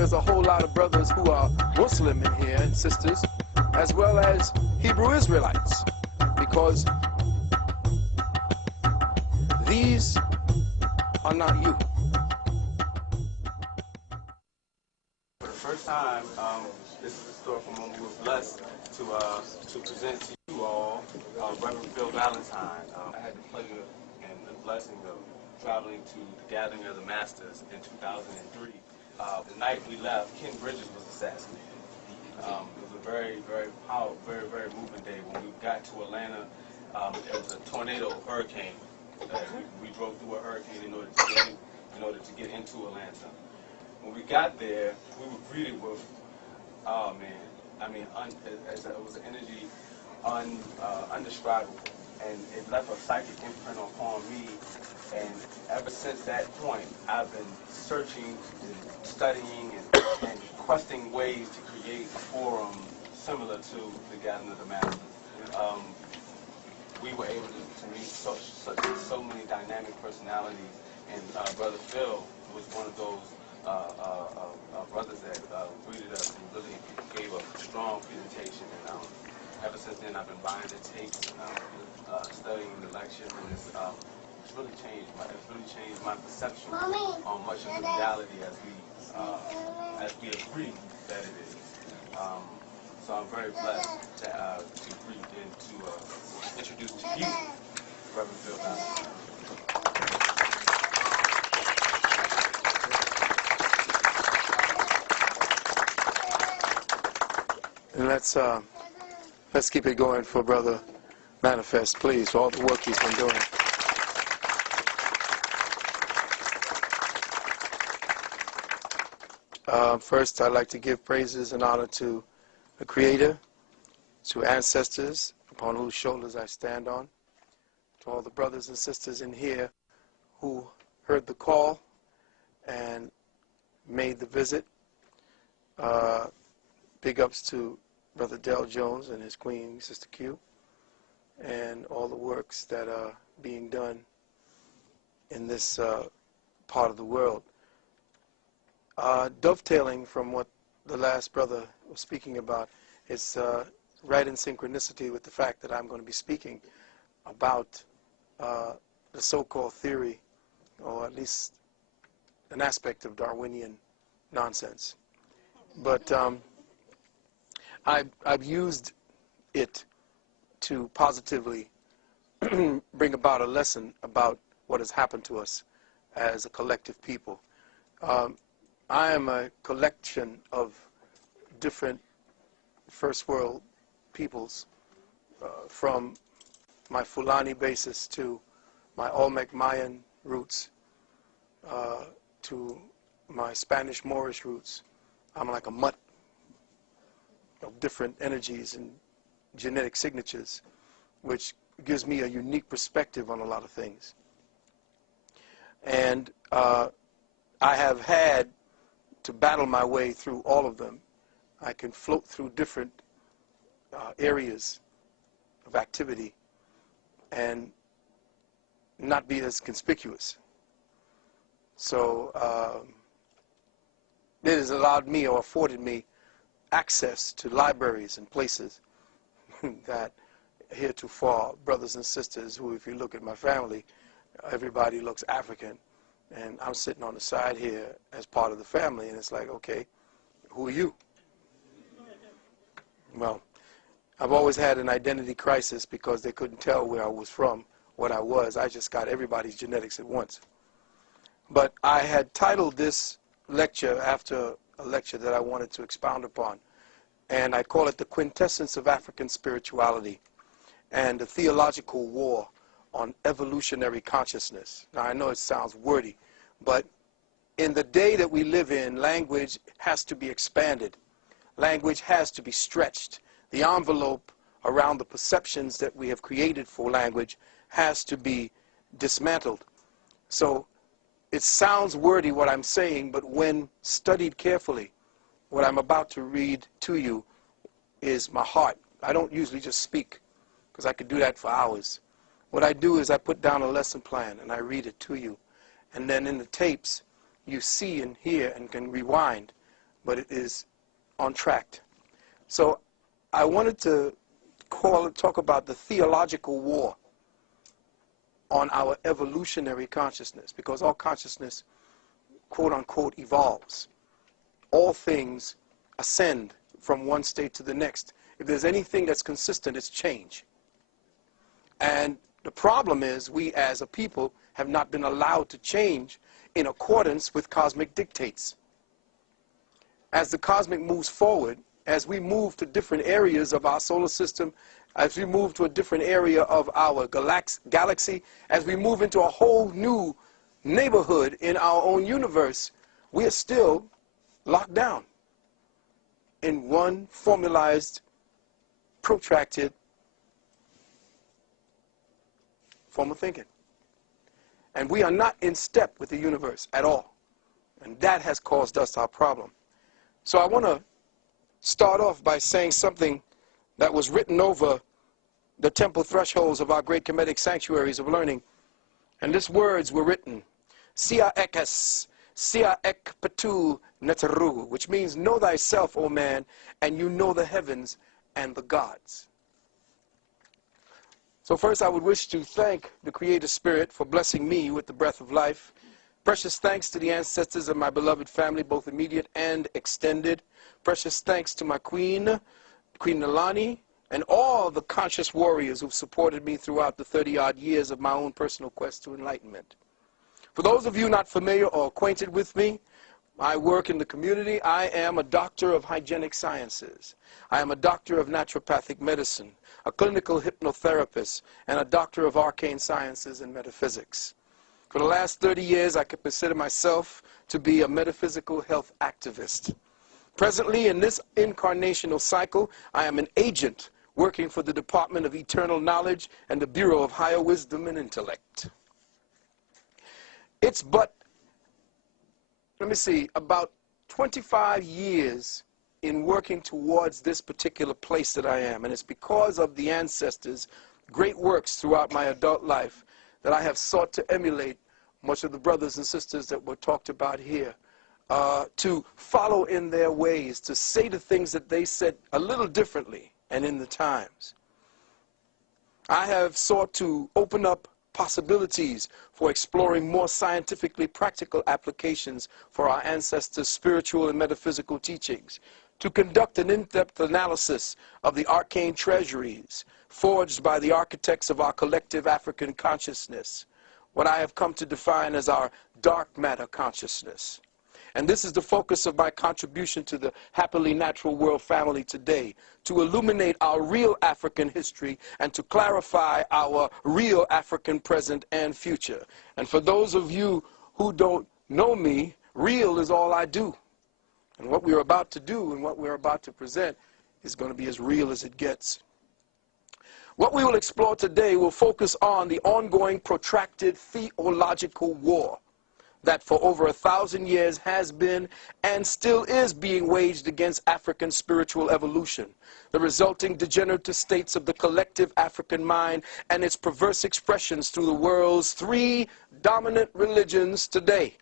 there's a whole lot of brothers who are Muslim in here and sisters, as well as Hebrew Israelites, because these are not you. For the first time, this is a story from when we were blessed to present to you all Reverend Phil Valentine. I had the pleasure and the blessing of traveling to the Gathering of the Masters in 2003. The night we left, Ken Bridges was assassinated. It was a very, very powerful, very, very moving day. When we got to Atlanta, it was a tornado hurricane. We drove through a hurricane in order to get into Atlanta. When we got there, we were greeted with, oh man, I mean, it was an energy undescribable, and it left a psychic imprint upon me. And ever since that point, I've been searching and studying and questing ways to create a forum similar to the Gathering of the Masters. We were able to meet so many dynamic personalities, and Brother Phil was one of those brothers that greeted us and really gave a strong presentation. And ever since then, I've been buying the tapes, studying the lectures, and it's really changed my perception on much of the reality as we agree that it is. So I'm very blessed to greet and to introduce to you Reverend Phil Valentine. And let's keep it going for Brother Manifest, please, for all the work he's been doing. First, I'd like to give praises and honor to the Creator, to ancestors upon whose shoulders I stand on, to all the brothers and sisters in here who heard the call and made the visit. Big ups to Brother Del Jones and his queen, Sister Q, and all the works that are being done in this part of the world. Dovetailing from what the last brother was speaking about, it's right in synchronicity with the fact that I'm going to be speaking about the so-called theory, or at least an aspect of Darwinian nonsense. But I've used it to positively bring about a lesson about what has happened to us as a collective people. I am a collection of different first world peoples, from my Fulani basis to my Olmec Mayan roots, to my Spanish Moorish roots. I'm like a mutt of different energies and genetic signatures, which gives me a unique perspective on a lot of things. And I have had to battle my way through all of them. I can float through different areas of activity and not be as conspicuous. So it has allowed me, or afforded me, access to libraries and places that heretofore brothers and sisters who, if you look at my family, everybody looks African, and I'm sitting on the side here as part of the family, and it's like, okay, who are you? Well, I've always had an identity crisis because they couldn't tell where I was from, what I was. I just got everybody's genetics at once. But I had titled this lecture after a lecture that I wanted to expound upon, and I call it The Quintessence of African Spirituality and the Theological War on Evolutionary Consciousness. Now, I know it sounds wordy, but in the day that we live in, language has to be expanded. Language has to be stretched. The envelope around the perceptions that we have created for language has to be dismantled. So it sounds wordy what I'm saying, but when studied carefully, what I'm about to read to you is my heart. I don't usually just speak, because I could do that for hours. What I do is I put down a lesson plan and I read it to you. And then in the tapes, you see and hear and can rewind but it is on track. So I wanted to talk about the theological war on our evolutionary consciousness, because all consciousness, quote unquote, evolves. All things ascend from one state to the next. If there's anything that's consistent, it's change. And the problem is we as a people have not been allowed to change in accordance with cosmic dictates. As the cosmic moves forward, as we move to different areas of our solar system, as we move to a different area of our galaxy, as we move into a whole new neighborhood in our own universe, we are still locked down in one formalized, protracted form of thinking. And we are not in step with the universe at all. And that has caused us our problem. So I want to start off by saying something that was written over the temple thresholds of our great Kemetic sanctuaries of learning. And these words were written, Sia ekes, sia ek patu neteru, which means know thyself, O man, and you know the heavens and the gods. So first I would wish to thank the Creator Spirit for blessing me with the breath of life. Precious thanks to the ancestors of my beloved family, both immediate and extended. Precious thanks to my Queen Nalani, and all the conscious warriors who've supported me throughout the 30-odd years of my own personal quest to enlightenment. For those of you not familiar or acquainted with me, I work in the community. I am a doctor of hygienic sciences. I am a doctor of naturopathic medicine, a clinical hypnotherapist, and a doctor of arcane sciences and metaphysics. For the last 30 years, I could consider myself to be a metaphysical health activist. Presently, in this incarnational cycle, I am an agent working for the Department of Eternal Knowledge and the Bureau of Higher Wisdom and Intellect. It's but, about 25 years in working towards this particular place that I am. And it's because of the ancestors' great works throughout my adult life that I have sought to emulate much of the brothers and sisters that were talked about here. To follow in their ways, to say the things that they said a little differently and in the times. I have sought to open up possibilities for exploring more scientifically practical applications for our ancestors' spiritual and metaphysical teachings, to conduct an in-depth analysis of the arcane treasuries forged by the architects of our collective African consciousness, what I have come to define as our dark matter consciousness. And this is the focus of my contribution to the Happily Natural World family today, to illuminate our real African history and to clarify our real African present and future. And for those of you who don't know me, real is all I do. And what we're about to do and what we're about to present is going to be as real as it gets. What we will explore today will focus on the ongoing protracted theological war that for over 1,000 years has been and still is being waged against African spiritual evolution, the resulting degenerative states of the collective African mind and its perverse expressions through the world's 3 dominant religions today.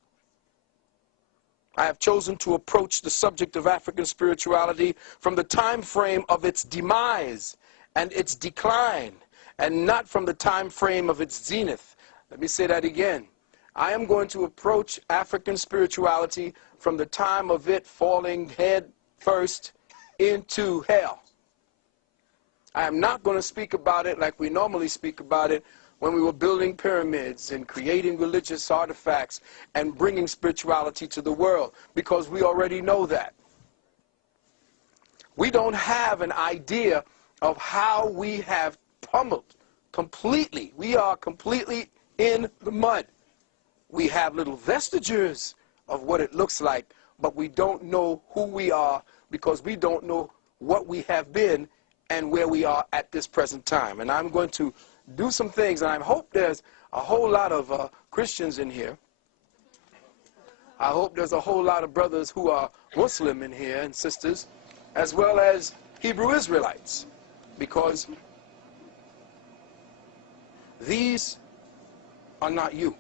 I have chosen to approach the subject of African spirituality from the time frame of its demise and its decline, and not from the time frame of its zenith. Let me say that again. I am going to approach African spirituality from the time of it falling head first into hell. I am not going to speak about it like we normally speak about it when we were building pyramids and creating religious artifacts and bringing spirituality to the world, because we already know that. We don't have an idea of how we have pummeled completely. We are completely in the mud. We have little vestiges of what it looks like, but we don't know who we are because we don't know what we have been and where we are at this present time. And I'm going to do some things, and I hope there's a whole lot of Christians in here. I hope there's a whole lot of brothers who are Muslim in here and sisters, as well as Hebrew Israelites, because these are not you.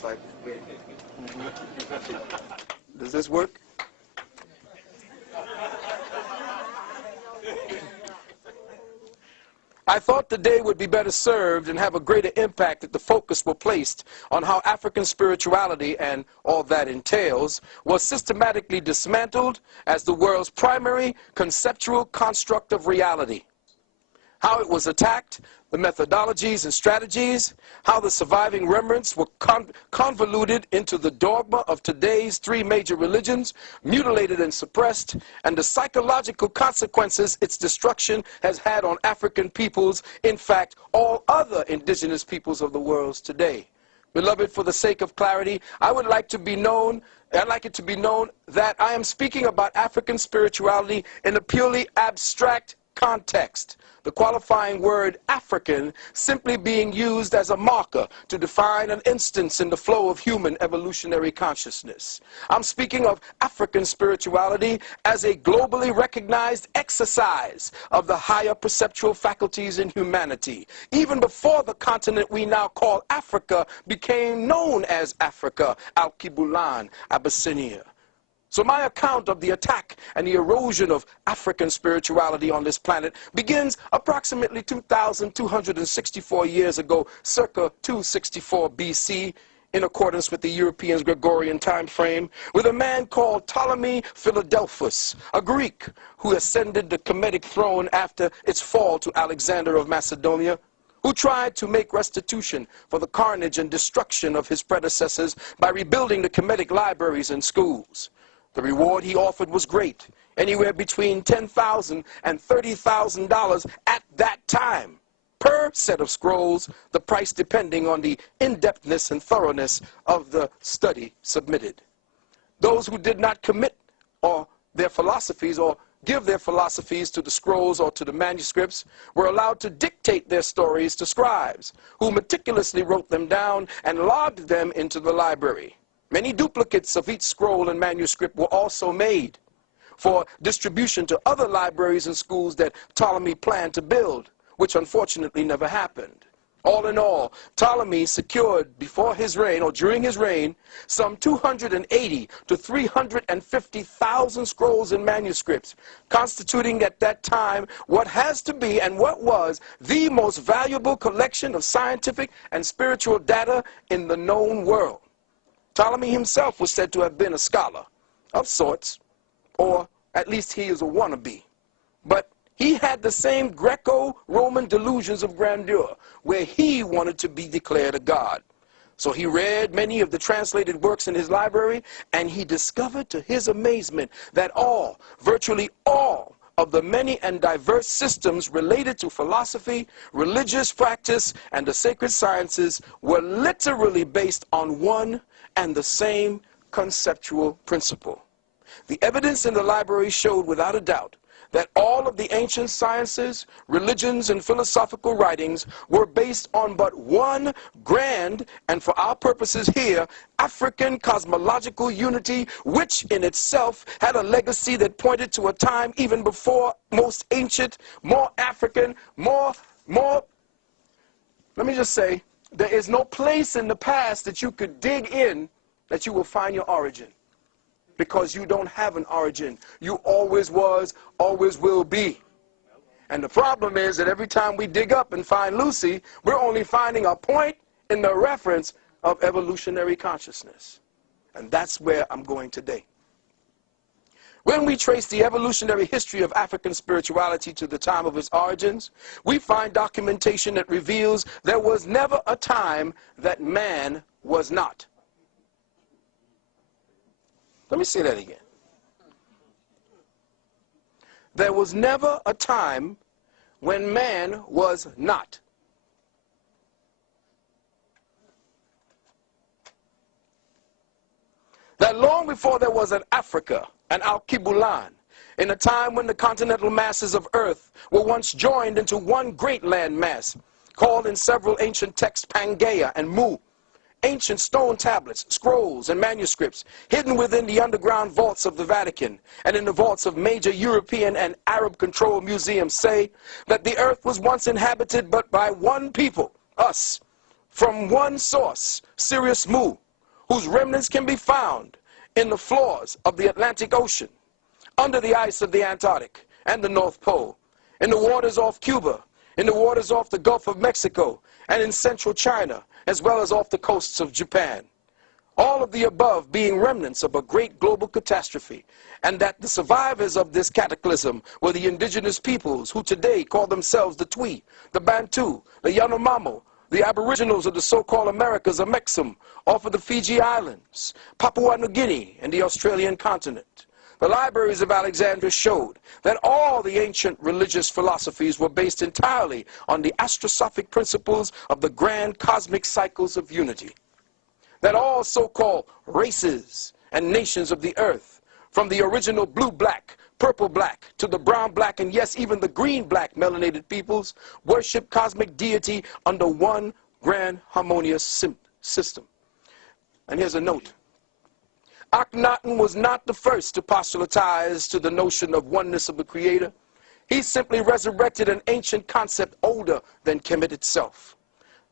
It's like, does this work? I thought the day would be better served and have a greater impact if the focus were placed on how African spirituality and all that entails was systematically dismantled as the world's primary conceptual construct of reality. How it was attacked, the methodologies and strategies, how the surviving remnants were convoluted into the dogma of today's three major religions, mutilated and suppressed, and the psychological consequences its destruction has had on African peoples, in fact, all other indigenous peoples of the world today. Beloved, for the sake of clarity, I'd like it to be known that I am speaking about African spirituality in a purely abstract context, the qualifying word African simply being used as a marker to define an instance in the flow of human evolutionary consciousness. I'm speaking of African spirituality as a globally recognized exercise of the higher perceptual faculties in humanity, even before the continent we now call Africa became known as Africa, Al-Kibulan, Abyssinia. So my account of the attack and the erosion of African spirituality on this planet begins approximately 2,264 years ago, circa 264 BC, in accordance with the Europeans' Gregorian time frame, with a man called Ptolemy Philadelphus, a Greek who ascended the Kemetic throne after its fall to Alexander of Macedonia, who tried to make restitution for the carnage and destruction of his predecessors by rebuilding the Kemetic libraries and schools. The reward he offered was great, anywhere between $10,000 and $30,000 at that time, per set of scrolls, the price depending on the in-depthness and thoroughness of the study submitted. Those who did not commit their philosophies or give their philosophies to the scrolls or to the manuscripts were allowed to dictate their stories to scribes, who meticulously wrote them down and logged them into the library. Many duplicates of each scroll and manuscript were also made for distribution to other libraries and schools that Ptolemy planned to build, which unfortunately never happened. All in all, Ptolemy secured before his reign, or during his reign, some 280 to 350,000 scrolls and manuscripts, constituting at that time what has to be and what was the most valuable collection of scientific and spiritual data in the known world. Ptolemy himself was said to have been a scholar of sorts, or at least he is a wannabe. But he had the same Greco-Roman delusions of grandeur, where he wanted to be declared a god. So he read many of the translated works in his library, and he discovered to his amazement that virtually all, of the many and diverse systems related to philosophy, religious practice, and the sacred sciences were literally based on one and the same conceptual principle. The evidence in the library showed without a doubt that all of the ancient sciences, religions, and philosophical writings were based on but one grand, and for our purposes here, African cosmological unity, which in itself had a legacy that pointed to a time even before most ancient, more African, let me just say, there is no place in the past that you could dig in that you will find your origin. Because you don't have an origin. You always was, always will be. And the problem is that every time we dig up and find Lucy, we're only finding a point in the reference of evolutionary consciousness. And that's where I'm going today. When we trace the evolutionary history of African spirituality to the time of its origins, we find documentation that reveals there was never a time that man was not. Let me say that again. There was never a time when man was not. That long before there was an Africa, an Al-Kibulan, in a time when the continental masses of earth were once joined into one great land mass, called in several ancient texts Pangaea and Mu, ancient stone tablets, scrolls, and manuscripts hidden within the underground vaults of the Vatican and in the vaults of major European and Arab-controlled museums say that the earth was once inhabited but by one people, us, from one source, Sirius Mu, whose remnants can be found in the floors of the Atlantic Ocean, under the ice of the Antarctic and the North Pole, in the waters off Cuba, in the waters off the Gulf of Mexico, and in central China, as well as off the coasts of Japan. All of the above being remnants of a great global catastrophe, and that the survivors of this cataclysm were the indigenous peoples who today call themselves the Twi, the Bantu, the Yanomamo, the aboriginals of the so-called Americas, Amexem, off of the Fiji Islands, Papua New Guinea, and the Australian continent. The libraries of Alexandria showed that all the ancient religious philosophies were based entirely on the astrosophic principles of the grand cosmic cycles of unity. That all so-called races and nations of the earth, from the original blue-black, purple-black, to the brown-black, and yes, even the green-black melanated peoples, worship cosmic deity under one grand harmonious system. And here's a note. Akhenaten was not the first to postulatize to the notion of oneness of the Creator. He simply resurrected an ancient concept older than Kemet itself.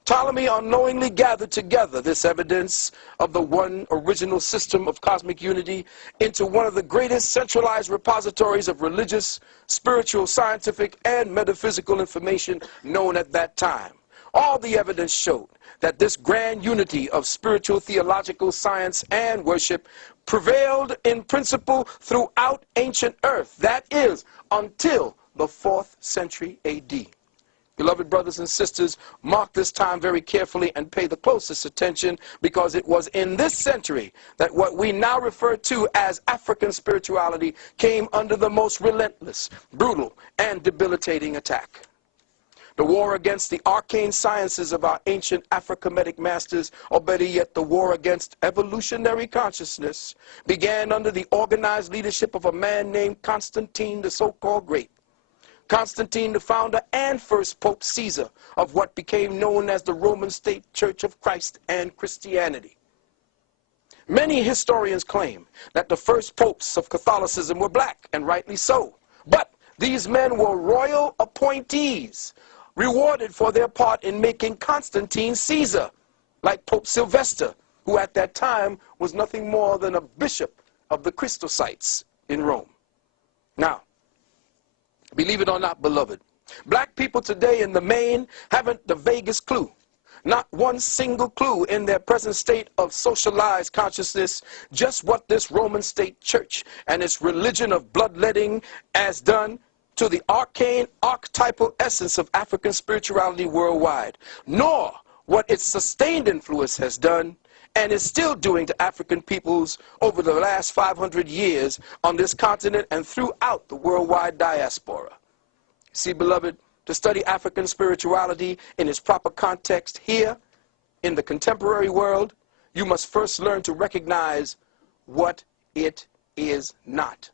Ptolemy unknowingly gathered together this evidence of the one original system of cosmic unity into one of the greatest centralized repositories of religious, spiritual, scientific, and metaphysical information known at that time. All the evidence showed that this grand unity of spiritual, theological, science, and worship prevailed in principle throughout ancient earth. That is, until the 4th century AD. Beloved brothers and sisters, mark this time very carefully and pay the closest attention, because it was in this century that what we now refer to as African spirituality came under the most relentless, brutal, and debilitating attack. The war against the arcane sciences of our ancient Afro-Kemetic masters, or better yet, the war against evolutionary consciousness, began under the organized leadership of a man named Constantine, the so-called Great. Constantine, the founder and first Pope Caesar of what became known as the Roman State Church of Christ and Christianity. Many historians claim that the first popes of Catholicism were black, and rightly so. But these men were royal appointees, rewarded for their part in making Constantine Caesar, like Pope Sylvester, who at that time was nothing more than a bishop of the Christosites in Rome. Now, believe it or not, beloved, black people today in the main haven't the vaguest clue, not one single clue in their present state of socialized consciousness, just what this Roman state church and its religion of bloodletting has done to the arcane archetypal essence of African spirituality worldwide, nor what its sustained influence has done and is still doing to African peoples over the last 500 years on this continent and throughout the worldwide diaspora. See, beloved, to study African spirituality in its proper context here in the contemporary world, you must first learn to recognize what it is not.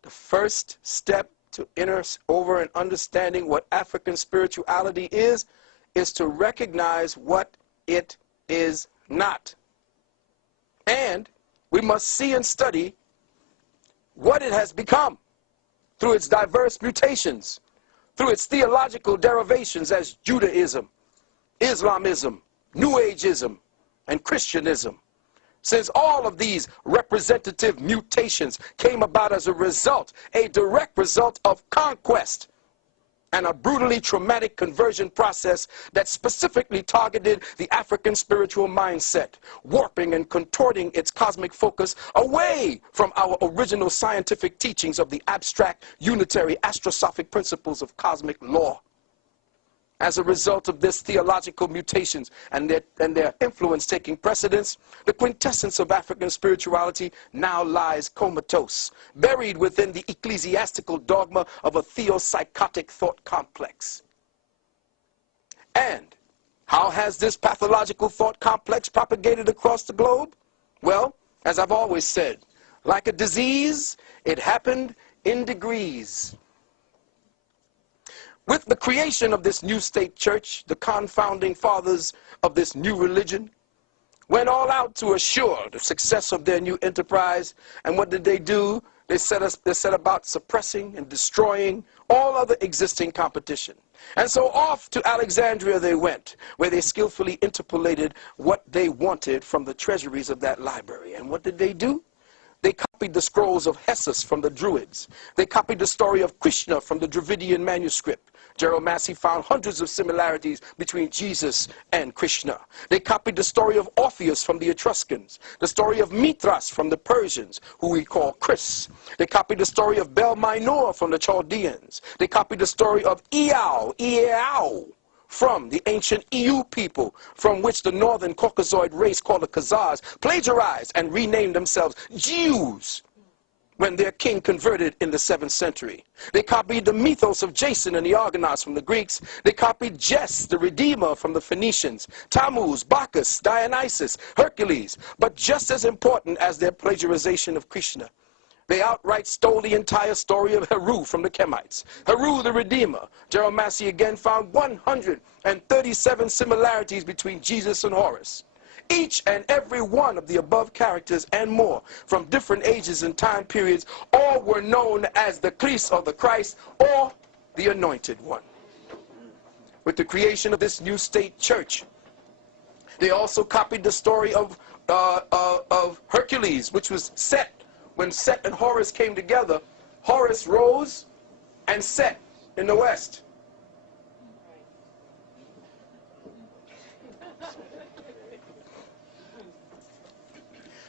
The first step to enter over and understanding what African spirituality is to recognize what it is not. And we must see and study what it has become through its diverse mutations, through its theological derivations as Judaism, Islamism, New Ageism, and Christianism. Since all of these representative mutations came about as a result, a direct result of conquest, and a brutally traumatic conversion process that specifically targeted the African spiritual mindset, warping and contorting its cosmic focus away from our original scientific teachings of the abstract, unitary, astrosophic principles of cosmic law. As a result of this theological mutations and their influence taking precedence, the quintessence of African spirituality now lies comatose, buried within the ecclesiastical dogma of a theopsychotic thought complex. And how has this pathological thought complex propagated across the globe? Well, as I've always said, like a disease, it happened in degrees. With the creation of this new state church, the confounding fathers of this new religion went all out to assure the success of their new enterprise. And what did they do? They set about suppressing and destroying all other existing competition. And so off to Alexandria they went, where they skillfully interpolated what they wanted from the treasuries of that library. And what did they do? They copied the scrolls of Hessus from the Druids. They copied the story of Krishna from the Dravidian manuscript. Gerald Massey found hundreds of similarities between Jesus and Krishna. They copied the story of Orpheus from the Etruscans, the story of Mithras from the Persians, who we call Chris. They copied the story of Bel Minor from the Chaldeans. They copied the story of Iao, from the ancient EU people, from which the northern Caucasoid race called the Khazars plagiarized and renamed themselves Jews when their king converted in the 7th century. They copied the mythos of Jason and the Argonauts from the Greeks. They copied Jess, the Redeemer, from the Phoenicians, Tammuz, Bacchus, Dionysus, Hercules. But just as important as their plagiarization of Krishna, they outright stole the entire story of Heru from the Kemites. Heru the Redeemer. Gerald Massey again found 137 similarities between Jesus and Horus. Each and every one of the above characters and more, from different ages and time periods, all were known as the Christ or the Christ or the Anointed One. With the creation of this new state church, they also copied the story of Hercules, which was Set. When Set and Horus came together, Horus rose and set in the west.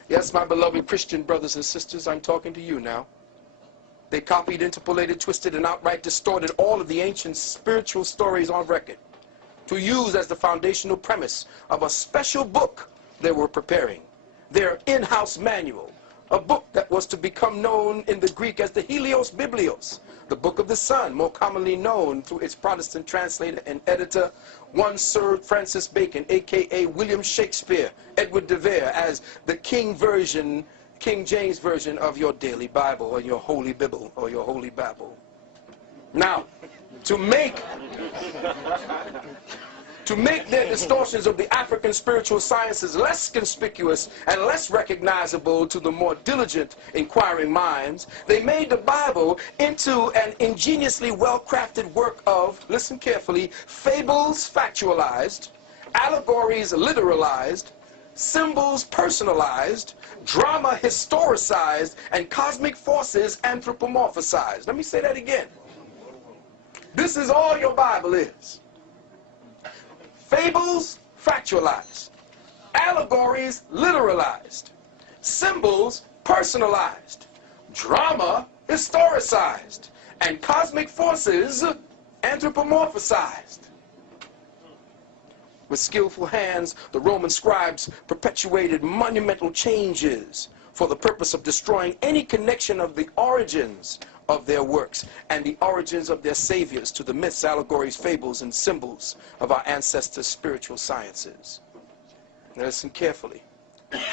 Yes, my beloved Christian brothers and sisters, I'm talking to you now. They copied, interpolated, twisted, and outright distorted all of the ancient spiritual stories on record to use as the foundational premise of a special book they were preparing, their in-house manual, a book that was to become known in the Greek as the Helios Biblios, the Book of the Sun, more commonly known through its Protestant translator and editor, one Sir Francis Bacon, a.k.a. William Shakespeare, Edward de Vere, as the King James Version of your daily Bible, or your Holy Bible, or your Holy Babble. Now, to make their distortions of the African spiritual sciences less conspicuous and less recognizable to the more diligent inquiring minds, they made the Bible into an ingeniously well-crafted work of, listen carefully, fables factualized, allegories literalized, symbols personalized, drama historicized, and cosmic forces anthropomorphized. Let me say that again. This is all your Bible is. Fables factualized, allegories literalized, symbols personalized, drama historicized, and cosmic forces anthropomorphized. With skillful hands, the Roman scribes perpetuated monumental changes for the purpose of destroying any connection of the origins of their works and the origins of their saviors to the myths, allegories, fables, and symbols of our ancestors' spiritual sciences. Now listen carefully.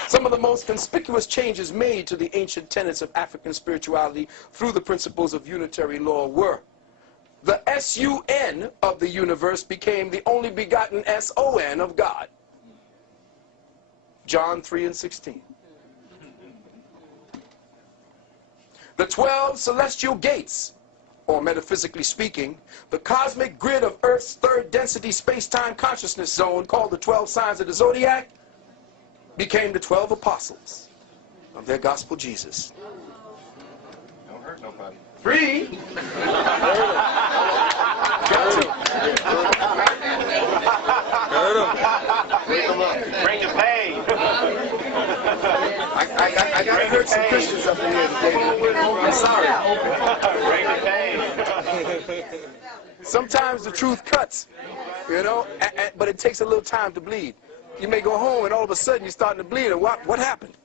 Some of the most conspicuous changes made to the ancient tenets of African spirituality through the principles of unitary law were: the S-U-N of the universe became the only begotten S-O-N of God. John 3:16. The 12 celestial gates, or metaphysically speaking, the cosmic grid of Earth's third density space-time consciousness zone, called the 12 signs of the zodiac, became the 12 apostles of their gospel Jesus. Don't hurt nobody. 3. Bring the pain. I gotta hurt some Christians up in here today. I'm sorry. Bring the pain. Sometimes the truth cuts, you know, but it takes a little time to bleed. You may go home and all of a sudden you're starting to bleed. And what happened?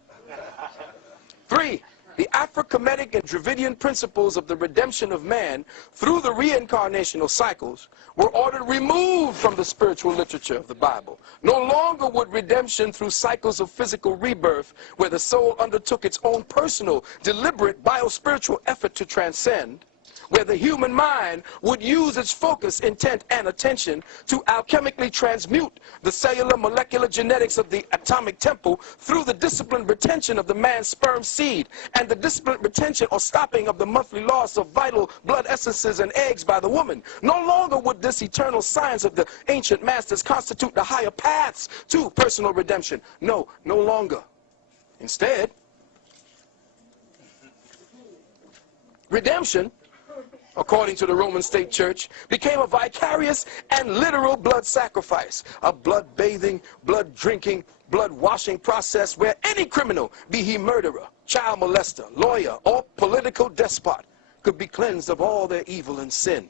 3. The Afro-Kemetic and Dravidian principles of the redemption of man through the reincarnational cycles were ordered removed from the spiritual literature of the Bible. No longer would redemption through cycles of physical rebirth, where the soul undertook its own personal, deliberate, biospiritual effort to transcend, where the human mind would use its focus, intent, and attention to alchemically transmute the cellular molecular genetics of the atomic temple through the disciplined retention of the man's sperm seed and the disciplined retention or stopping of the monthly loss of vital blood essences and eggs by the woman. No longer would this eternal science of the ancient masters constitute the higher paths to personal redemption. No, no longer. Instead, redemption, according to the Roman State Church, became a vicarious and literal blood sacrifice, a blood-bathing, blood-drinking, blood-washing process where any criminal, be he murderer, child molester, lawyer, or political despot, could be cleansed of all their evil and sin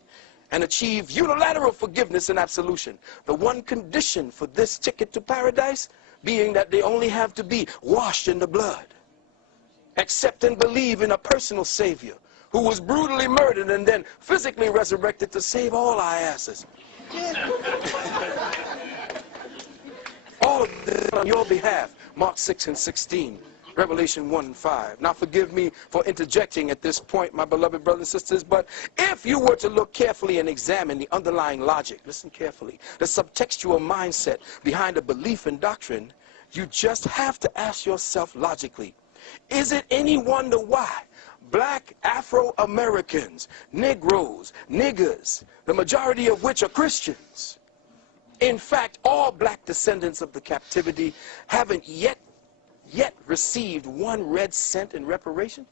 and achieve unilateral forgiveness and absolution. The one condition for this ticket to paradise being that they only have to be washed in the blood, accept and believe in a personal Savior who was brutally murdered and then physically resurrected to save all our asses. All of this on your behalf. Mark 6 and 16, Revelation 1 and 5. Now forgive me for interjecting at this point, my beloved brothers and sisters, but if you were to look carefully and examine the underlying logic, listen carefully, the subtextual mindset behind a belief and doctrine, you just have to ask yourself logically, is it any wonder why black Afro-Americans, Negroes, niggers, the majority of which are Christians, in fact, all black descendants of the captivity, haven't yet received 1 red cent in reparation?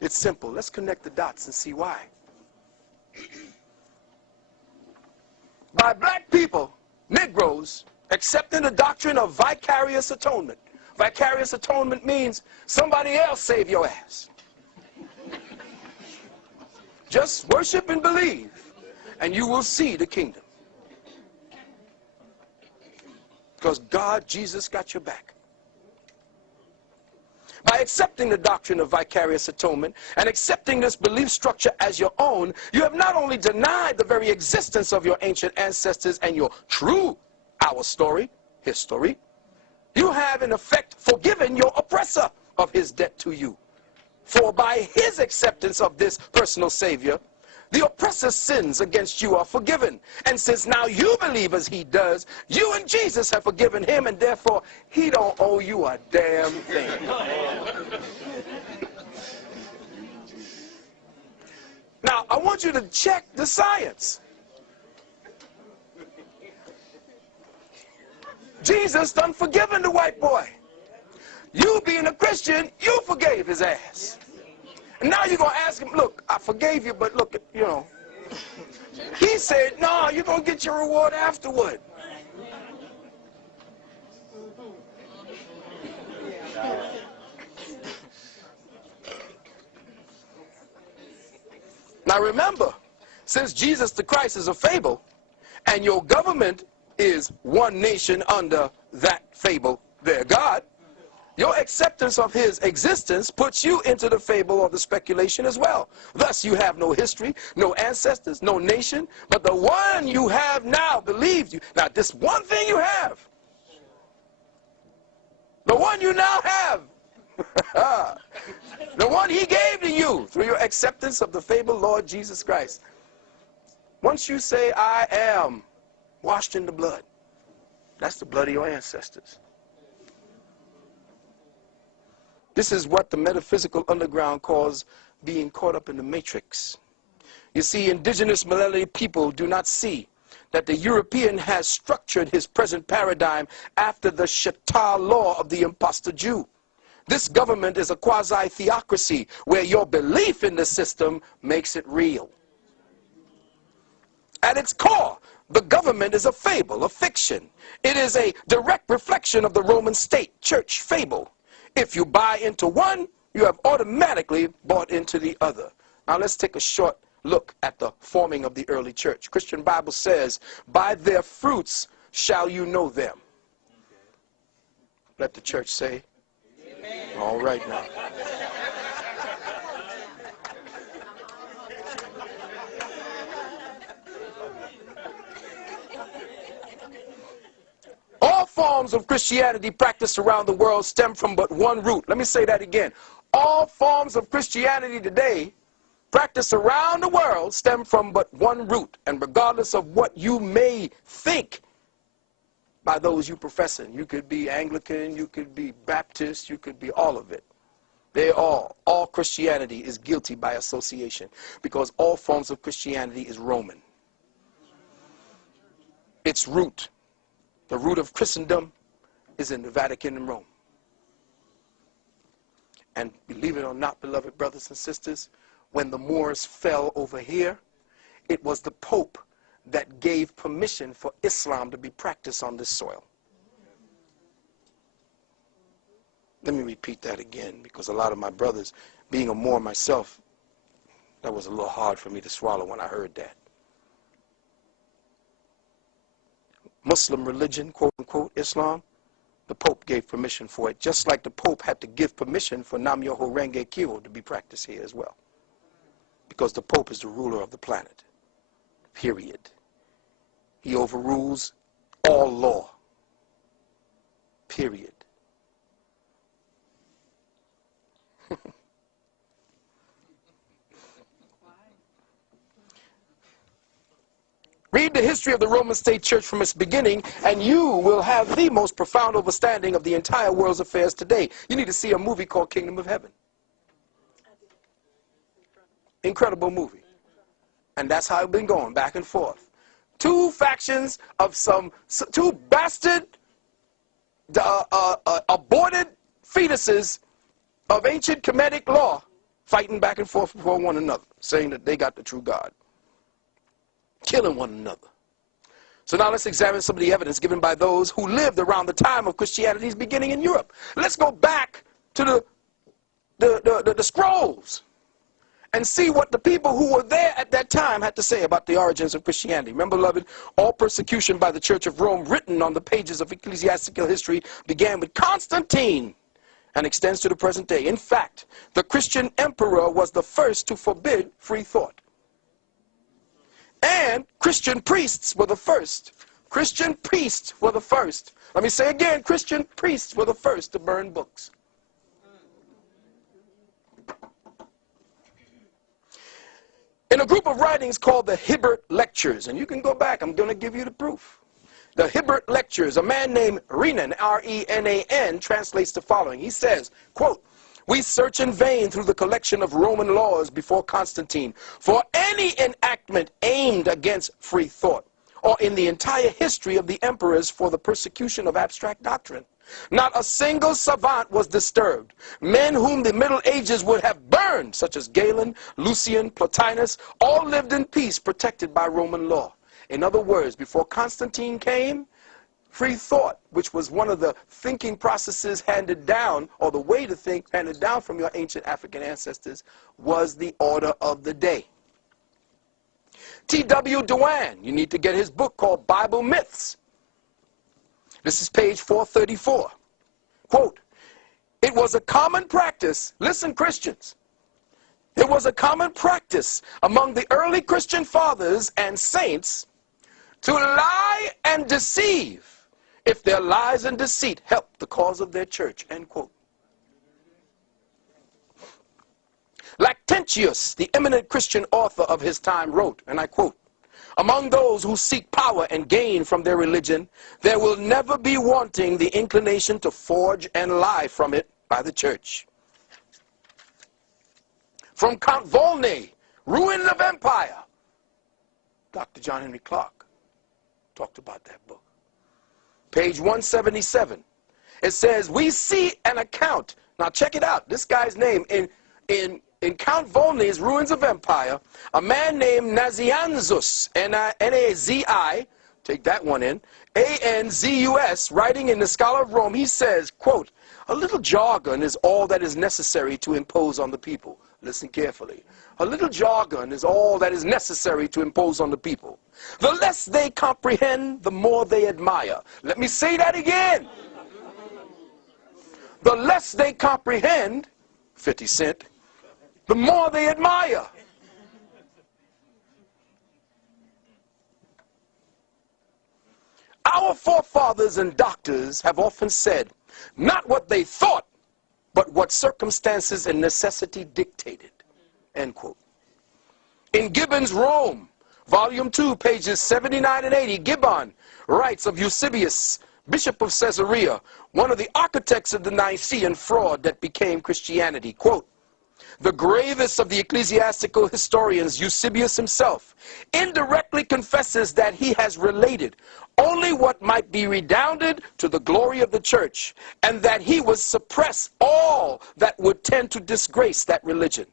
It's simple. Let's connect the dots and see why. By black people, Negroes, accepting the doctrine of vicarious atonement. Vicarious atonement means somebody else save your ass. Just worship and believe, and you will see the kingdom. Because God, Jesus, got your back. By accepting the doctrine of vicarious atonement and accepting this belief structure as your own, you have not only denied the very existence of your ancient ancestors and your true, our story, history, you have in effect forgiven your oppressor of his debt to you. For by his acceptance of this personal Savior, the oppressor's sins against you are forgiven. And since now you believe as he does, you and Jesus have forgiven him, and therefore he don't owe you a damn thing. Now, I want you to check the science. Jesus done forgiven the white boy. You being a Christian, you forgave his ass. And now you're going to ask him, look, I forgave you, but look, you know. He said, no, you're going to get your reward afterward. Now remember, since Jesus the Christ is a fable, and your government is one nation under that fable, their God, your acceptance of his existence puts you into the fable or the speculation as well. Thus, you have no history, no ancestors, no nation, but the one you have now believed you. Now, this one thing you have, the one you now have, the one he gave to you through your acceptance of the fabled Lord Jesus Christ. Once you say, I am washed in the blood, that's the blood of your ancestors. This is what the metaphysical underground calls being caught up in the matrix. You see, indigenous melanated people do not see that the European has structured his present paradigm after the Shatar law of the imposter Jew. This government is a quasi-theocracy where your belief in the system makes it real. At its core, the government is a fable, a fiction. It is a direct reflection of the Roman state church fable. If you buy into one, you have automatically bought into the other. Now let's take a short look at the forming of the early church. Christian Bible says, by their fruits shall you know them. Let the church say, amen. All right now. All forms of Christianity practiced around the world stem from but one root. Let me say that again. all forms of Christianity today, practiced around the world, stem from but one root. And regardless of what you may think by those you professing, you could be Anglican, you could be Baptist, you could be all of it. All Christianity is guilty by association, because all forms of Christianity is Roman. Its root, the root of Christendom, is in the Vatican and Rome. And believe it or not, beloved brothers and sisters, when the Moors fell over here, it was the Pope that gave permission for Islam to be practiced on this soil. Let me repeat that again, because a lot of my brothers, being a Moor myself, that was a little hard for me to swallow when I heard that. Muslim religion, quote unquote, Islam, the Pope gave permission for it, just like the Pope had to give permission for Nam Myoho Renge Kyo to be practiced here as well. Because the Pope is the ruler of the planet, period. He overrules all law, period. Read the history of the Roman State Church from its beginning, and you will have the most profound understanding of the entire world's affairs today. You need to see a movie called Kingdom of Heaven. Incredible movie. And that's how it's been going, back and forth. Two factions of two bastard, aborted fetuses of ancient Kemetic law fighting back and forth before one another, saying that they got the true God. Killing one another. So now let's examine some of the evidence given by those who lived around the time of Christianity's beginning in Europe. Let's go back to the scrolls and see what the people who were there at that time had to say about the origins of Christianity. Remember, beloved, all persecution by the Church of Rome written on the pages of ecclesiastical history began with Constantine and extends to the present day. In fact, the Christian emperor was the first to forbid free thought. And Christian priests were the first. Christian priests were the first. Let me say again, Christian priests were the first to burn books. In a group of writings called the Hibbert Lectures, and you can go back, I'm going to give you the proof. The Hibbert Lectures, a man named Renan, R-E-N-A-N, translates the following. He says, quote, "We search in vain through the collection of Roman laws before Constantine for any enactment aimed against free thought, or in the entire history of the emperors for the persecution of abstract doctrine. Not a single savant was disturbed. Men whom the Middle Ages would have burned, such as Galen, Lucian, Plotinus, all lived in peace, protected by Roman law." In other words, before Constantine came, free thought, which was one of the thinking processes handed down, or the way to think handed down from your ancient African ancestors, was the order of the day. T.W. Dewan, you need to get his book called Bible Myths. This is page 434. Quote, "It was a common practice," listen Christians, "it was a common practice among the early Christian fathers and saints to lie and deceive if their lies and deceit helped the cause of their church," end quote. Lactantius, the eminent Christian author of his time, wrote, and I quote, "Among those who seek power and gain from their religion, there will never be wanting the inclination to forge and lie from it by the church." From Count Volney, Ruin of Empire, Dr. John Henry Clark talked about that book. Page 177. It says, "We see an account." Now check it out. This guy's name in Count Volney's Ruins of Empire, a man named Nazianzus, N-A-Z-I, take that one in, A-N-Z-U-S, writing in the Scholar of Rome, he says, quote, "A little jargon is all that is necessary to impose on the people." Listen carefully. A little jargon is all that is necessary to impose on the people. The less they comprehend, the more they admire. Let me say that again. The less they comprehend, 50 Cent, the more they admire. Our forefathers and doctors have often said, not what they thought, but what circumstances and necessity dictated, end quote. In Gibbon's Rome, Volume 2, pages 79 and 80, Gibbon writes of Eusebius, Bishop of Caesarea, one of the architects of the Nicene fraud that became Christianity. Quote, the gravest of the ecclesiastical historians, Eusebius himself, indirectly confesses that he has related only what might be redounded to the glory of the church, and that he would suppress all that would tend to disgrace that religion.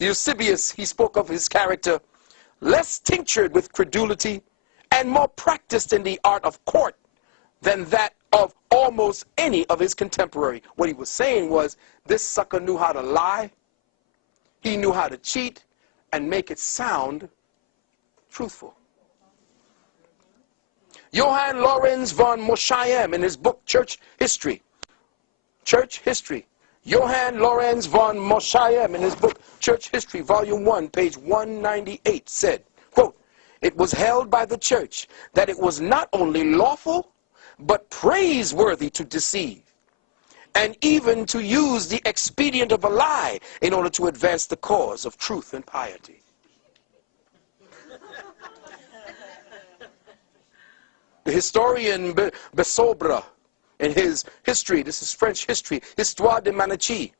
Eusebius, he spoke of his character, less tinctured with credulity and more practiced in the art of court than that of almost any of his contemporary. What he was saying was, this sucker knew how to lie, he knew how to cheat, and make it sound truthful. Johann Lorenz von Mosheim, in his book Church History, Johann Lorenz von Mosheim, in his book Church History, Volume 1, page 198, said, quote, it was held by the church that it was not only lawful, but praiseworthy to deceive, and even to use the expedient of a lie in order to advance the cause of truth and piety. The historian Besobre, in his history, this is French history, Histoire de Manichee,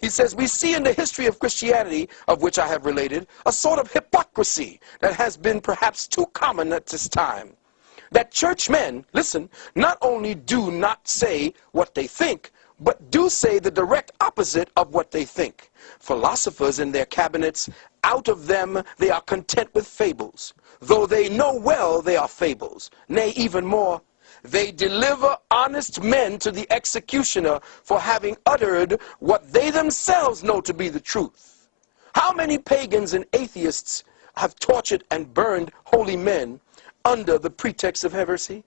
he says, we see in the history of Christianity, of which I have related, a sort of hypocrisy that has been perhaps too common at this time. That churchmen, listen, not only do not say what they think, but do say the direct opposite of what they think. Philosophers in their cabinets, out of them they are content with fables, though they know well they are fables. Nay, even more, they deliver honest men to the executioner for having uttered what they themselves know to be the truth. How many pagans and atheists have tortured and burned holy men under the pretext of heresy?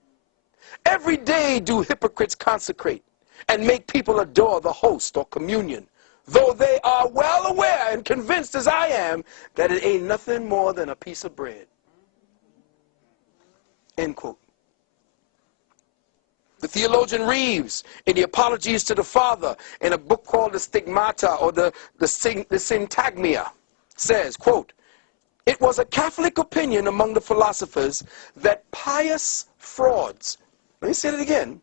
Every day do hypocrites consecrate and make people adore the host or communion, though they are well aware and convinced as I am that it ain't nothing more than a piece of bread. End quote. The theologian Reeves, in the Apologies to the Father, in a book called the Stigmata, or the Syntagmia, says, quote, it was a Catholic opinion among the philosophers that pious frauds, let me say it again,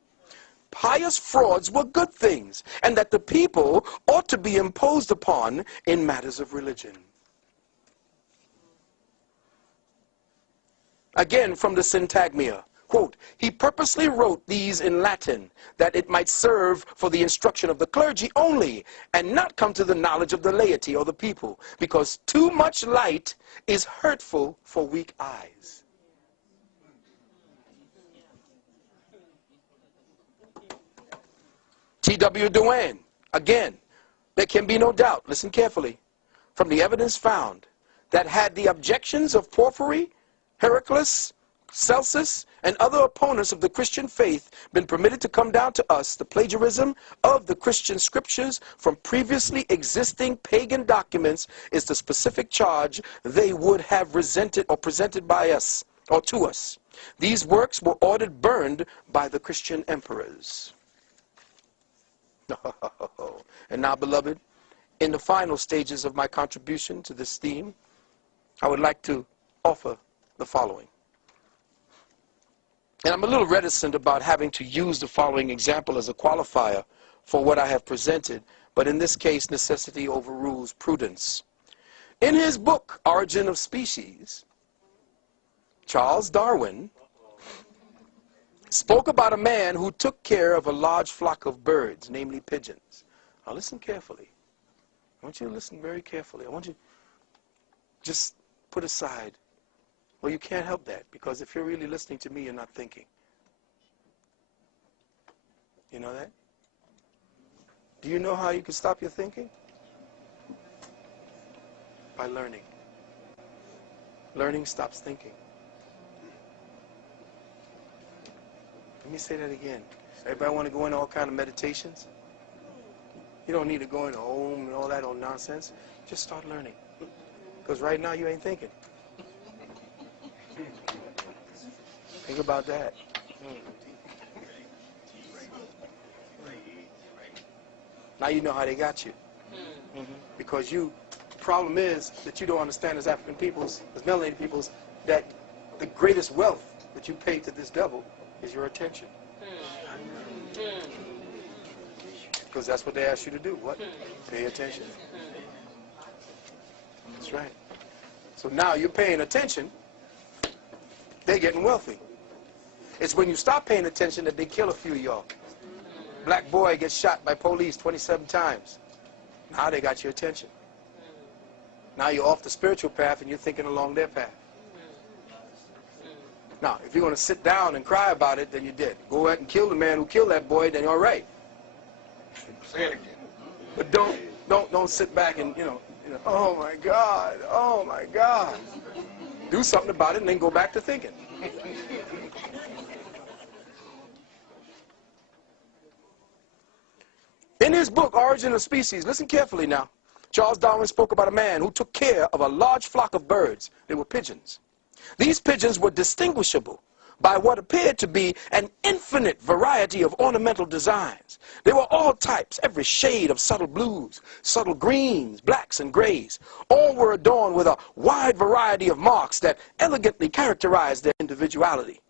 pious frauds were good things, and that the people ought to be imposed upon in matters of religion. Again, from the Syntagmia, quote, he purposely wrote these in Latin, that it might serve for the instruction of the clergy only, and not come to the knowledge of the laity or the people, because too much light is hurtful for weak eyes. T.W. Dewan, again, there can be no doubt, listen carefully, from the evidence found, that had the objections of Porphyry, Heraclius, Celsus, and other opponents of the Christian faith been permitted to come down to us, the plagiarism of the Christian scriptures from previously existing pagan documents is the specific charge they would have resented or presented by us, or to us. These works were ordered burned by the Christian emperors. And now, beloved, in the final stages of my contribution to this theme, I would like to offer the following. And I'm a little reticent about having to use the following example as a qualifier for what I have presented, but in this case, necessity overrules prudence. In his book, Origin of Species, Charles Darwin spoke about a man who took care of a large flock of birds, namely pigeons. Now listen carefully. I want you to listen very carefully. I want you to just put aside, well, you can't help that, because if you're really listening to me, you're not thinking. You know that? Do you know how you can stop your thinking? By learning. Learning stops thinking. Let me say that again. Everybody want to go into all kind of meditations? You don't need to go into Om and all that old nonsense. Just start learning. Because right now you ain't thinking. Think about that. Now you know how they got you. Because the problem is that you don't understand as African peoples, as melanated peoples, that the greatest wealth that you pay to this devil is your attention. Because that's what they ask you to do. What? Pay attention. That's right. So now you're paying attention, they're getting wealthy. It's when you stop paying attention that they kill a few of y'all. Black boy gets shot by police 27 times. Now they got your attention. Now you're off the spiritual path and you're thinking along their path. Now, if you're going to sit down and cry about it, then you're dead. Go ahead and kill the man who killed that boy, then you're all right. Say it again. But don't sit back and, oh my God, oh my God. Do something about it and then go back to thinking. In his book, Origin of Species, listen carefully now, Charles Darwin spoke about a man who took care of a large flock of birds. They were pigeons. These pigeons were distinguishable by what appeared to be an infinite variety of ornamental designs. They were all types, every shade of subtle blues, subtle greens, blacks, and grays. All were adorned with a wide variety of marks that elegantly characterized their individuality.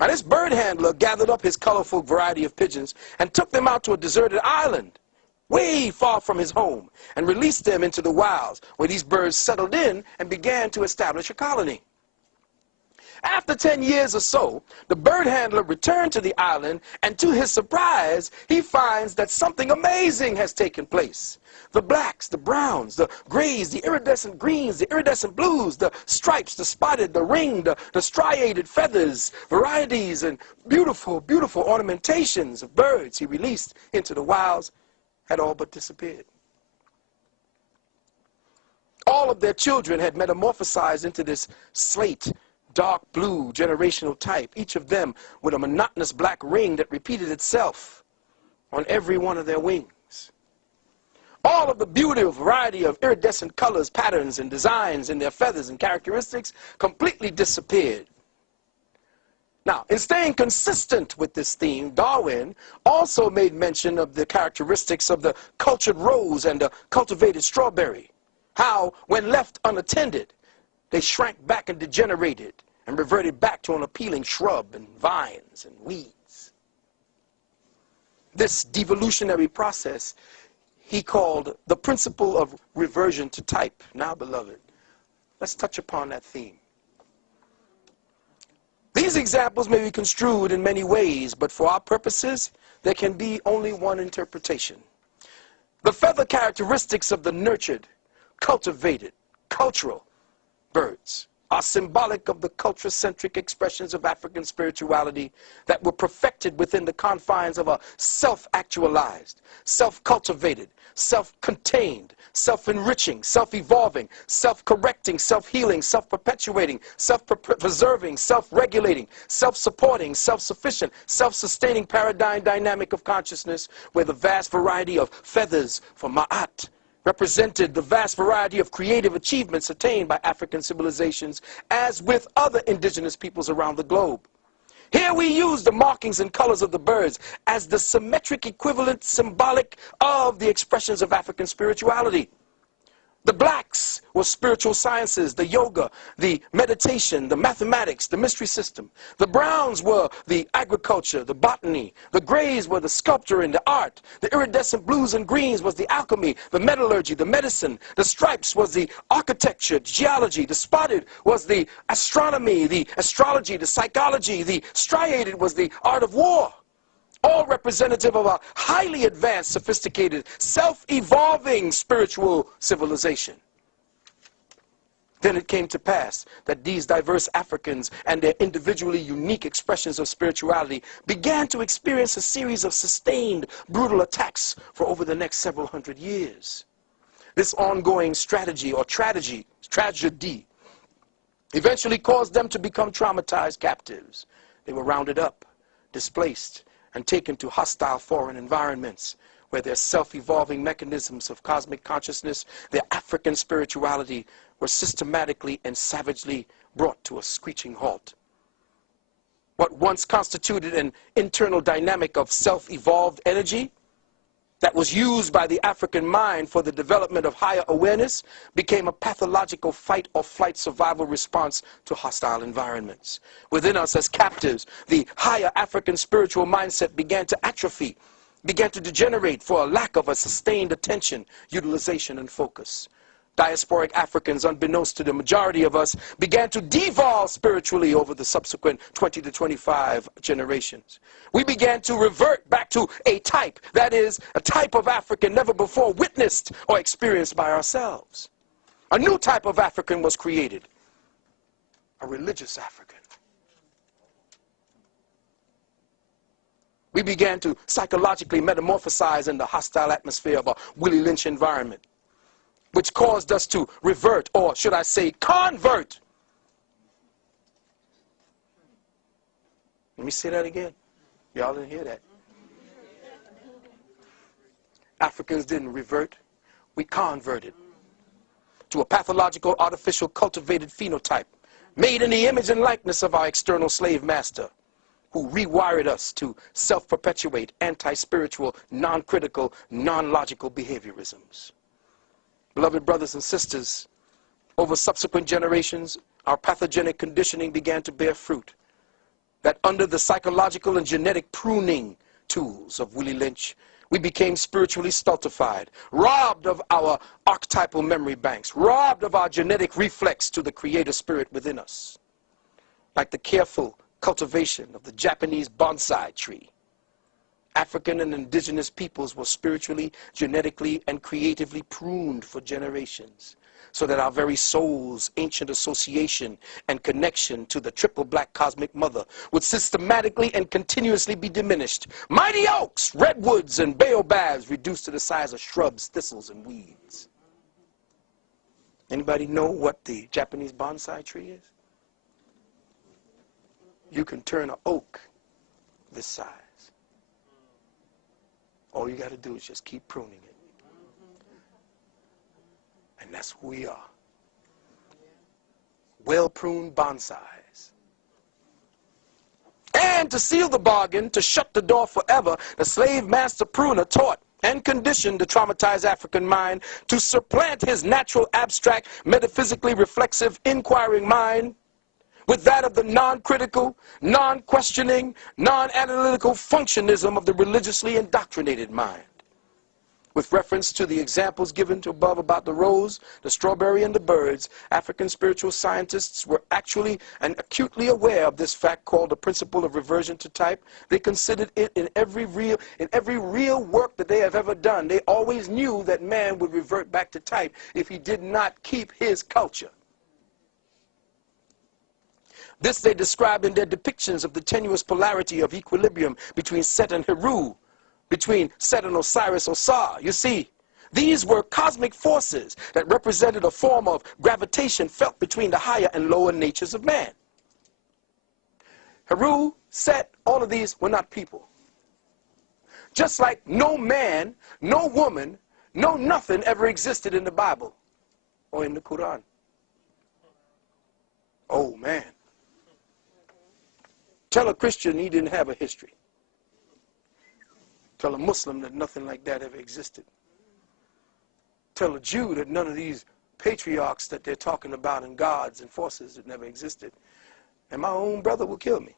Now, this bird handler gathered up his colorful variety of pigeons and took them out to a deserted island way far from his home and released them into the wilds, where these birds settled in and began to establish a colony. After 10 years or so, the bird handler returned to the island, and to his surprise, he finds that something amazing has taken place. The blacks, the browns, the grays, the iridescent greens, the iridescent blues, the stripes, the spotted, the ringed, the striated feathers, varieties, and beautiful, beautiful ornamentations of birds he released into the wilds had all but disappeared. All of their children had metamorphosized into this slate, dark blue generational type, each of them with a monotonous black ring that repeated itself on every one of their wings. All of the beautiful variety of iridescent colors, patterns, and designs in their feathers and characteristics completely disappeared. Now, in staying consistent with this theme, Darwin also made mention of the characteristics of the cultured rose and the cultivated strawberry. How, when left unattended, they shrank back and degenerated and reverted back to an appealing shrub and vines and weeds. This devolutionary process he called the principle of reversion to type. Now, beloved, let's touch upon that theme. These examples may be construed in many ways, but for our purposes, there can be only one interpretation. The feather characteristics of the nurtured, cultivated, cultural birds are symbolic of the culture-centric expressions of African spirituality that were perfected within the confines of a self-actualized, self-cultivated, self-contained, self-enriching, self-evolving, self-correcting, self-healing, self-perpetuating, self-preserving, self-regulating, self-supporting, self-sufficient, self-sustaining paradigm dynamic of consciousness, where the vast variety of feathers for Ma'at represented the vast variety of creative achievements attained by African civilizations, as with other indigenous peoples around the globe. Here we use the markings and colors of the birds as the symmetric equivalent symbolic of the expressions of African spirituality. The blacks were spiritual sciences, the yoga, the meditation, the mathematics, the mystery system. The browns were the agriculture, the botany. The grays were the sculpture and the art. The iridescent blues and greens was the alchemy, the metallurgy, the medicine. The stripes was the architecture, geology. The spotted was the astronomy, the astrology, the psychology. The striated was the art of war. All representative of a highly advanced, sophisticated, self-evolving spiritual civilization. Then it came to pass that these diverse Africans and their individually unique expressions of spirituality began to experience a series of sustained, brutal attacks for over the next several hundred years. This ongoing strategy or tragedy eventually caused them to become traumatized captives. They were rounded up, displaced, and taken to hostile foreign environments where their self-evolving mechanisms of cosmic consciousness, their African spirituality, were systematically and savagely brought to a screeching halt. What once constituted an internal dynamic of self-evolved energy that was used by the African mind for the development of higher awareness became a pathological fight or flight survival response to hostile environments. Within us as captives, the higher African spiritual mindset began to atrophy, began to degenerate for a lack of a sustained attention, utilization, and focus. Diasporic Africans, unbeknownst to the majority of us, began to devolve spiritually over the subsequent 20 to 25 generations. We began to revert back to a type, that is, a type of African never before witnessed or experienced by ourselves. A new type of African was created, a religious African. We began to psychologically metamorphosize in the hostile atmosphere of a Willie Lynch environment, which caused us to revert, or should I say convert. Let me say that again. Y'all didn't hear that. Africans didn't revert. We converted to a pathological, artificial, cultivated phenotype made in the image and likeness of our external slave master, who rewired us to self-perpetuate anti-spiritual, non-critical, non-logical behaviorisms. Beloved brothers and sisters, over subsequent generations, our pathogenic conditioning began to bear fruit. That under the psychological and genetic pruning tools of Willie Lynch, we became spiritually stultified, robbed of our archetypal memory banks, robbed of our genetic reflex to the creator spirit within us. Like the careful cultivation of the Japanese bonsai tree, African and indigenous peoples were spiritually, genetically, and creatively pruned for generations, so that our very soul's ancient association and connection to the triple black cosmic mother would systematically and continuously be diminished. Mighty oaks, redwoods, and baobabs reduced to the size of shrubs, thistles, and weeds. Anybody know what the Japanese bonsai tree is? You can turn an oak this size. All you got to do is just keep pruning it. And that's who we are. Well-pruned bonsais. And to seal the bargain, to shut the door forever, the slave master pruner taught and conditioned the traumatized African mind to supplant his natural, abstract, metaphysically reflexive, inquiring mind with that of the non-critical, non-questioning, non-analytical functionism of the religiously indoctrinated mind. With reference to the examples given above about the rose, the strawberry, and the birds, African spiritual scientists were actually and acutely aware of this fact called the principle of reversion to type. They considered it in every real work that they have ever done. They always knew that man would revert back to type if he did not keep his culture. This they described in their depictions of the tenuous polarity of equilibrium between Set and Heru, between Set and Osiris Osar. You see, these were cosmic forces that represented a form of gravitation felt between the higher and lower natures of man. Heru, Set, all of these were not people. Just like no man, no woman, no nothing ever existed in the Bible or in the Quran. Oh, man. Tell a Christian he didn't have a history. Tell a Muslim that nothing like that ever existed. Tell a Jew that none of these patriarchs that they're talking about and gods and forces that never existed. And my own brother will kill me.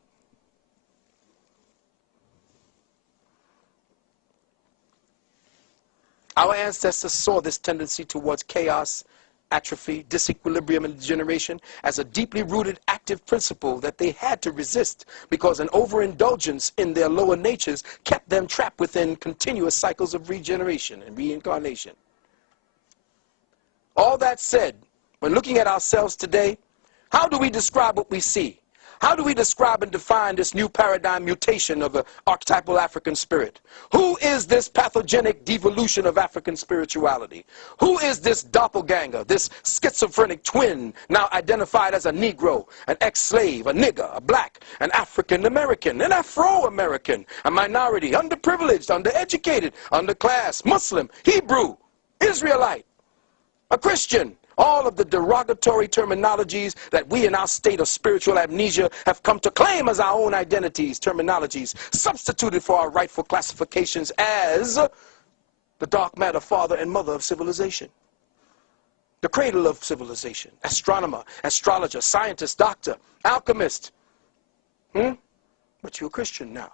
Our ancestors saw this tendency towards chaos, atrophy, disequilibrium, and degeneration as a deeply rooted active principle that they had to resist, because an overindulgence in their lower natures kept them trapped within continuous cycles of regeneration and reincarnation. All that said, when looking at ourselves today, how do we describe what we see? How do we describe and define this new paradigm mutation of the archetypal African spirit? Who is this pathogenic devolution of African spirituality? Who is this doppelganger, this schizophrenic twin, now identified as a Negro, an ex-slave, a nigger, a black, an African-American, an Afro-American, a minority, underprivileged, undereducated, underclass, Muslim, Hebrew, Israelite, a Christian? All of the derogatory terminologies that we in our state of spiritual amnesia have come to claim as our own identities, terminologies, substituted for our rightful classifications as the dark matter father and mother of civilization, the cradle of civilization, astronomer, astrologer, scientist, doctor, alchemist. But you're a Christian now.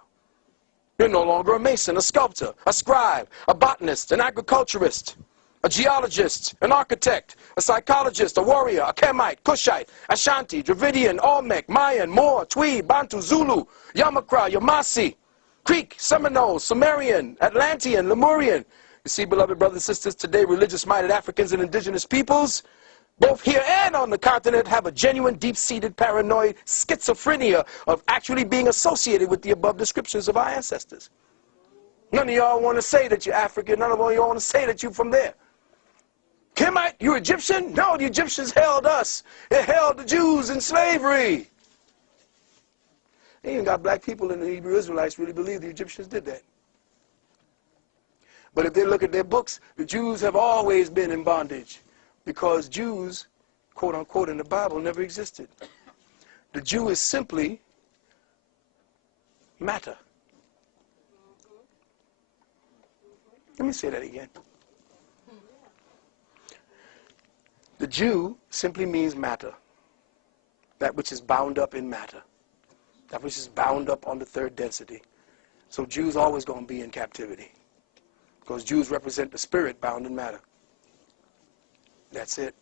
You're no longer a mason, a sculptor, a scribe, a botanist, an agriculturist, a geologist, an architect, a psychologist, a warrior, a Kemite, Kushite, Ashanti, Dravidian, Olmec, Mayan, Moor, Twi, Bantu, Zulu, Yamakra, Yamasi, Creek, Seminole, Sumerian, Atlantean, Lemurian. You see, beloved brothers and sisters, today religious-minded Africans and indigenous peoples, both here and on the continent, have a genuine, deep-seated paranoid schizophrenia of actually being associated with the above descriptions of our ancestors. None of y'all want to say that you're African. None of y'all want to say that you're from there. Kemite, you Egyptian? No, the Egyptians held us. They held the Jews in slavery. They even got black people in the Hebrew Israelites really believe the Egyptians did that. But if they look at their books, the Jews have always been in bondage because Jews, quote unquote, in the Bible never existed. The Jew is simply matter. Let me say that again. The Jew simply means matter. That which is bound up in matter. That which is bound up on the third density. So Jews always going to be in captivity. Because Jews represent the spirit bound in matter. That's it.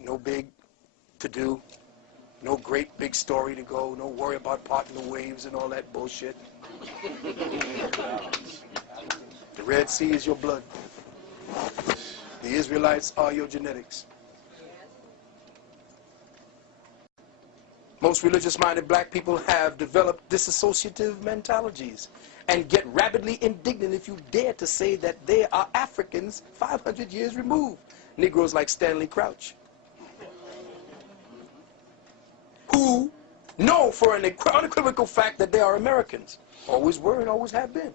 No big to do. No great big story to go. No worry about parting the waves and all that bullshit. The Red Sea is your blood. The Israelites are your genetics. Most religious-minded black people have developed disassociative mentalities and get rabidly indignant if you dare to say that they are Africans 500 years removed. Negroes like Stanley Crouch, who know for an unequivocal fact that they are Americans. Always were and always have been.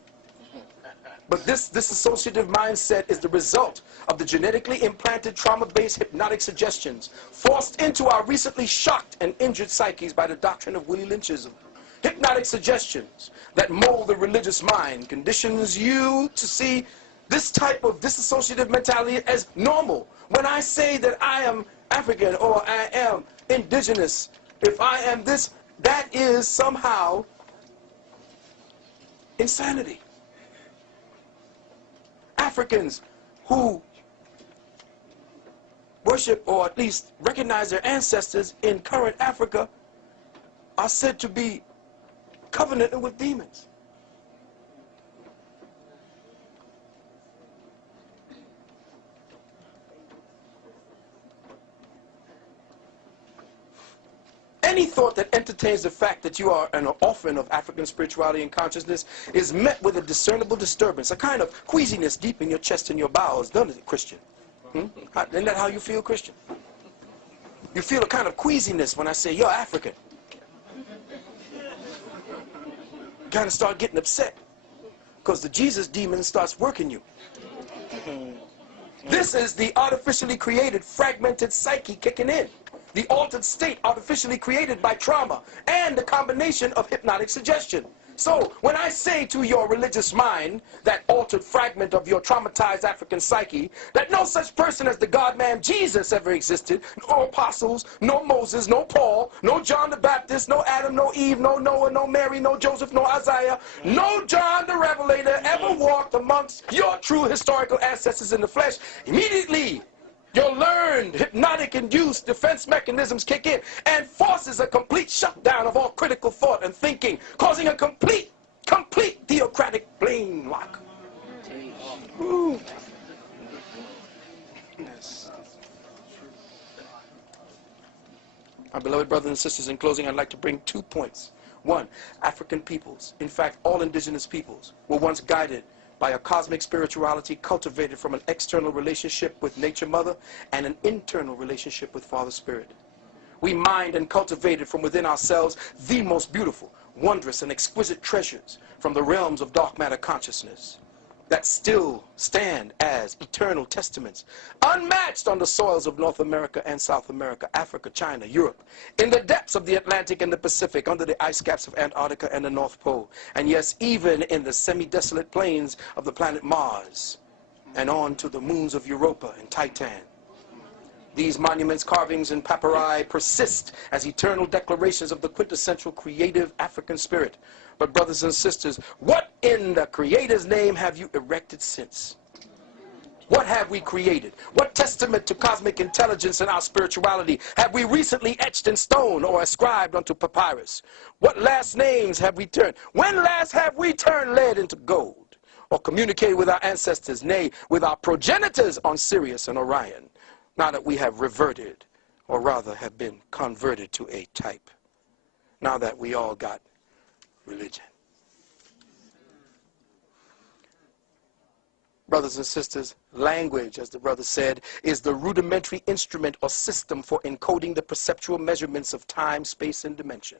But this dissociative mindset is the result of the genetically implanted trauma-based hypnotic suggestions forced into our recently shocked and injured psyches by the doctrine of Willie Lynchism. Hypnotic suggestions that mold the religious mind conditions you to see this type of dissociative mentality as normal. When I say that I am African or I am indigenous, if I am this, that is somehow insanity. Africans who worship or at least recognize their ancestors in current Africa are said to be covenanted with demons. Any thought that entertains the fact that you are an orphan of African spirituality and consciousness is met with a discernible disturbance, a kind of queasiness deep in your chest and your bowels, doesn't it, Christian? Isn't that how you feel, Christian? You feel a kind of queasiness when I say you're African. You kind of start getting upset because the Jesus demon starts working you. This is the artificially created, fragmented psyche kicking in. The altered state artificially created by trauma and the combination of hypnotic suggestion. So when I say to your religious mind, that altered fragment of your traumatized African psyche, that no such person as the God-man Jesus ever existed, no apostles, no Moses, no Paul, no John the Baptist, no Adam, no Eve, no Noah, no Mary, no Joseph, no Isaiah, no John the Revelator ever walked amongst your true historical ancestors in the flesh, immediately your learned, hypnotic-induced defense mechanisms kick in and forces a complete shutdown of all critical thought and thinking, causing a complete theocratic blame lock. Ooh. Yes. My beloved brothers and sisters, in closing, I'd like to bring 2 points. One, African peoples, in fact, all indigenous peoples, were once guided by a cosmic spirituality cultivated from an external relationship with Nature Mother and an internal relationship with Father Spirit. We mined and cultivated from within ourselves the most beautiful, wondrous, and exquisite treasures from the realms of dark matter consciousness. that still stand as eternal testaments, unmatched on the soils of North America and South America, Africa, China, Europe, in the depths of the Atlantic and the Pacific, under the ice caps of Antarctica and the North Pole, and yes, even in the semi-desolate plains of the planet Mars, and on to the moons of Europa and Titan. These monuments, carvings, and papyri persist as eternal declarations of the quintessential creative African spirit. But brothers and sisters, what in the Creator's name have you erected since? What have we created? What testament to cosmic intelligence and our spirituality have we recently etched in stone or ascribed unto papyrus? What last names have we turned? When last have we turned lead into gold? Or communicated with our ancestors, nay, with our progenitors on Sirius and Orion, now that we have reverted, or rather have been converted to a type, now that we all got religion. Brothers and sisters, language, as the brother said, is the rudimentary instrument or system for encoding the perceptual measurements of time, space, and dimension.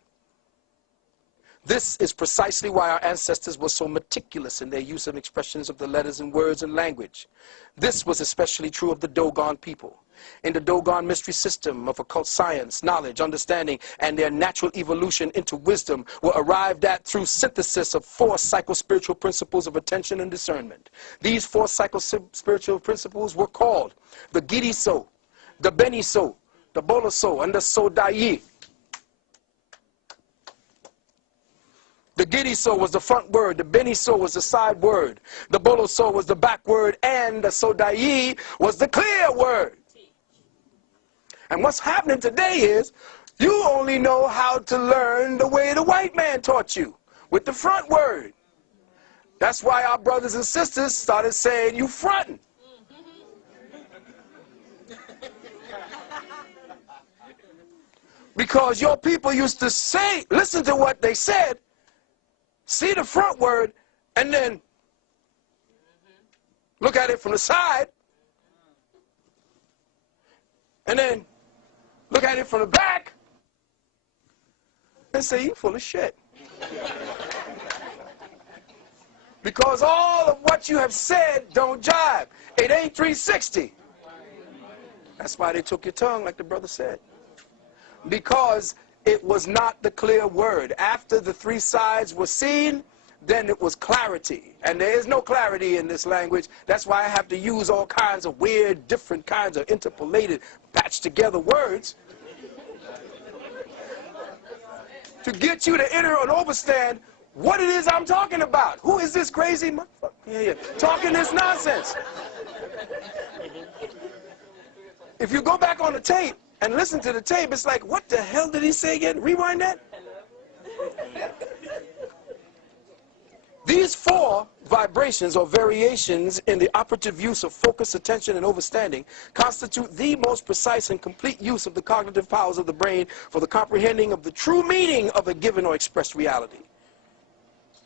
This is precisely why our ancestors were so meticulous in their use of expressions of the letters and words and language. This was especially true of the Dogon people. In the Dogon mystery system of occult science, knowledge, understanding, and their natural evolution into wisdom were arrived at through synthesis of 4 psycho-spiritual principles of attention and discernment. These 4 psycho-spiritual principles were called the Giri-so, the Beni-so, the Bolo-so, and the So-dai. The Giri-so was the front word, the Beni-so was the side word, the Bolo-so was the back word, and the So-dai was the clear word. And what's happening today is you only know how to learn the way the white man taught you, with the front word. That's why our brothers and sisters started saying, you frontin'. Because your people used to say, listen to what they said, see the front word, and then look at it from the side, and then look at it from the back, and say, you full of shit. Because all of what you have said don't jive. It ain't 360. That's why they took your tongue, like the brother said. Because it was not the clear word. After the 3 sides were seen, then it was clarity. And there is no clarity in this language. That's why I have to use all kinds of weird, different kinds of interpolated, patched together words to get you to enter and understand what it is I'm talking about. Who is this crazy motherfucker talking this nonsense? If you go back on the tape and listen to the tape, it's like, what the hell did he say again? Rewind that. These 4 vibrations or variations in the operative use of focus, attention, and understanding constitute the most precise and complete use of the cognitive powers of the brain for the comprehending of the true meaning of a given or expressed reality.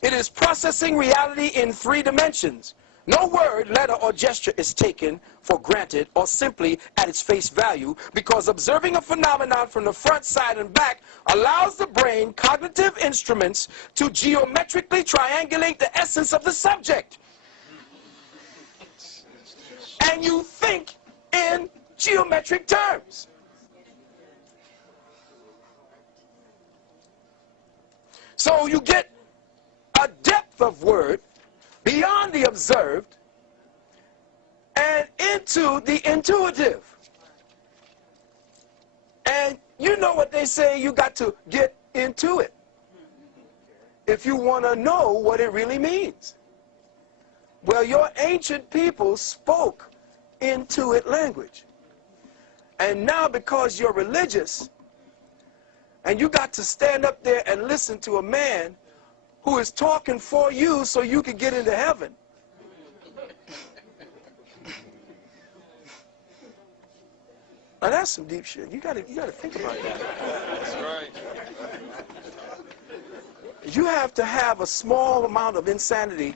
It is processing reality in 3 dimensions. No word, letter, or gesture is taken for granted or simply at its face value, because observing a phenomenon from the front, side, and back allows the brain cognitive instruments to geometrically triangulate the essence of the subject. And you think in geometric terms. So you get a depth of word beyond the observed and into the intuitive. And you know what they say, you got to get into it if you want to know what it really means. Well, your ancient people spoke intuit language. And now because you're religious and you got to stand up there and listen to a man who is talking for you so you can get into heaven. Now that's some deep shit. You gotta think about that. That's right. You have to have a small amount of insanity,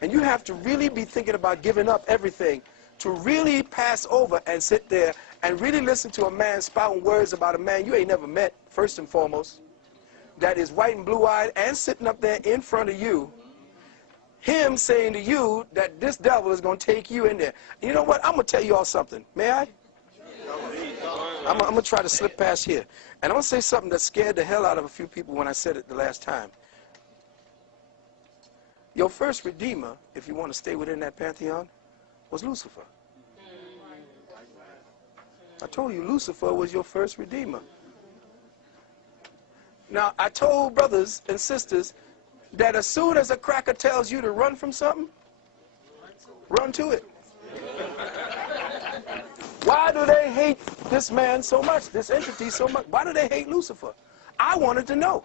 and you have to really be thinking about giving up everything to really pass over and sit there and really listen to a man spouting words about a man you ain't never met, first and foremost, that is white and blue-eyed and sitting up there in front of you, him saying to you that this devil is going to take you in there. You know what? I'm going to tell you all something. May I? I'm going to try to slip past here. And I'm going to say something that scared the hell out of a few people when I said it the last time. Your first redeemer, if you want to stay within that pantheon, was Lucifer. I told you Lucifer was your first redeemer. Now, I told brothers and sisters that as soon as a cracker tells you to run from something, run to it. Why do they hate this man so much, this entity so much? Why do they hate Lucifer? I wanted to know.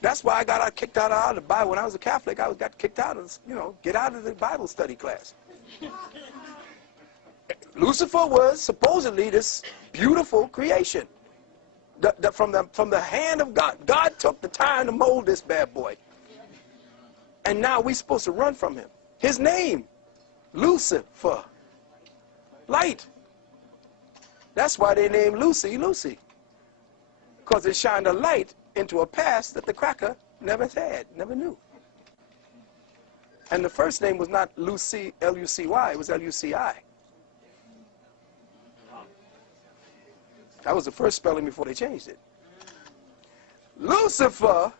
That's why I got kicked out of the Bible. When I was a Catholic, I got kicked out of, get out of the Bible study class. Lucifer was supposedly this beautiful creation. From the hand of God. God took the time to mold this bad boy. And now we're supposed to run from him. His name, Lucifer. Light. That's why they named Lucy, Lucy. Because it shined a light into a past that the cracker never had, never knew. And the first name was not Lucy, L-U-C-Y, it was L-U-C-I. That was the first spelling before they changed it. Lucifer,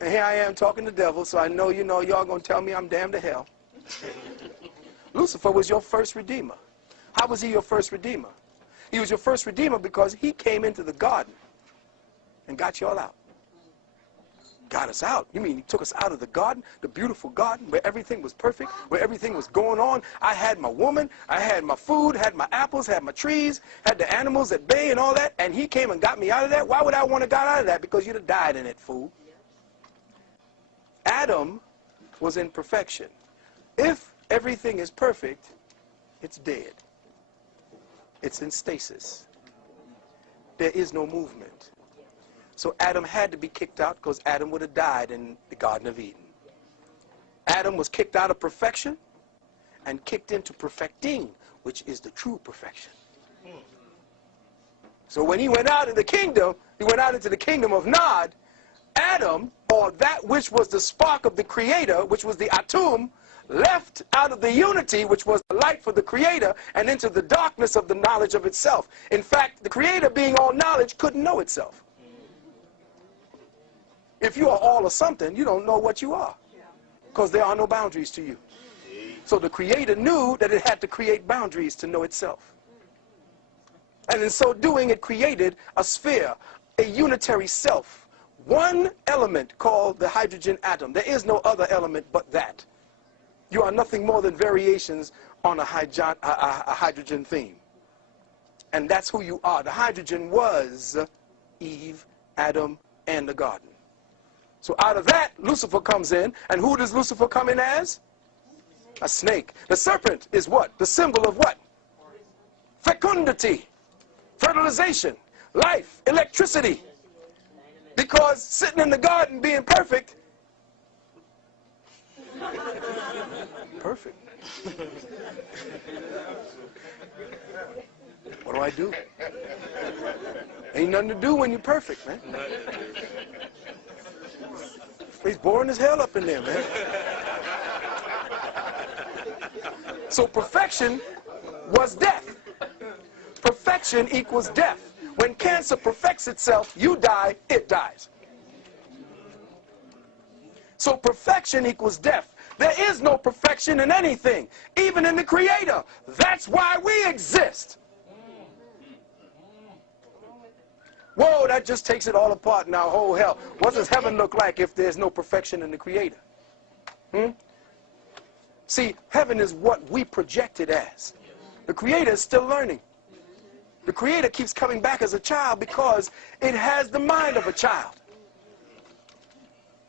and here I am talking to the devil, so I know y'all going to tell me I'm damned to hell. Lucifer was your first redeemer. How was he your first redeemer? He was your first redeemer because he came into the garden and got you all out. Got us out. You mean he took us out of the garden, the beautiful garden where everything was perfect, where everything was going on. I had my woman, I had my food, had my apples, had my trees, had the animals at bay and all that, and he came and got me out of that. Why would I want to get out of that? Because you'd have died in it, fool. Adam was in perfection. If everything is perfect, it's dead. It's in stasis. There is no movement. So Adam had to be kicked out because Adam would have died in the Garden of Eden. Adam was kicked out of perfection and kicked into perfecting, which is the true perfection. So when he went out in the kingdom, he went out into the kingdom of Nod. Adam, or that which was the spark of the creator, which was the atum, left out of the unity, which was the light for the creator, and into the darkness of the knowledge of itself. In fact, the creator, being all knowledge, couldn't know itself. If you are all or something, you don't know what you are, because there are no boundaries to you. So the creator knew that it had to create boundaries to know itself. And in so doing, it created a sphere, a unitary self, one element called the hydrogen atom. There is no other element but that. You are nothing more than variations on a hydrogen theme. And that's who you are. The hydrogen was Eve, Adam, and the garden. So out of that, Lucifer comes in. And who does Lucifer come in as? A snake. The serpent is what? The symbol of what? Fecundity, fertilization, life, electricity. Because sitting in the garden being perfect, perfect. What do I do? Ain't nothing to do when you're perfect, man. It's boring as hell up in there, man. So perfection was death. Perfection equals death. When cancer perfects itself, you die, it dies. So perfection equals death. There is no perfection in anything, even in the Creator. That's why we exist. Whoa, that just takes it all apart now. Oh, hell. What does heaven look like if there's no perfection in the Creator? See, heaven is what we project it as. The Creator is still learning. The Creator keeps coming back as a child because it has the mind of a child.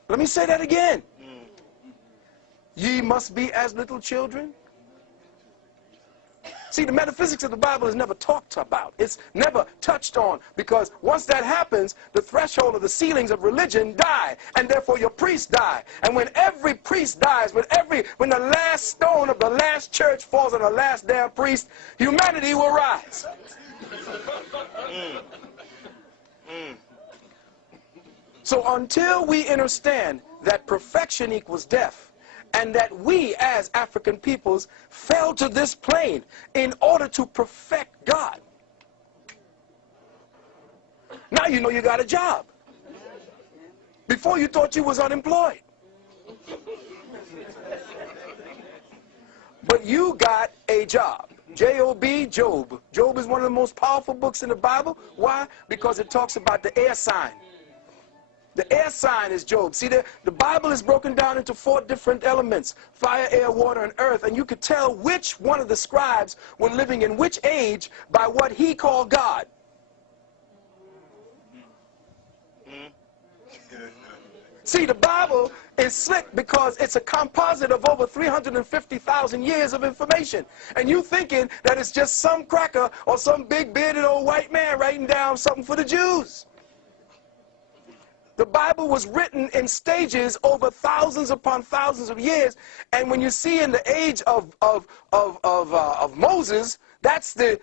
Let me say that again. Ye must be as little children. See, the metaphysics of the Bible is never talked about. It's never touched on, because once that happens, the threshold of the ceilings of religion die, and therefore your priests die. And when every priest dies, when the last stone of the last church falls on the last damn priest, humanity will rise. So until we understand that perfection equals death, And that we as African peoples fell to this plane in order to perfect God. Now you know you got a job. Before you thought you was unemployed. But you got a job. J-O-B, Job. Job is one of the most powerful books in the Bible. Why? Because it talks about the air sign. The air sign is Job. See, the Bible is broken down into 4 different elements: fire, air, water, and earth. And you could tell which one of the scribes were living in which age by what he called God. See, the Bible is slick because it's a composite of over 350,000 years of information. And you thinking that it's just some cracker or some big bearded old white man writing down something for the Jews. The Bible was written in stages over thousands upon thousands of years. And when you see in the age of Moses, that's the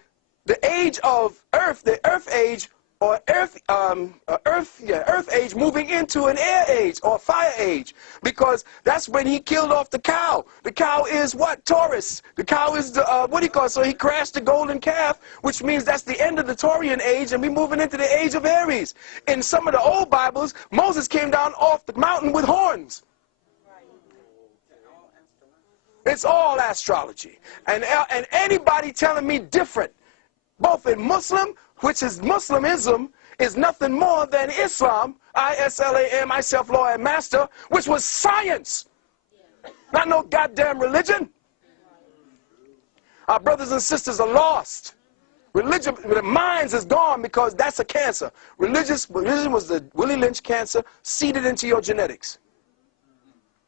age of earth, the earth age, or earth age moving into an air age or fire age, because that's when he killed off the cow. The cow is what? Taurus. The cow is the what do you call it? So he crashed the golden calf, which means that's the end of the Taurian age, and we're moving into the age of Aries. In some of the old Bibles, Moses came down off the mountain with horns. It's all astrology, and anybody telling me different, both in Muslim, which is Muslimism, is nothing more than Islam, I-S-L-A-M, I self-law and master, which was science, not no goddamn religion. Our brothers and sisters are lost. Religion, their minds is gone because that's a cancer. Religion was the Willie Lynch cancer seeded into your genetics.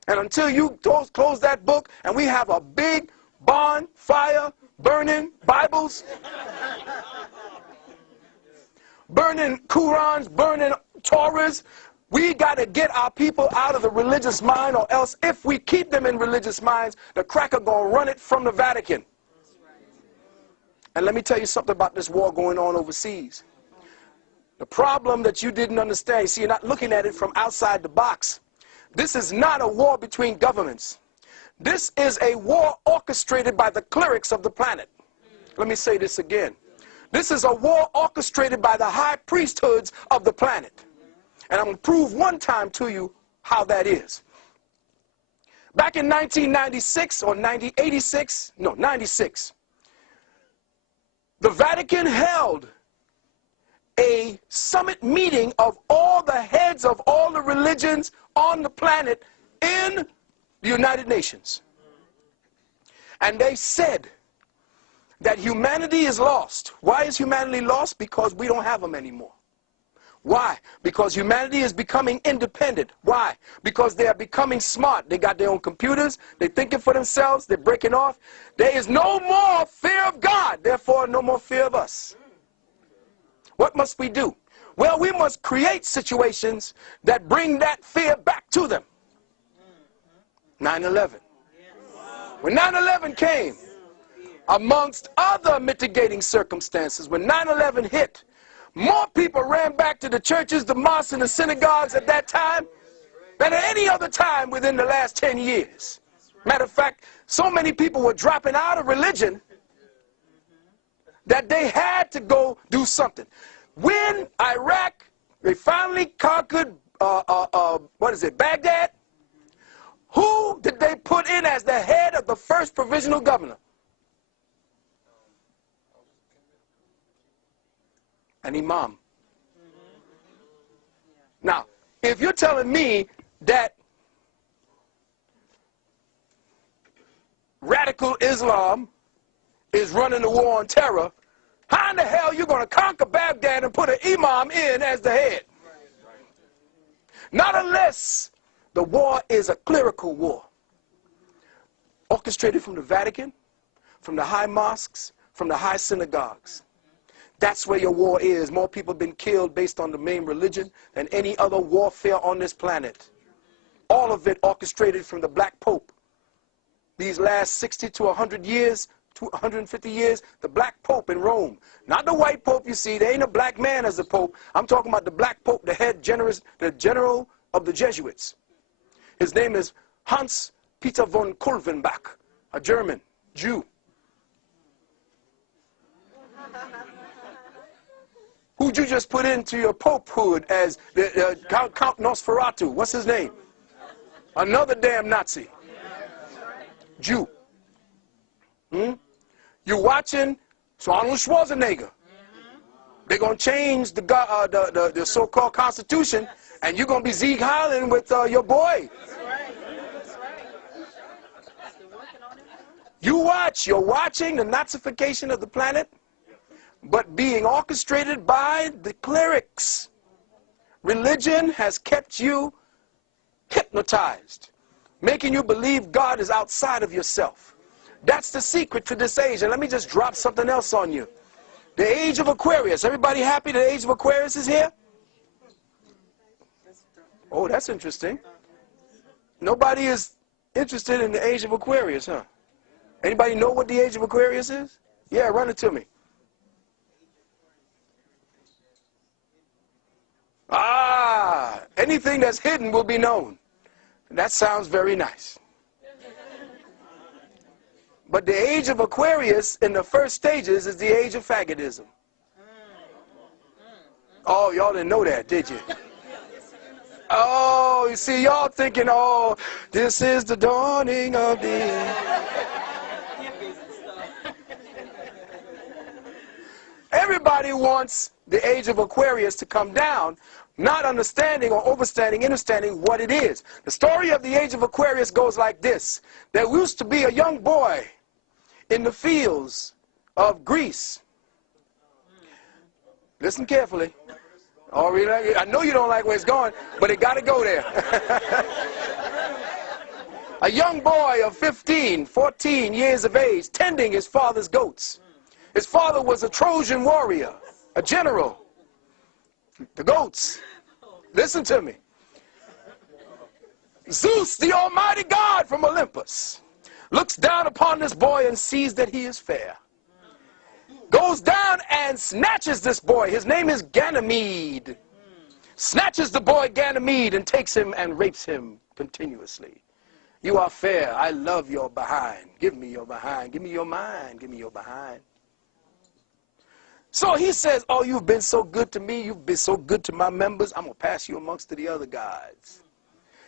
And until you close that book and we have a big bonfire burning Bibles, burning Qurans, burning Torahs, we got to get our people out of the religious mind, or else if we keep them in religious minds, the cracker going to run it from the Vatican. And let me tell you something about this war going on overseas. The problem that you didn't understand, you see, you're not looking at it from outside the box. This is not a war between governments. This is a war orchestrated by the clerics of the planet. Let me say this again. This is a war orchestrated by the high priesthoods of the planet. And I'm going to prove one time to you how that is. Back in 1996 or 96, the Vatican held a summit meeting of all the heads of all the religions on the planet in the United Nations. And they said that humanity is lost. Why is humanity lost? Because we don't have them anymore. Why? Because humanity is becoming independent. Why? Because they are becoming smart. They got their own computers. They're thinking for themselves. They're breaking off. There is no more fear of God. Therefore, no more fear of us. What must we do? Well, we must create situations that bring that fear back to them. 9/11. When 9/11 came, amongst other mitigating circumstances, when 9/11 hit, more people ran back to the churches, the mosques, and the synagogues at that time than at any other time within the last 10 years. Matter of fact, so many people were dropping out of religion that they had to go do something. When Iraq, they finally conquered, Baghdad, who did they put in as the head of the first provisional governor? An imam. Now, if you're telling me that radical Islam is running the war on terror, how in the hell are you going to conquer Baghdad and put an imam in as the head? Not unless the war is a clerical war, orchestrated from the Vatican, from the high mosques, from the high synagogues. That's where your war is. More people have been killed based on the main religion than any other warfare on this planet. All of it orchestrated from the Black Pope. These last 60 to 100 years, 150 years, the Black Pope in Rome. Not the white Pope you see. There ain't a black man as the Pope. I'm talking about the Black Pope, the general of the Jesuits. His name is Hans Peter von Kulvenbach, a German Jew, who'd you just put into your popehood as the Count Nosferatu? What's his name? Another damn Nazi. Jew. You're watching Arnold Schwarzenegger. They're going to change the so-called Constitution, and you're going to be Sieg Heil with your boy. You're watching the Nazification of the planet, but being orchestrated by the clerics. Religion has kept you hypnotized, making you believe God is outside of yourself. That's the secret to this age. And let me just drop something else on you. The age of Aquarius. Everybody happy the age of Aquarius is here? Oh, that's interesting. Nobody is interested in the age of Aquarius, huh? Anybody know what the age of Aquarius is? Yeah, run it to me. Ah, anything that's hidden will be known. That sounds very nice. But the age of Aquarius in the first stages is the age of faggotism. Oh, y'all didn't know that, did you? Oh, you see, y'all thinking, oh, this is the dawning of the... Everybody wants the age of Aquarius to come down, not understanding or understanding what it is. The story of the age of Aquarius goes like this. There used to be a young boy in the fields of Greece. Listen carefully. Oh, really? I know you don't like where it's going, but it got to go there. A young boy of 15, 14 years of age, tending his father's goats. His father was a Trojan warrior, a general. The goats. Listen to me. Zeus, the almighty God from Olympus, looks down upon this boy and sees that he is fair. Goes down and snatches this boy. His name is Ganymede. Snatches the boy Ganymede and takes him and rapes him continuously. You are fair. I love your behind. Give me your behind. Give me your mind. Give me your behind. So he says, oh, you've been so good to me. You've been so good to my members. I'm going to pass you amongst the other gods.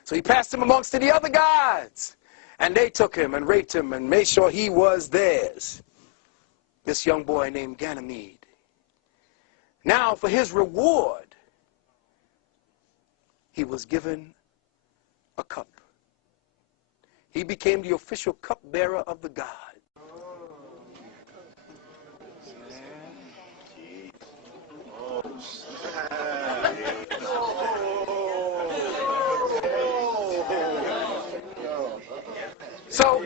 So he passed him amongst the other gods. And they took him and raped him and made sure he was theirs. This young boy named Ganymede. Now, for his reward, he was given a cup. He became the official cupbearer of the god. So,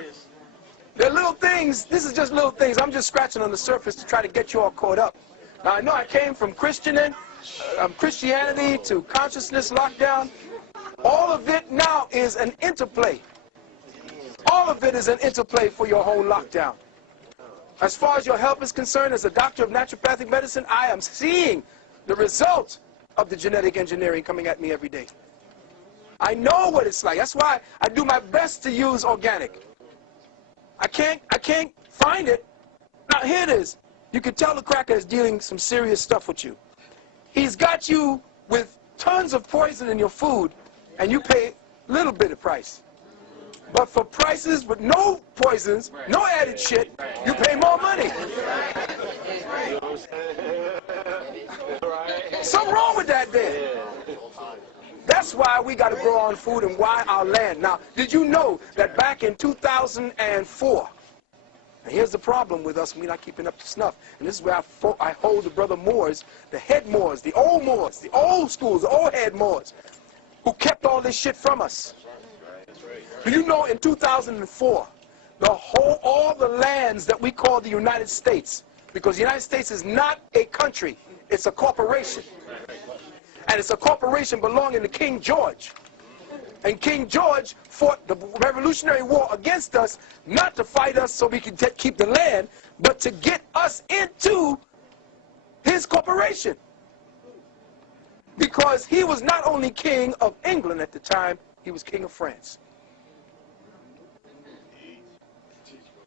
there are little things, this is just little things. I'm just scratching on the surface to try to get you all caught up. Now, I know I came from Christianity to consciousness lockdown. All of it now is an interplay. All of it is an interplay for your whole lockdown. As far as your health is concerned, as a doctor of naturopathic medicine, I am seeing the result of the genetic engineering coming at me every day. I know what it's like. That's why I do my best to use organic. I can't find it. Now here it is. You can tell the cracker is dealing some serious stuff with you. He's got you with tons of poison in your food, and you pay a little bit of price. But for prices with no poisons, no added shit, you pay more money. Something wrong with that there. That's why we got to grow our own food and why our land. Now, did you know that back in 2004, and here's the problem with us, we're not keeping up to snuff, and this is where I hold the brother Moors, the head Moors, the old schools, the old head Moors, who kept all this shit from us. Do you know in 2004, all the lands that we call the United States, because the United States is not a country, it's a corporation. And it's a corporation belonging to King George. And King George fought the Revolutionary War against us, not to fight us so we could keep the land, but to get us into his corporation. Because he was not only king of England at the time, he was king of France.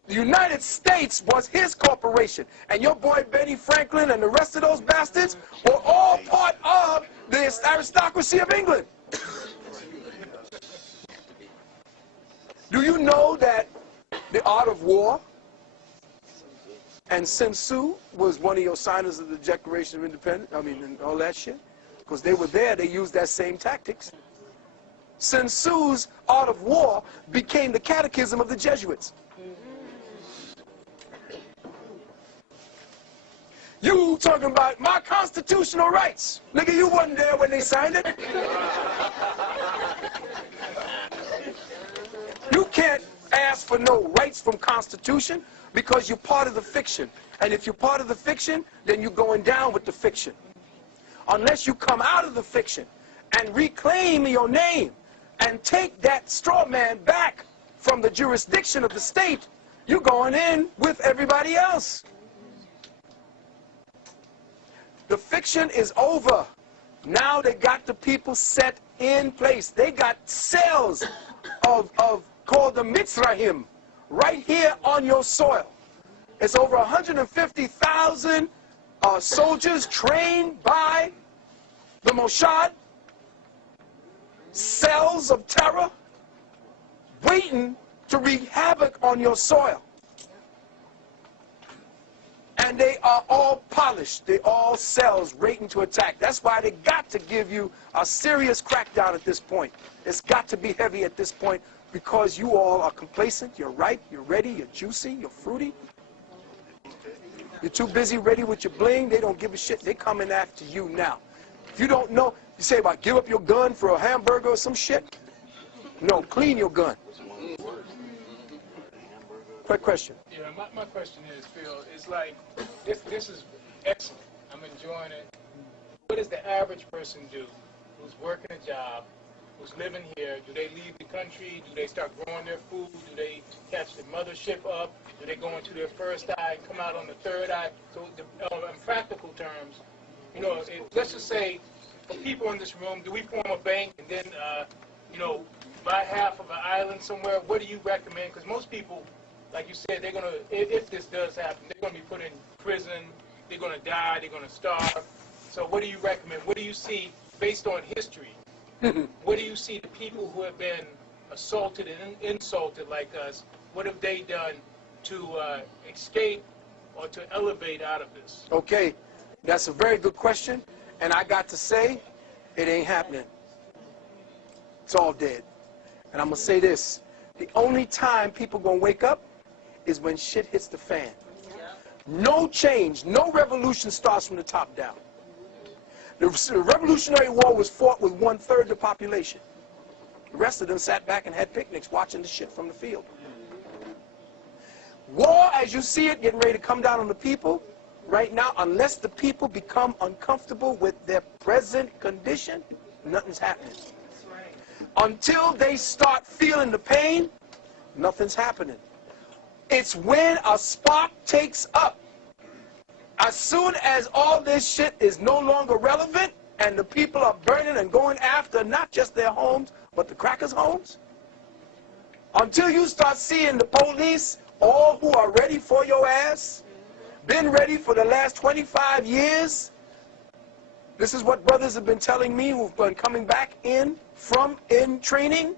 The United States was his corporation. And your boy Benny Franklin and the rest of those bastards were all part of the aristocracy of England. Do you know that the art of war and Sun Tzu was one of your signers of the Declaration of Independence? I mean, and all that shit? Because they were there, they used that same tactics. Sun Tzu's art of war became the catechism of the Jesuits. You talking about my constitutional rights. Nigga, you wasn't there when they signed it. You can't ask for no rights from Constitution because you're part of the fiction. And if you're part of the fiction, then you're going down with the fiction. Unless you come out of the fiction and reclaim your name and take that straw man back from the jurisdiction of the state, you're going in with everybody else. The fiction is over. Now they got the people set in place. They got cells called the Mitzrayim right here on your soil. It's over 150,000 soldiers trained by the Mossad, cells of terror, waiting to wreak havoc on your soil. And they are all polished. They all cells waiting to attack. That's why they got to give you a serious crackdown at this point. It's got to be heavy at this point because you all are complacent, you're ripe, you're ready, you're juicy, you're fruity. You're too busy ready with your bling. They don't give a shit. They're coming after you now. If you don't know, you say about give up your gun for a hamburger or some shit. No, clean your gun. Quick question. Yeah, my question is, Phil, it's like, this is excellent. I'm enjoying it. What does the average person do who's working a job, who's living here? Do they leave the country? Do they start growing their food? Do they catch the mothership up? Do they go into their first eye and come out on the third eye? So in practical terms, you know, let's just say, for people in this room, do we form a bank and then, you know, buy half of an island somewhere? What do you recommend? Because most people, like you said, they're going to, if this does happen, they're going to be put in prison, they're going to die, they're going to starve. So what do you recommend? What do you see, based on history, what do you see the people who have been assaulted and insulted like us, what have they done to escape or to elevate out of this? Okay, that's a very good question. And I got to say, it ain't happening. It's all dead. And I'm going to say this. The only time people going to wake up is when shit hits the fan. No change, no revolution starts from the top down. The Revolutionary War was fought with 1/3 the population. The rest of them sat back and had picnics watching the shit from the field. War, as you see it, getting ready to come down on the people right now, unless the people become uncomfortable with their present condition, nothing's happening. Until they start feeling the pain, nothing's happening. It's when a spark takes up. As soon as all this shit is no longer relevant and the people are burning and going after not just their homes, but the crackers' homes, until you start seeing the police, all who are ready for your ass, been ready for the last 25 years. This is what brothers have been telling me who've been coming back from training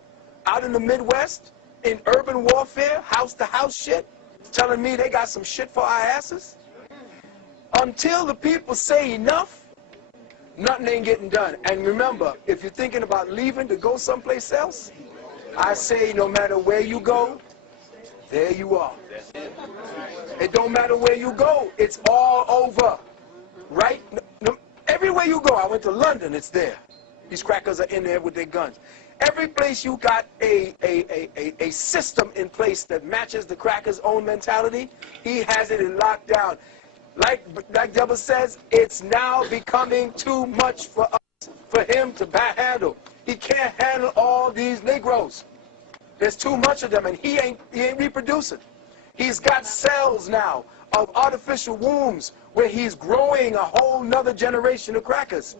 out in the Midwest, in urban warfare, house-to-house shit, telling me they got some shit for our asses. Until the people say enough, nothing ain't getting done. And remember, if you're thinking about leaving to go someplace else, I say no matter where you go, there you are. It don't matter where you go, it's all over. Right? Everywhere you go, I went to London, it's there. These crackers are in there with their guns. Every place you got a system in place that matches the cracker's own mentality, he has it in lockdown. Like Deborah says, it's now becoming too much for us, for him to handle. He can't handle all these Negroes. There's too much of them, and he ain't reproducing. He's got cells now of artificial wombs where he's growing a whole nother generation of crackers.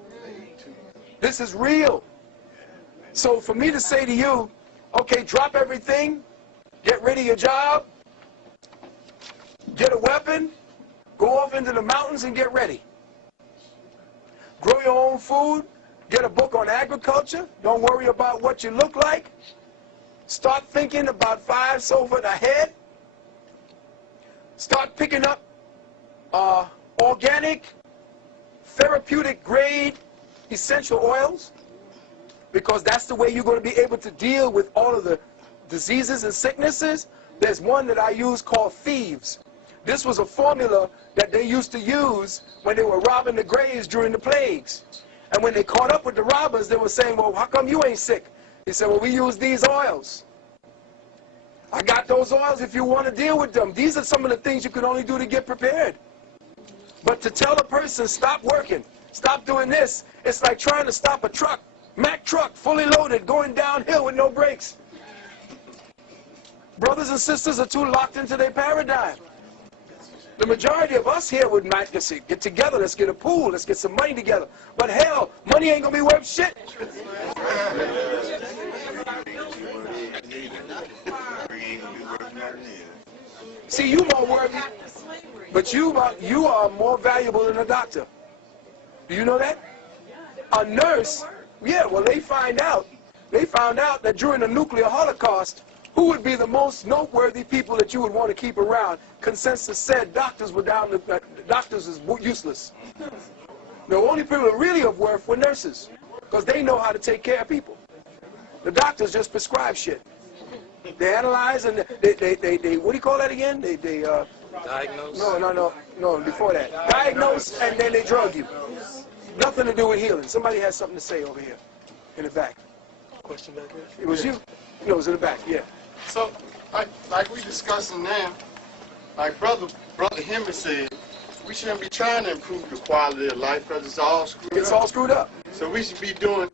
This is real. So for me to say to you, okay, drop everything, get rid of your job, get a weapon, go off into the mountains and get ready. Grow your own food, get a book on agriculture, don't worry about what you look like. Start thinking about 5 sofa ahead. Start picking up organic, therapeutic grade essential oils, because that's the way you're going to be able to deal with all of the diseases and sicknesses. There's one that I use called Thieves. This was a formula that they used to use when they were robbing the graves during the plagues. And when they caught up with the robbers, they were saying, well, how come you ain't sick? He said, well, we use these oils. I got those oils if you want to deal with them. These are some of the things you can only do to get prepared. But to tell a person, stop working, stop doing this, it's like trying to stop a truck, Mack truck, fully loaded, going downhill with no brakes. Brothers and sisters are too locked into their paradigm. The majority of us here would not just get together, let's get a pool, let's get some money together. But hell, money ain't going to be worth shit. See, you more worthy, but you are more valuable than a doctor. Do you know that? A nurse, yeah, well, they found out that during the nuclear holocaust, who would be the most noteworthy people that you would want to keep around? Consensus said doctors were doctors is useless. The only people that really of worth were nurses, because they know how to take care of people. The doctors just prescribe shit. They analyze and they what do you call that again? They Diagnose? No, before that. Diagnose and then they drug you. Nothing to do with healing. Somebody has something to say over here in the back. Question back there? It was you? No, it was in the back, yeah. So, like we discussing now, like Brother Henry said, we shouldn't be trying to improve the quality of life because it's all screwed up. It's all screwed up. So we should be doing,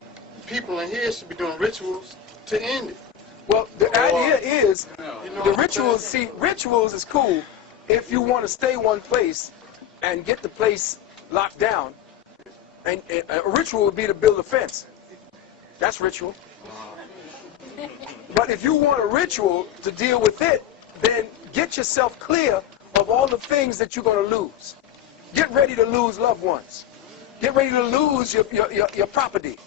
people in here should be doing rituals to end it. Well, the idea is, You know the what I'm rituals, saying? see, rituals is cool if you want to stay one place and get the place locked down. And a ritual would be to build a fence. That's ritual. But if you want a ritual to deal with it, then get yourself clear of all the things that you're going to lose. Get ready to lose loved ones. Get ready to lose your property.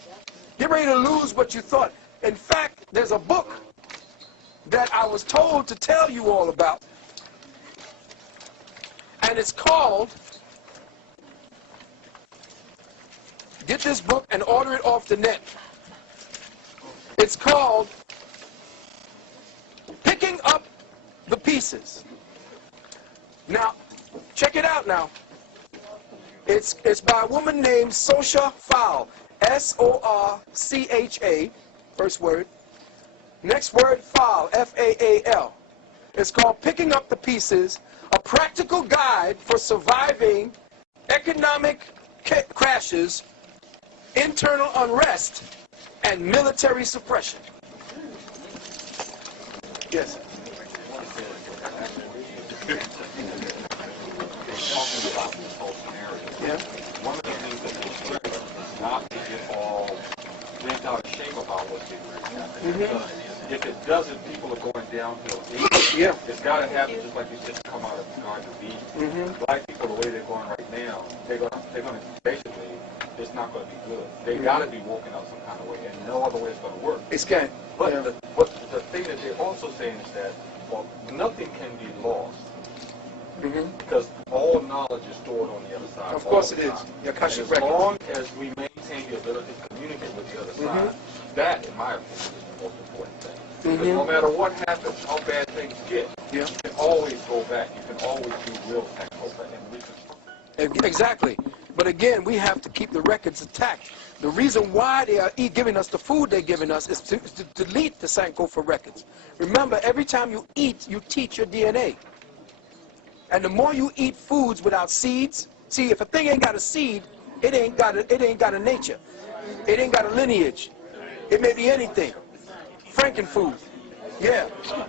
Get ready to lose what you thought. In fact, there's a book that I was told to tell you all about. And it's called, get this book and order it off the net. It's called Picking Up the Pieces. Now, check it out now. It's by a woman named Sorcha Faal. S-O-R-C-H-A, first word. Next word, Faal, F-A-A-L. It's called Picking Up the Pieces, a practical guide for surviving economic crashes, internal unrest, and military suppression. Yes. Yeah. One of the things that is very not to get all bent out of shape about what they're doing. If it doesn't, people are going downhill. Yeah. It's got to happen just like you said, to come out of the Garden of Eden. Black people, the way they're going right now, they're going to basically, it's not going to be good. They got to be woken up some kind of way, and no other way is going to work. It's can't. But Yeah. the thing that they're also saying is that, well, nothing can be lost. Because all knowledge is stored on the other side. Of course it the is. time. Your And Akashic as record. long as we maintain the ability to communicate with the other side, that, in my opinion, is the most important thing. Because no matter what happens, how bad things get, you can always go back. You can always do real technical and reconstruct. Exactly. But again, we have to keep the records intact. The reason why they are giving us the food they're giving us is to delete the Sankofa records. Remember, every time you eat, you teach your DNA. And the more you eat foods without seeds, see, if a thing ain't got a seed, it ain't got a nature. It ain't got a lineage. It may be anything. Frankenfood. Yeah.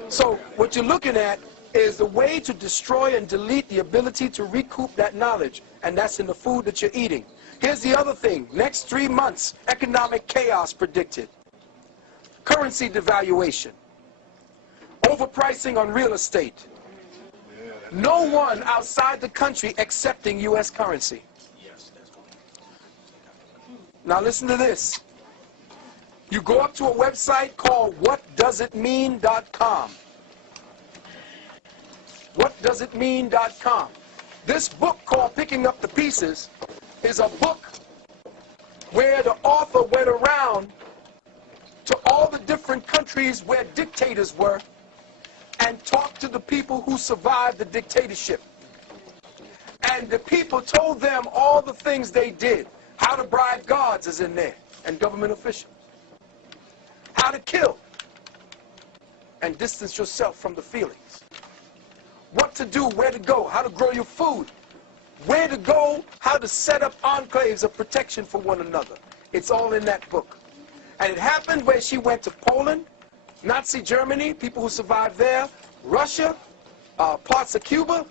So what you're looking at is the way to destroy and delete the ability to recoup that knowledge. And that's in the food that you're eating. Here's the other thing. Next 3 months, economic chaos predicted. Currency devaluation. Overpricing on real estate. No one outside the country accepting U.S. currency. Now listen to this. You go up to a website called whatdoesitmean.com. Whatdoesitmean.com. This book called Picking Up the Pieces is a book where the author went around to all the different countries where dictators were and talked to the people who survived the dictatorship. And the people told them all the things they did. How to bribe guards is in there, and government officials. How to kill and distance yourself from the feelings. What to do, where to go, how to grow your food, where to go, how to set up enclaves of protection for one another. It's all in that book. And it happened where she went to Poland, Nazi Germany, people who survived there, Russia, parts of Cuba,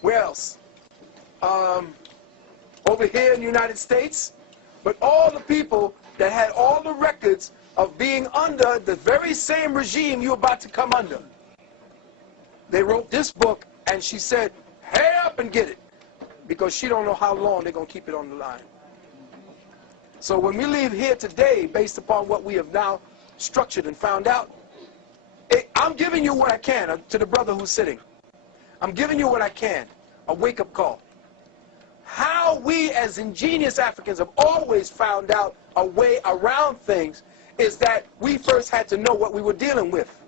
where else? Over here in the United States. But all the people that had all the records of being under the very same regime you're about to come under. They wrote this book, and she said, hurry up and get it, because she don't know how long they're going to keep it on the line. So when we leave here today, based upon what we have now structured and found out, I'm giving you what I can to the brother who's sitting. I'm giving you what I can, a wake-up call. How we as ingenious Africans have always found out a way around things is that we first had to know what we were dealing with.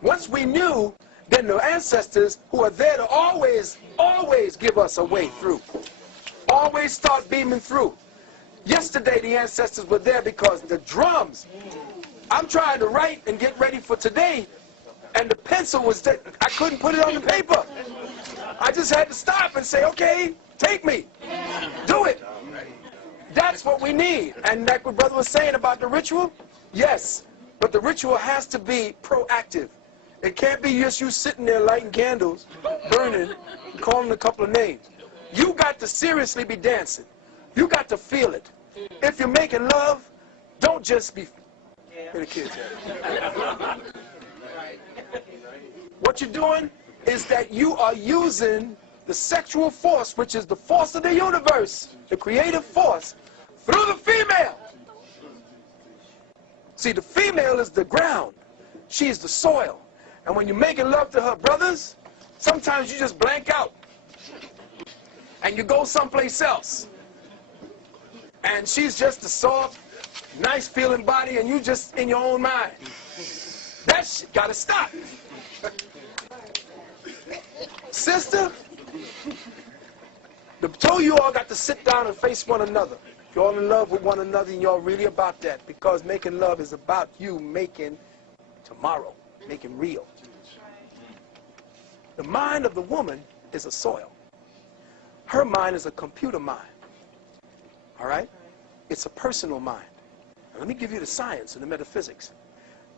Once we knew, then the ancestors who are there to always give us a way through. Always start beaming through. Yesterday the ancestors were there because the drums, I'm trying to write and get ready for today, and the pencil was there. I couldn't put it on the paper. I just had to stop and say, okay, take me. Do it. That's what we need. And like what brother was saying about the ritual, yes, but the ritual has to be proactive. It can't be just you sitting there lighting candles, burning, calling a couple of names. You got to seriously be dancing. You got to feel it. If you're making love, don't just be... Where the kids at? What you're doing is that you are using the sexual force, which is the force of the universe, the creative force, through the female. See, the female is the ground. She's the soil. And when you're making love to her brothers, sometimes you just blank out. And you go someplace else. And she's just a soft, nice feeling body, and you just in your own mind. That shit gotta stop. Sister, the two of you all got to sit down and face one another. You're all in love with one another, and you're really about that, because making love is about you making tomorrow, making real. The mind of the woman is a soil. Her mind is a computer mind. All right? It's a personal mind. Now, let me give you the science and the metaphysics.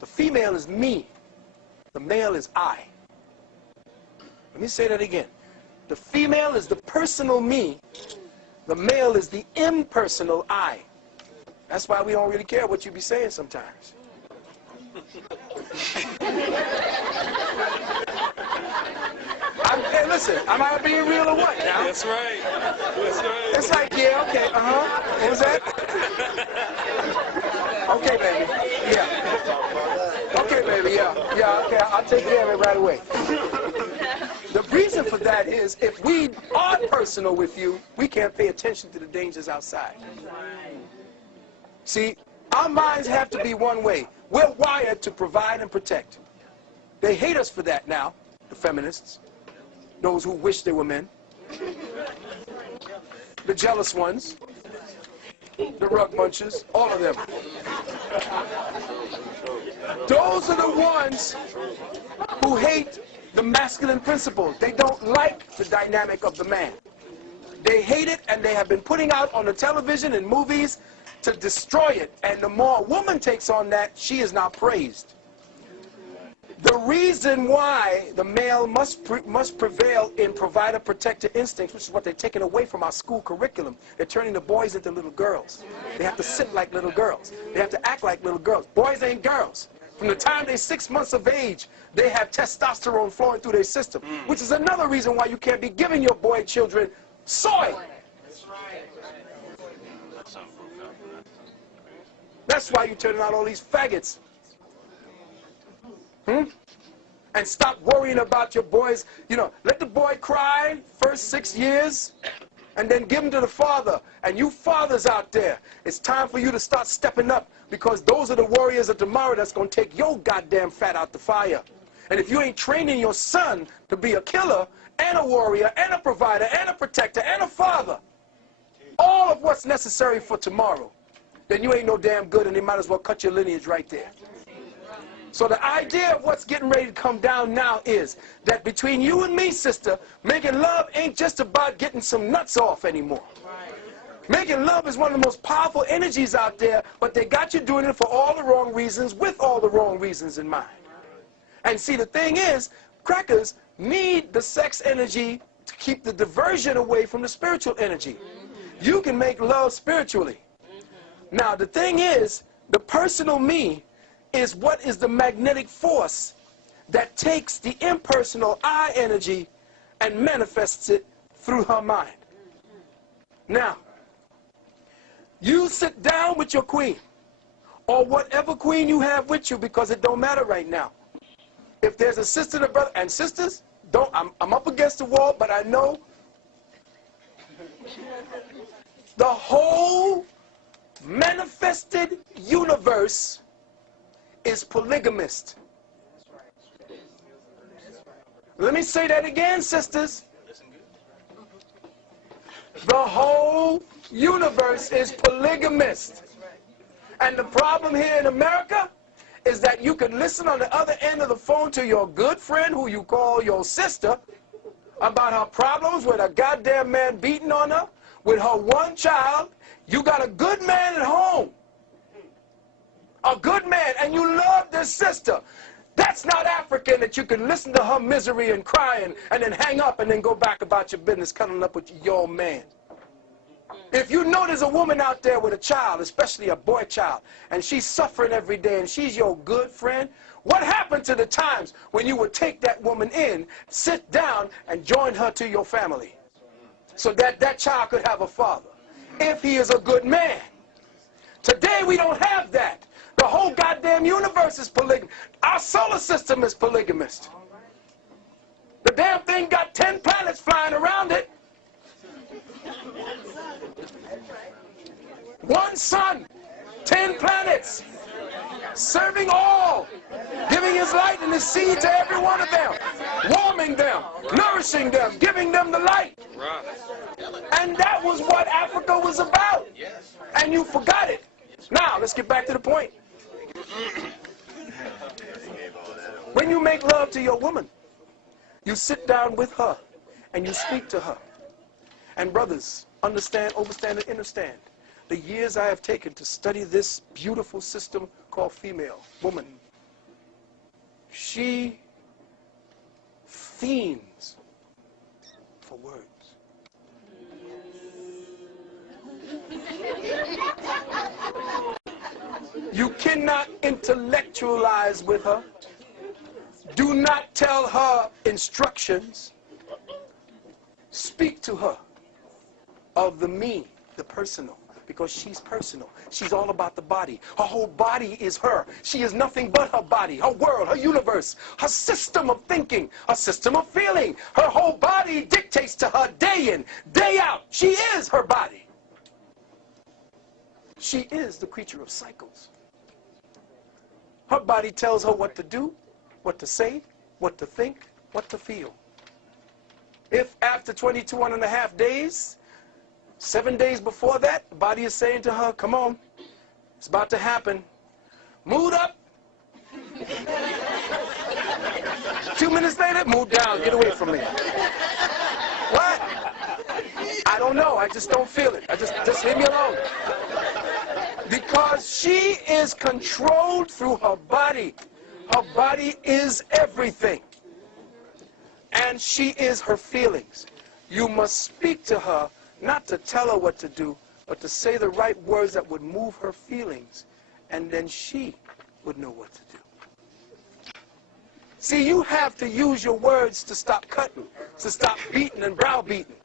The female is me. The male is I. Let me say that again. The female is the personal me. The male is the impersonal I. That's why we don't really care what you be saying sometimes. Hey, listen, am I being real or what now? That's right. That's right. It's like, yeah, okay, What was that? Okay, baby. Yeah. Okay, baby, yeah. Yeah, okay, I'll take care of it right away. The reason for that is if we are personal with you, we can't pay attention to the dangers outside. See, our minds have to be one way. We're wired to provide and protect. They hate us for that now, the feminists, those who wish they were men, the jealous ones, the rug munchers, all of them. Those are the ones who hate the masculine principle. They don't like the dynamic of the man. They hate it, and they have been putting out on the television and movies to destroy it. And the more a woman takes on that, she is now praised. The reason why the male must prevail in provider-protector instincts, which is what they're taking away from our school curriculum. They're turning the boys into little girls. They have to sit like little girls. They have to act like little girls. Boys ain't girls. From the time they're 6 months of age, they have testosterone flowing through their system, which is another reason why you can't be giving your boy children soy. That's why you're turning out all these faggots. And stop worrying about your boys. You know, let the boy cry first 6 years, and then give him to the father. And you fathers out there, it's time for you to start stepping up, because those are the warriors of tomorrow that's going to take your goddamn fat out the fire. And if you ain't training your son to be a killer and a warrior and a provider and a protector and a father, all of what's necessary for tomorrow, then you ain't no damn good, and they might as well cut your lineage right there. So the idea of what's getting ready to come down now is that between you and me, sister, making love ain't just about getting some nuts off anymore. Making love is one of the most powerful energies out there, but they got you doing it for all the wrong reasons, with all the wrong reasons in mind. And see, the thing is, crackers need the sex energy to keep the diversion away from the spiritual energy. You can make love spiritually. Now, the thing is, the personal me is what is the magnetic force that takes the impersonal I energy and manifests it through her mind. Now, you sit down with your queen, or whatever queen you have with you, because it don't matter right now. If there's a sister and a brother, and sisters, I'm up against the wall, but I know the whole manifested universe is polygamist. Let me say that again, sisters. The whole universe is polygamist. And the problem here in America is that you can listen on the other end of the phone to your good friend, who you call your sister, about her problems with a goddamn man beating on her, with her one child. You got a good man at home. A good man, and you love this sister. That's not African, that you can listen to her misery and crying and then hang up and then go back about your business, cuddling up with your man. If you know there's a woman out there with a child, especially a boy child, and she's suffering every day and she's your good friend, what happened to the times when you would take that woman in, sit down, and join her to your family so that that child could have a father, if he is a good man? Today we don't have that. The whole goddamn universe is polygamous. Our solar system is polygamist. The damn thing got 10 planets flying around it. One sun, 10 planets, serving all, giving his light and his seed to every one of them, warming them, nourishing them, giving them the light. And that was what Africa was about. And you forgot it. Now, let's get back to the point. When you make love to your woman, you sit down with her and you speak to her. And brothers, understand, overstand, and understand the years I have taken to study this beautiful system called female, woman. She fiends for words. You cannot intellectualize with her. Do not tell her instructions. Speak to her of the me, the personal, because she's personal. She's all about the body. Her whole body is her. She is nothing but her body, her world, her universe, her system of thinking, her system of feeling. Her whole body dictates to her day in, day out. She is her body. She is the creature of cycles. Her body tells her what to do, what to say, what to think, what to feel. If after 22.5 days, 7 days before that, the body is saying to her, come on, it's about to happen. Mood up. 2 minutes later, mood down, get away from me. What? I don't know, I just don't feel it. Just leave me alone. Because she is controlled through her body. Her body is everything. And she is her feelings. You must speak to her, not to tell her what to do, but to say the right words that would move her feelings. And then she would know what to do. See, you have to use your words to stop cutting, to stop beating and browbeating.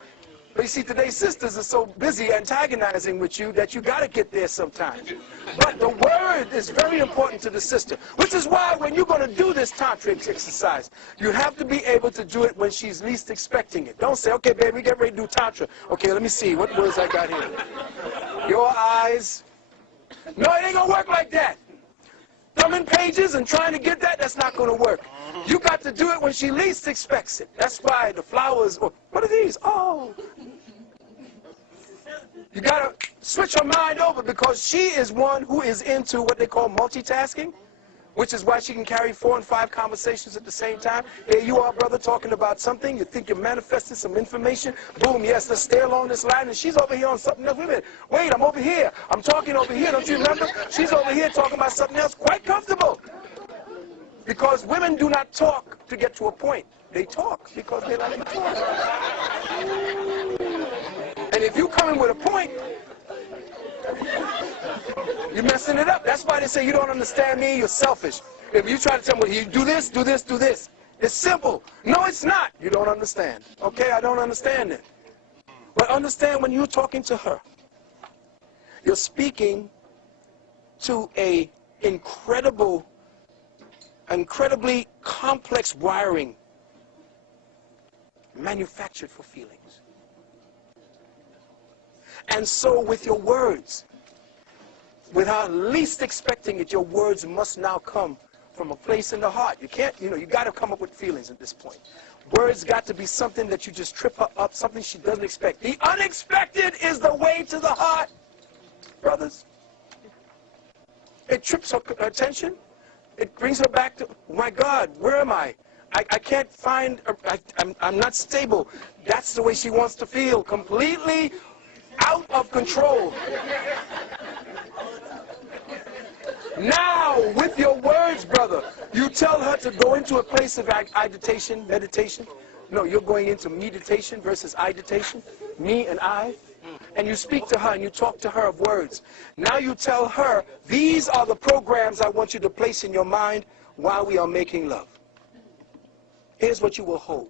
But you see, today's sisters are so busy antagonizing with you that you got to get there sometimes. But the word is very important to the sister, which is why when you're going to do this tantric exercise, you have to be able to do it when she's least expecting it. Don't say, okay, baby, get ready to do tantra. Okay, let me see, what words I got here? Your eyes. No, it ain't going to work like that. Thumbing pages and trying to get that, that's not going to work. You got to do it when she least expects it. That's why the flowers, or what are these? Oh. You got to switch her mind over because she is one who is into what they call multitasking, which is why she can carry 4 and 5 conversations at the same time. Here you are, brother, talking about something. You think you're manifesting some information. Boom, yes, let's stay along this line. And she's over here on something else. Wait a minute. Wait, I'm over here. I'm talking over here. Don't you remember? She's over here talking about something else. Quite comfortable. Because women do not talk to get to a point. They talk because they like to talk. And if you come in with a point, you're messing it up. That's why they say you don't understand me, you're selfish. If you try to tell me, well, you do this, do this, do this. It's simple. No, it's not. You don't understand. Okay, I don't understand it. But understand when you're talking to her, you're speaking to a incredibly complex wiring manufactured for feelings. And so with your words, without least expecting it, your words must now come from a place in the heart. You can't, you got to come up with feelings at this point. Words got to be something that you just trip her up, something she doesn't expect. The unexpected is the way to the heart, brothers. It trips her attention. It brings her back to, oh my God, where am I? I can't find, I'm not stable. That's the way she wants to feel, completely out of control. Now, with your words, brother, you tell her to go into a place of agitation, meditation. No, you're going into meditation versus agitation, me and I. And you speak to her and you talk to her of words. Now you tell her, these are the programs I want you to place in your mind while we are making love. Here's what you will hold.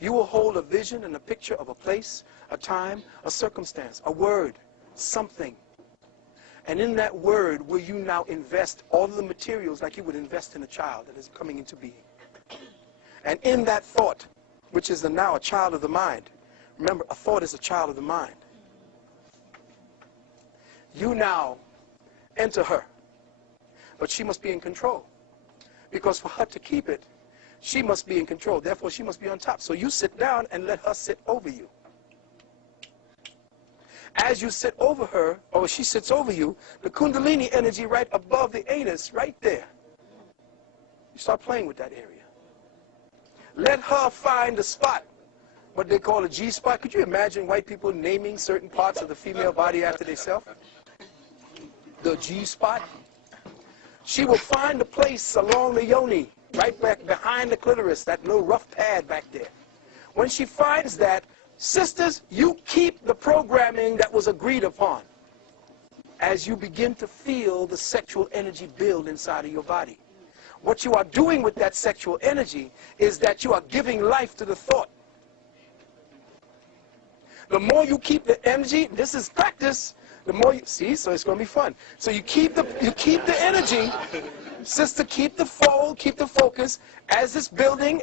You will hold a vision and a picture of a place, a time, a circumstance, a word, something. And in that word, will you now invest all of the materials like you would invest in a child that is coming into being. And in that thought, which is now a child of the mind, remember, a thought is a child of the mind. You now enter her, but she must be in control. Because for her to keep it, she must be in control. Therefore, she must be on top. So you sit down and let her sit over you. As you sit over her, or she sits over you, the Kundalini energy right above the anus, right there. You start playing with that area. Let her find the spot, what they call a G-spot. Could you imagine white people naming certain parts of the female body after themselves? The G-spot. She will find a place along the yoni, right back behind the clitoris, that little rough pad back there. When she finds that, sisters, you keep the programming that was agreed upon as you begin to feel the sexual energy build inside of your body. What you are doing with that sexual energy is that you are giving life to the thought. The more you keep the energy, this is practice, the more you, see, so it's going to be fun. So you keep the energy, sister, keep the fold, keep the focus. As it's building,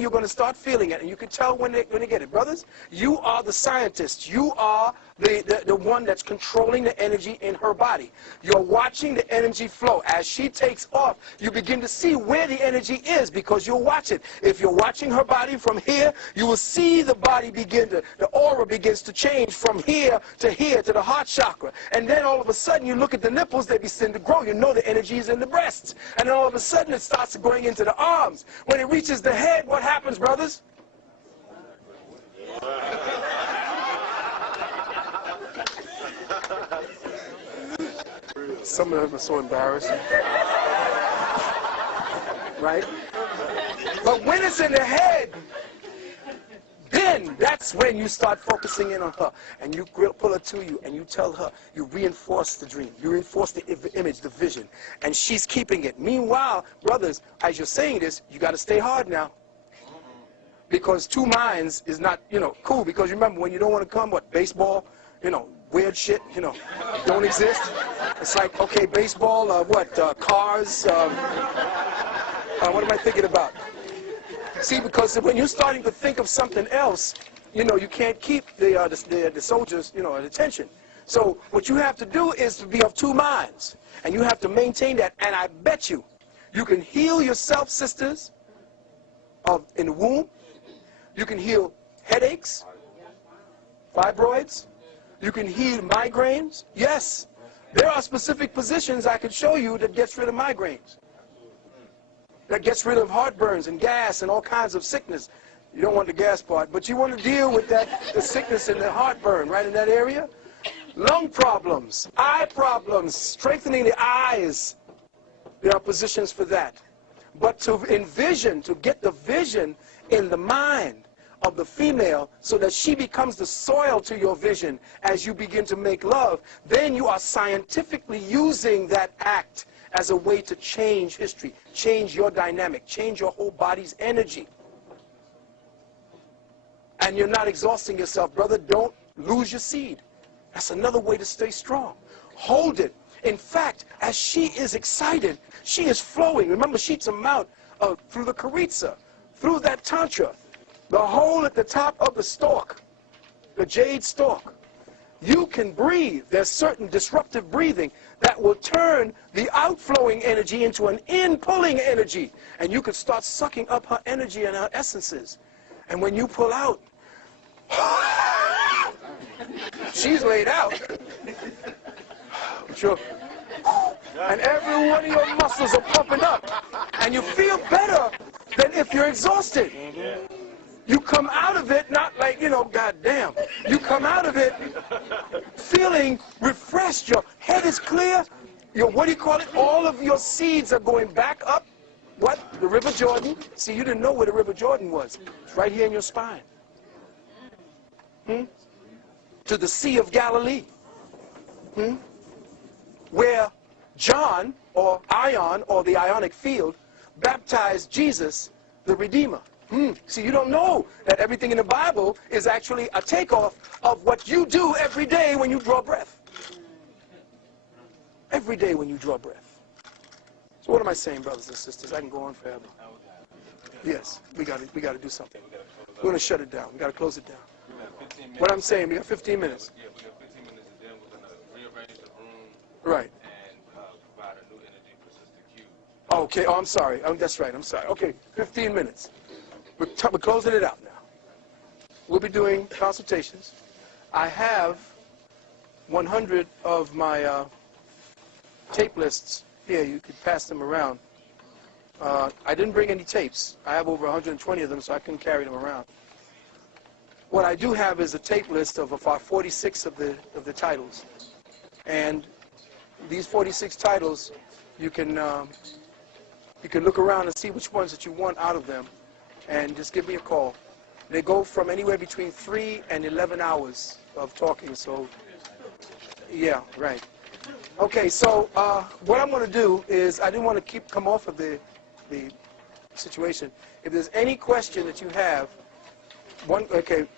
you're going to start feeling it. And you can tell when they get it. Brothers, you are the scientist. You are the one that's controlling the energy in her body. You're watching the energy flow. As she takes off, you begin to see where the energy is because you'll watch it. If you're watching her body from here, you will see the body the aura begins to change from here to the heart chakra. And then all of a sudden, you look at the nipples, they begin to grow. You know the energy is in the breasts. And then all of a sudden, it starts going into the arms. When it reaches the head, what happens, brothers? Some of them are so embarrassing. Right? But when it's in the head, Then that's when you start focusing in on her, and you pull her to you, and you tell her, you reinforce the dream, you reinforce the image, the vision, and she's keeping it. Meanwhile, brothers, as you're saying this, you got to stay hard now, because two minds is not, cool. Because remember, when you don't want to come, what, baseball, weird shit, don't exist. It's like, okay, baseball, cars, what am I thinking about? See, because when you're starting to think of something else, you can't keep the soldiers, at attention. So what you have to do is to be of two minds, and you have to maintain that. And I bet you can heal yourself, sisters, in the womb. You can heal headaches, fibroids. You can heal migraines. Yes, there are specific positions I can show you that gets rid of migraines, that gets rid of heartburns and gas and all kinds of sickness. You don't want the gas part, but you want to deal with the sickness and the heartburn right in that area. Lung problems, eye problems, strengthening the eyes. There are positions for that. But to envision, to get the vision in the mind of the female so that she becomes the soil to your vision as you begin to make love, then you are scientifically using that act as a way to change history, change your dynamic, change your whole body's energy. And you're not exhausting yourself, brother. Don't lose your seed. That's another way to stay strong. Hold it. In fact, as she is excited, she is flowing. Remember, she's a mount through the charitza, through that tantra, the hole at the top of the stalk, the jade stalk. You can breathe. There's certain disruptive breathing that will turn the outflowing energy into an in-pulling energy. And you could start sucking up her energy and her essences. And when you pull out, she's laid out. Sure. And every one of your muscles are pumping up. And you feel better than if you're exhausted. You come out of it not like, goddamn. You come out of it feeling refreshed. Your head is clear. All of your seeds are going back up. What? The River Jordan. See, you didn't know where the River Jordan was. It's right here in your spine. To the Sea of Galilee. Where John, or Ion, or the Ionic field, baptized Jesus, the Redeemer. See, you don't know that everything in the Bible is actually a takeoff of what you do every day when you draw breath. Every day when you draw breath. So what am I saying, brothers and sisters? I can go on forever. Yes, we got to do something. We're going to shut it down. We got to close it down. What I'm saying, we got 15 minutes. Yeah, we got 15 minutes, and then we're going to rearrange the room. Right. And provide a new energy for Sister Q. Okay, I'm sorry. That's right, I'm sorry. Okay, 15 minutes. We're closing it out now. We'll be doing consultations. I have 100 of my tape lists here. You could pass them around. I didn't bring any tapes. I have over 120 of them, so I couldn't carry them around. What I do have is a tape list of about 46 of the titles. And these 46 titles, you can look around and see which ones that you want out of them, and just give me a call. They go from anywhere between 3 and 11 hours of talking, so yeah, right. Okay, so what I'm going to do is, I didn't want to come off of the situation. If there's any question that you have,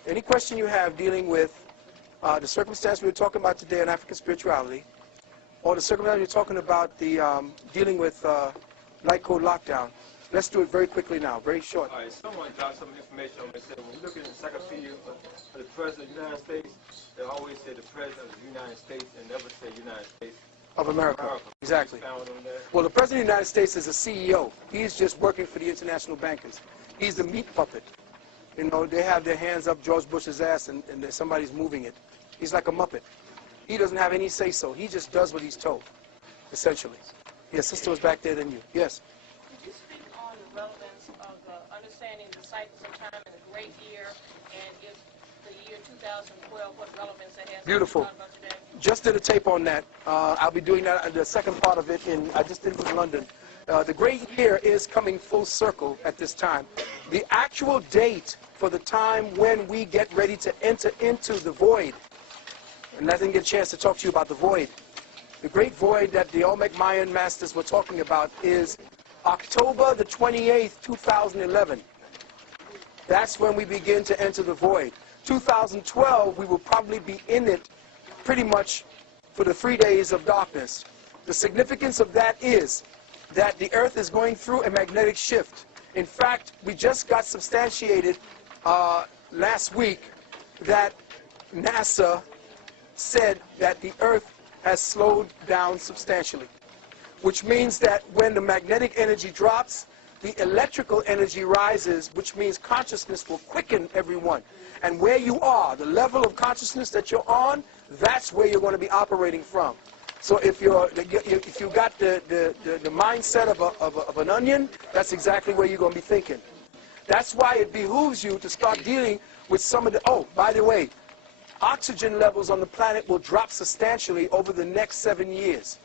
any question you have dealing with the circumstance we were talking about today in African spirituality, or the circumstance we're talking about dealing with Light Code Lockdown, let's do it very quickly now, very short. All right, someone dropped some information on me. Said when you look at the encyclopedia of the President of the United States, they always say the President of the United States and never say United States of America. Exactly. Well, the President of the United States is a CEO. He's just working for the international bankers. He's the meat puppet. They have their hands up George Bush's ass and somebody's moving it. He's like a Muppet. He doesn't have any say-so. He just does what he's told, essentially. Yes, sister was back there than you. Yes? Could you speak on the relevance of understanding the cycles of time in the great year, and if the year 2012, what relevance it has? Beautiful. Just did a tape on that. I'll be doing that, the second part of it, I just did it in London. The great year is coming full circle at this time. The actual date for the time when we get ready to enter into the void. And I didn't get a chance to talk to you about the void. The great void that the Olmec Mayan masters were talking about is October the 28th, 2011. That's when we begin to enter the void. 2012, we will probably be in it pretty much for the 3 days of darkness. The significance of that is that the Earth is going through a magnetic shift. In fact, we just got substantiated last week that NASA said that the Earth has slowed down substantially, which means that when the magnetic energy drops, the electrical energy rises, which means consciousness will quicken everyone. And where you are, the level of consciousness that you're on, that's where you're going to be operating from. So if you got the mindset of an onion, that's exactly where you're going to be thinking. That's why it behooves you to start dealing with some of the, oh, by the way, oxygen levels on the planet will drop substantially over the next 7 years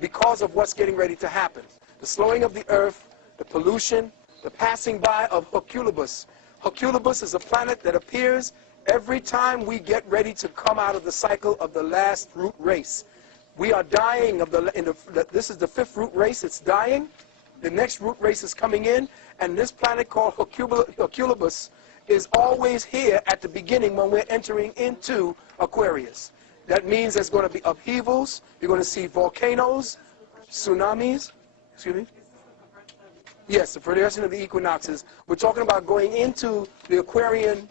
because of what's getting ready to happen. The slowing of the Earth, the pollution, the passing by of Herculebus. Herculebus is a planet that appears every time we get ready to come out of the cycle of the last root race. We are dying of this is the 5th root race, it's dying. The next root race is coming in, and this planet called Herculebus is always here at the beginning when we're entering into Aquarius. That means there's going to be upheavals, you're going to see volcanoes, tsunamis, excuse me? Yes, the progression of the equinoxes. We're talking about going into the Aquarian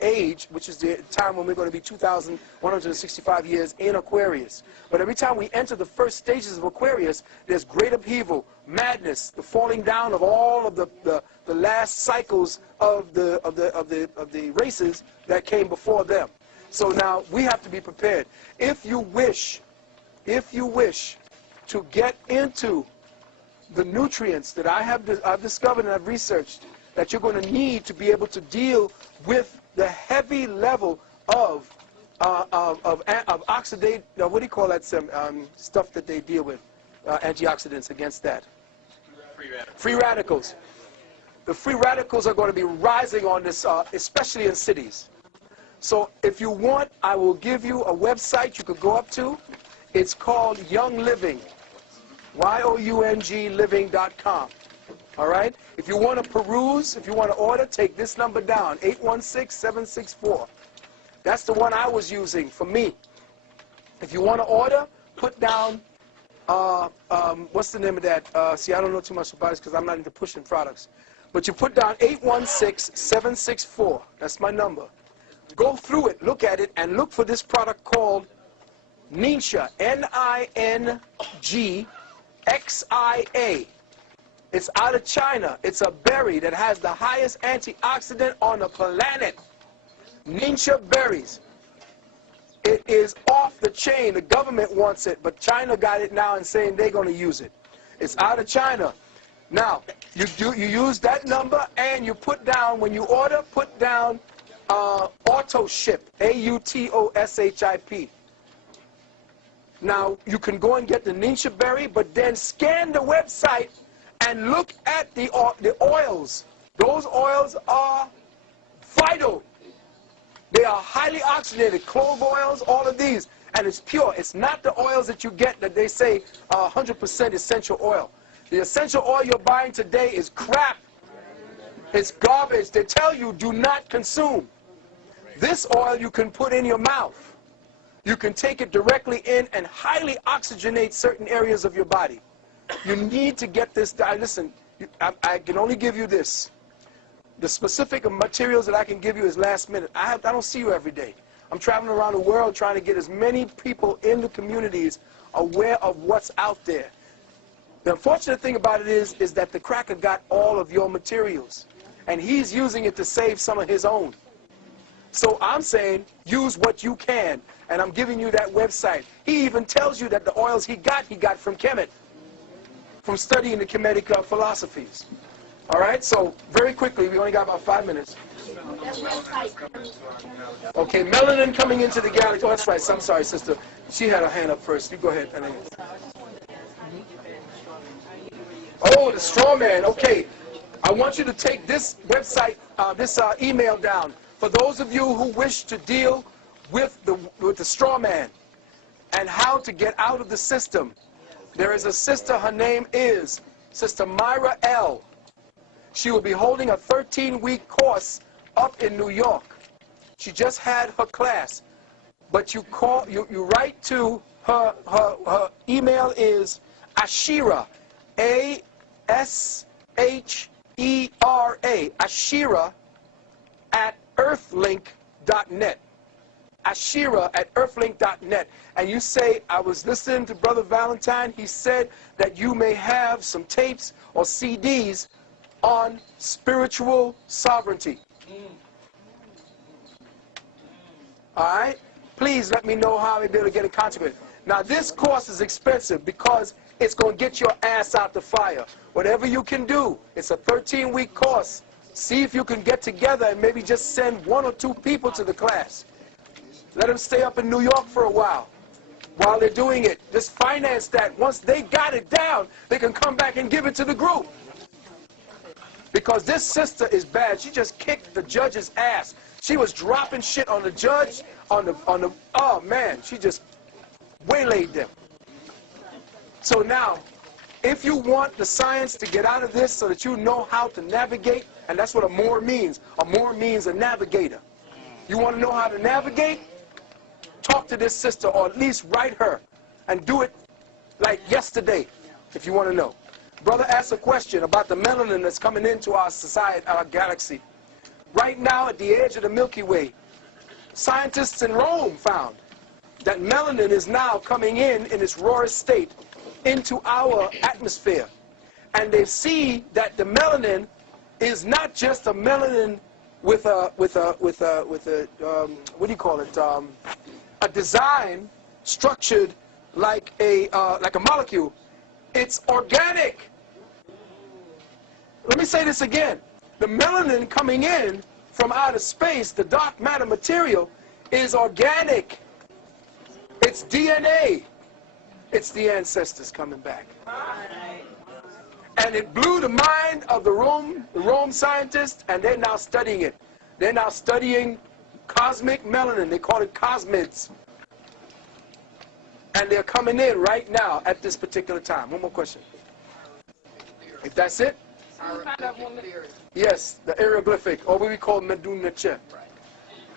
age, which is the time when we're going to be 2,165 years in Aquarius. But every time we enter the first stages of Aquarius, there's great upheaval, madness, the falling down of all of the last cycles of the races that came before them. So now we have to be prepared. If you wish to get into the nutrients that I've discovered and I've researched that you're going to need to be able to deal with the heavy level of oxidate, what do you call that stuff that they deal with, antioxidants against that? Free radicals. The free radicals are going to be rising on this, especially in cities. So if you want, I will give you a website you could go up to. It's called Young Living. youngliving.com. All right? If you want to peruse, if you want to order, take this number down, 816-764. That's the one I was using for me. If you want to order, put down, what's the name of that? See, I don't know too much about it because I'm not into pushing products. But you put down 816-764. That's my number. Go through it, look at it, and look for this product called Ninja, N-I-N-G-X-I-A. It's out of China. It's a berry that has the highest antioxidant on the planet. Ninja berries. It is off the chain. The government wants it, but China got it now and saying they're going to use it. It's out of China. Now, you use that number and you put down, when you order, put down auto ship, A-U-T-O-S-H-I-P. Now, you can go and get the Ninja berry, but then scan the website and look at the oils. Those oils are vital. They are highly oxygenated, clove oils, all of these. And it's pure. It's not the oils that you get that they say 100% essential oil. The essential oil you're buying today is crap. It's garbage. They tell you do not consume. This oil you can put in your mouth. You can take it directly in and highly oxygenate certain areas of your body. You need to get this. Listen, I can only give you this. The specific materials that I can give you is last minute. I don't see you every day. I'm traveling around the world trying to get as many people in the communities aware of what's out there. The unfortunate thing about it is that the cracker got all of your materials, and he's using it to save some of his own. So I'm saying use what you can, and I'm giving you that website. He even tells you that the oils he got from Kemet, from studying the Kemetic philosophies. All right, so very quickly, we only got about 5 minutes. Okay, melanin coming into the galaxy. Oh, that's right. I'm sorry, sister. She had her hand up first. You go ahead. Oh, the straw man. Okay. I want you to take this website, this email down. For those of you who wish to deal with the straw man and how to get out of the system, there is a sister, her name is Sister Myra L. She will be holding a 13-week course up in New York. She just had her class. But you write to her email is Ashira, A-S-H-E-R-A, Ashira at earthlink.net. Ashira at earthlink.net. And you say, I was listening to Brother Valentine. He said that you may have some tapes or CDs on spiritual sovereignty. All right? Please let me know how I'll be able to get in contact with it. Now, this course is expensive because it's going to get your ass out the fire. Whatever you can do, it's a 13-week course. See if you can get together and maybe just send 1 or 2 people to the class. Let them stay up in New York for a while they're doing it. Just finance that. Once they got it down, they can come back and give it to the group. Because this sister is bad. She just kicked the judge's ass. She was dropping shit on the judge, oh man, she just waylaid them. So now, if you want the science to get out of this so that you know how to navigate, and that's what a Moor means. A Moor means a navigator. You want to know how to navigate? Talk to this sister, or at least write her, and do it like yesterday, if you want to know. Brother asked a question about the melanin that's coming into our society, our galaxy. Right now, at the edge of the Milky Way, scientists in Rome found that melanin is now coming in its rawest state into our atmosphere. And they see that the melanin is not just a melanin with a what do you call it? A design structured like a molecule. It's organic. Let me say this again. The melanin coming in from outer space, the dark matter material, is organic. It's DNA. It's the ancestors coming back. And it blew the mind of the Rome scientists, and they're now studying it. They're now studying cosmic melanin. They call it cosmids. And they're coming in right now at this particular time. One more question. If that's it? Yes, the hieroglyphic, or what we call Medunache.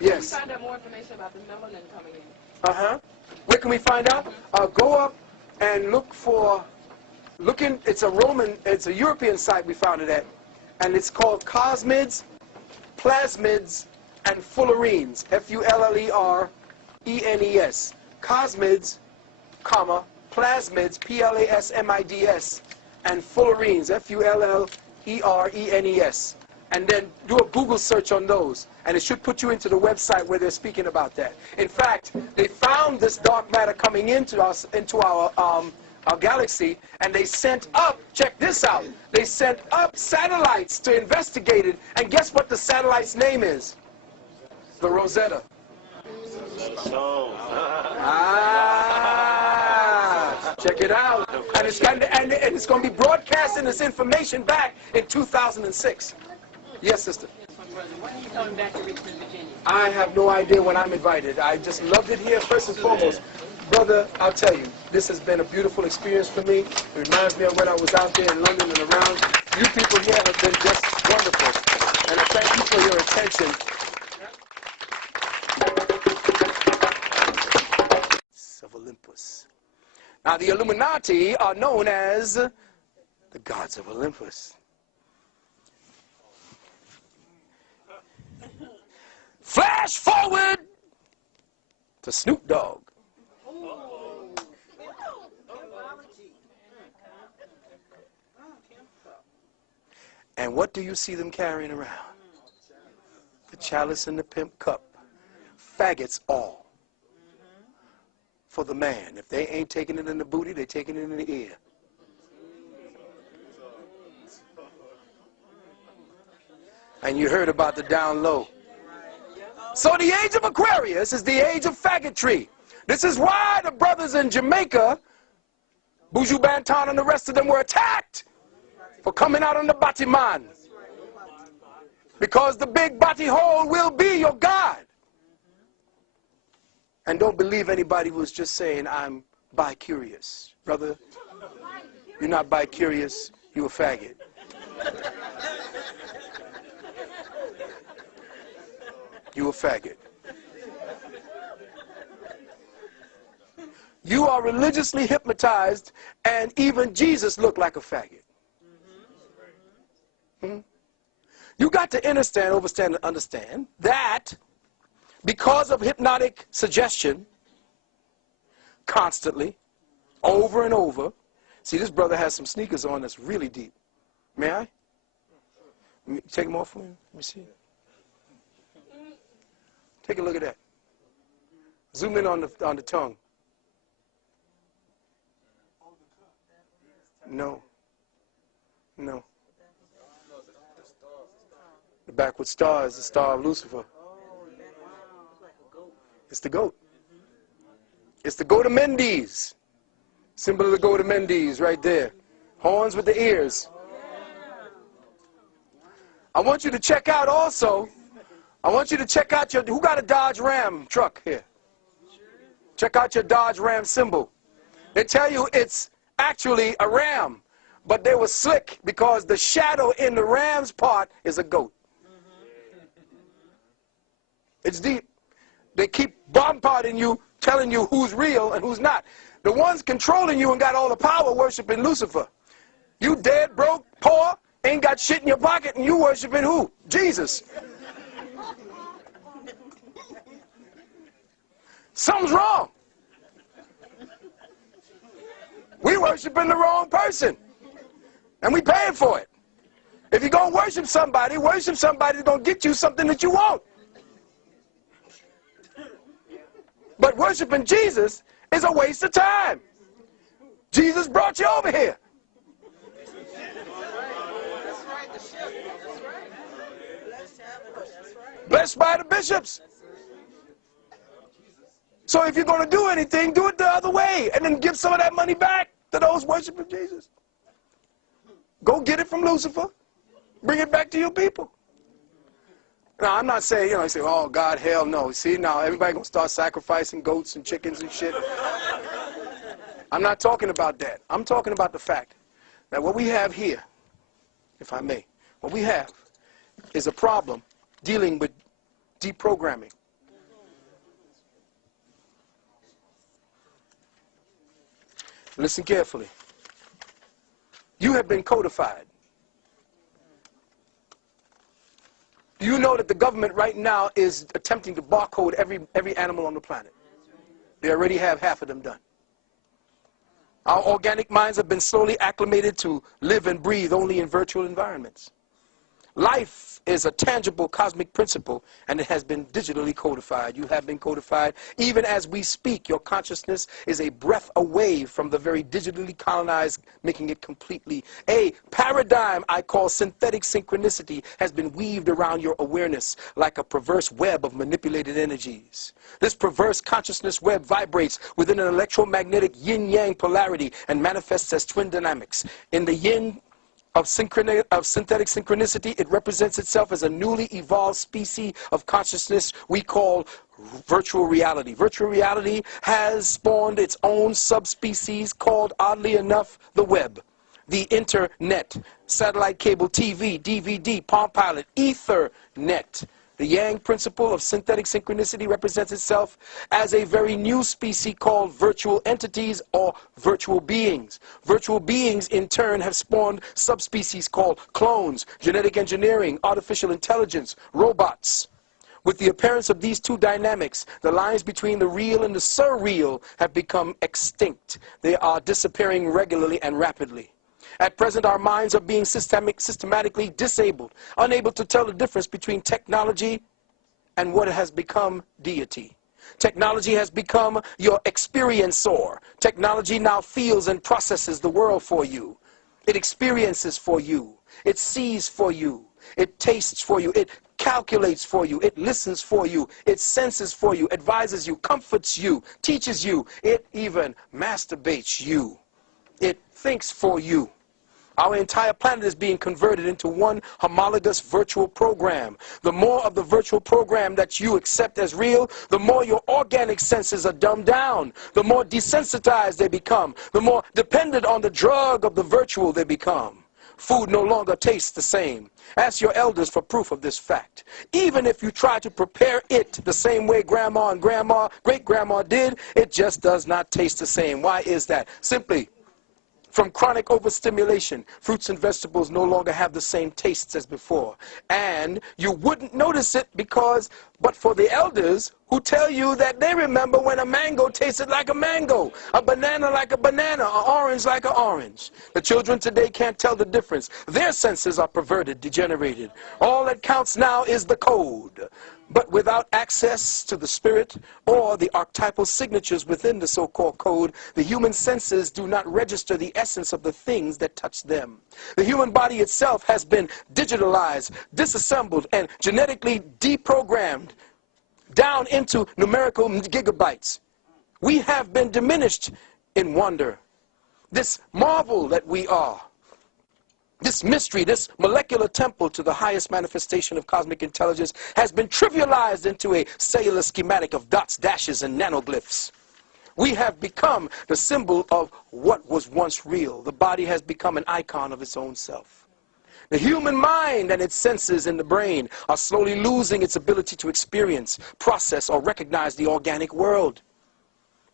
Yes. Can we find out more information about the melanin coming in? Uh-huh. Where can we find out? Go up and look for, it's a European site we found it at, and it's called Cosmids, Plasmids, and Fullerenes, Fullerenes. Cosmids, comma, Plasmids, Plasmids, and Fullerenes, Fullerenes. And then do a Google search on those, and it should put you into the website where they're speaking about that. In fact, they found this dark matter coming into our galaxy, and they sent up, check this out, they sent up satellites to investigate it, and guess what the satellite's name is? The Rosetta. Check it out. And it's going to be broadcasting this information back in 2006. Yes, sister. When are you coming back to Richmond, Virginia? I have no idea when I'm invited. I just loved it here first and foremost. Brother, I'll tell you, this has been a beautiful experience for me. It reminds me of when I was out there in London and around. You people here have been just wonderful. And I thank you for your attention. Of Olympus. Now, the Illuminati are known as the gods of Olympus. Flash forward to Snoop Dogg. And what do you see them carrying around? The chalice and the pimp cup. Faggots all. For the man. If they ain't taking it in the booty, they taking it in the ear. And you heard about the down low. So the age of Aquarius is the age of faggotry. This is why the brothers in Jamaica, Buju Banton and the rest of them were attacked for coming out on the Batiman. Because the big body hole will be your God. And don't believe anybody who's just saying, I'm bi-curious. Brother, you're not bi-curious, you're a faggot. You're a faggot. You are religiously hypnotized, and even Jesus looked like a faggot. You got to understand, understand that because of hypnotic suggestion, constantly, over and over. See, this brother has some sneakers on that's really deep. May I? Take them off for me. Let me see. Take a look at that. Zoom in on the tongue. No. No. The backward star is the star of Lucifer. It's the goat. It's the goat of Mendes. Symbol of the goat of Mendes right there. Horns with the ears. I want you to check out also. I want you to check out your, who got a Dodge Ram truck here? Check out your Dodge Ram symbol. They tell you it's actually a ram, but they were slick because the shadow in the ram's part is a goat. It's deep. They keep bombarding you, telling you who's real and who's not. The ones controlling you and got all the power worshiping Lucifer. You dead, broke, poor, ain't got shit in your pocket, and you worshiping who? Jesus. Something's wrong. We worshiping the wrong person. And we paying for it. If you're going to worship somebody that's going to get you something that you want. But worshiping Jesus is a waste of time. Jesus brought you over here. Blessed by the bishops. So if you're going to do anything, do it the other way. And then give some of that money back to those worshiping Jesus. Go get it from Lucifer. Bring it back to your people. Now, I'm not saying, you say, oh, God, hell no. See, now everybody going to start sacrificing goats and chickens and shit. I'm not talking about that. I'm talking about the fact that what we have here, if I may, what we have is a problem dealing with deprogramming. Listen carefully. You have been codified. Do you know that the government right now is attempting to barcode every animal on the planet? They already have half of them done. Our organic minds have been slowly acclimated to live and breathe only in virtual environments. Life is a tangible cosmic principle, and it has been digitally codified. You have been codified. Even as we speak, your consciousness is a breath away from the very digitally colonized, making it completely. A paradigm I call synthetic synchronicity has been weaved around your awareness like a perverse web of manipulated energies. This perverse consciousness web vibrates within an electromagnetic yin-yang polarity and manifests as twin dynamics. In the yin of synthetic synchronicity, it represents itself as a newly evolved species of consciousness we call virtual reality. Virtual reality has spawned its own subspecies called, oddly enough, the web, the internet, satellite cable TV, DVD, Palm Pilot, Ethernet. The Yang principle of synthetic synchronicity represents itself as a very new species called virtual entities or virtual beings. Virtual beings, in turn, have spawned subspecies called clones, genetic engineering, artificial intelligence, robots. With the appearance of these two dynamics, the lines between the real and the surreal have become extinct. They are disappearing regularly and rapidly. At present, our minds are being systematically disabled, unable to tell the difference between technology and what has become deity. Technology has become your experiencer. Technology now feels and processes the world for you. It experiences for you. It sees for you. It tastes for you. It calculates for you. It listens for you. It senses for you. Advises you. Comforts you. Teaches you. It even masturbates you. It thinks for you. Our entire planet is being converted into one homologous virtual program. The more of the virtual program that you accept as real, the more your organic senses are dumbed down, the more desensitized they become, the more dependent on the drug of the virtual they become. Food no longer tastes the same. Ask your elders for proof of this fact. Even if you try to prepare it the same way grandma and great-grandma did, it just does not taste the same. Why is that? Simply, from chronic overstimulation, fruits and vegetables no longer have the same tastes as before. And you wouldn't notice it but for the elders who tell you that they remember when a mango tasted like a mango, a banana like a banana, an orange like an orange. The children today can't tell the difference. Their senses are perverted, degenerated. All that counts now is the code. But without access to the spirit or the archetypal signatures within the so-called code, the human senses do not register the essence of the things that touch them. The human body itself has been digitalized, disassembled, and genetically deprogrammed down into numerical gigabytes. We have been diminished in wonder. This marvel that we are, this mystery, this molecular temple to the highest manifestation of cosmic intelligence has been trivialized into a cellular schematic of dots, dashes, and nanoglyphs. We have become the symbol of what was once real. The body has become an icon of its own self. The human mind and its senses in the brain are slowly losing its ability to experience, process, or recognize the organic world.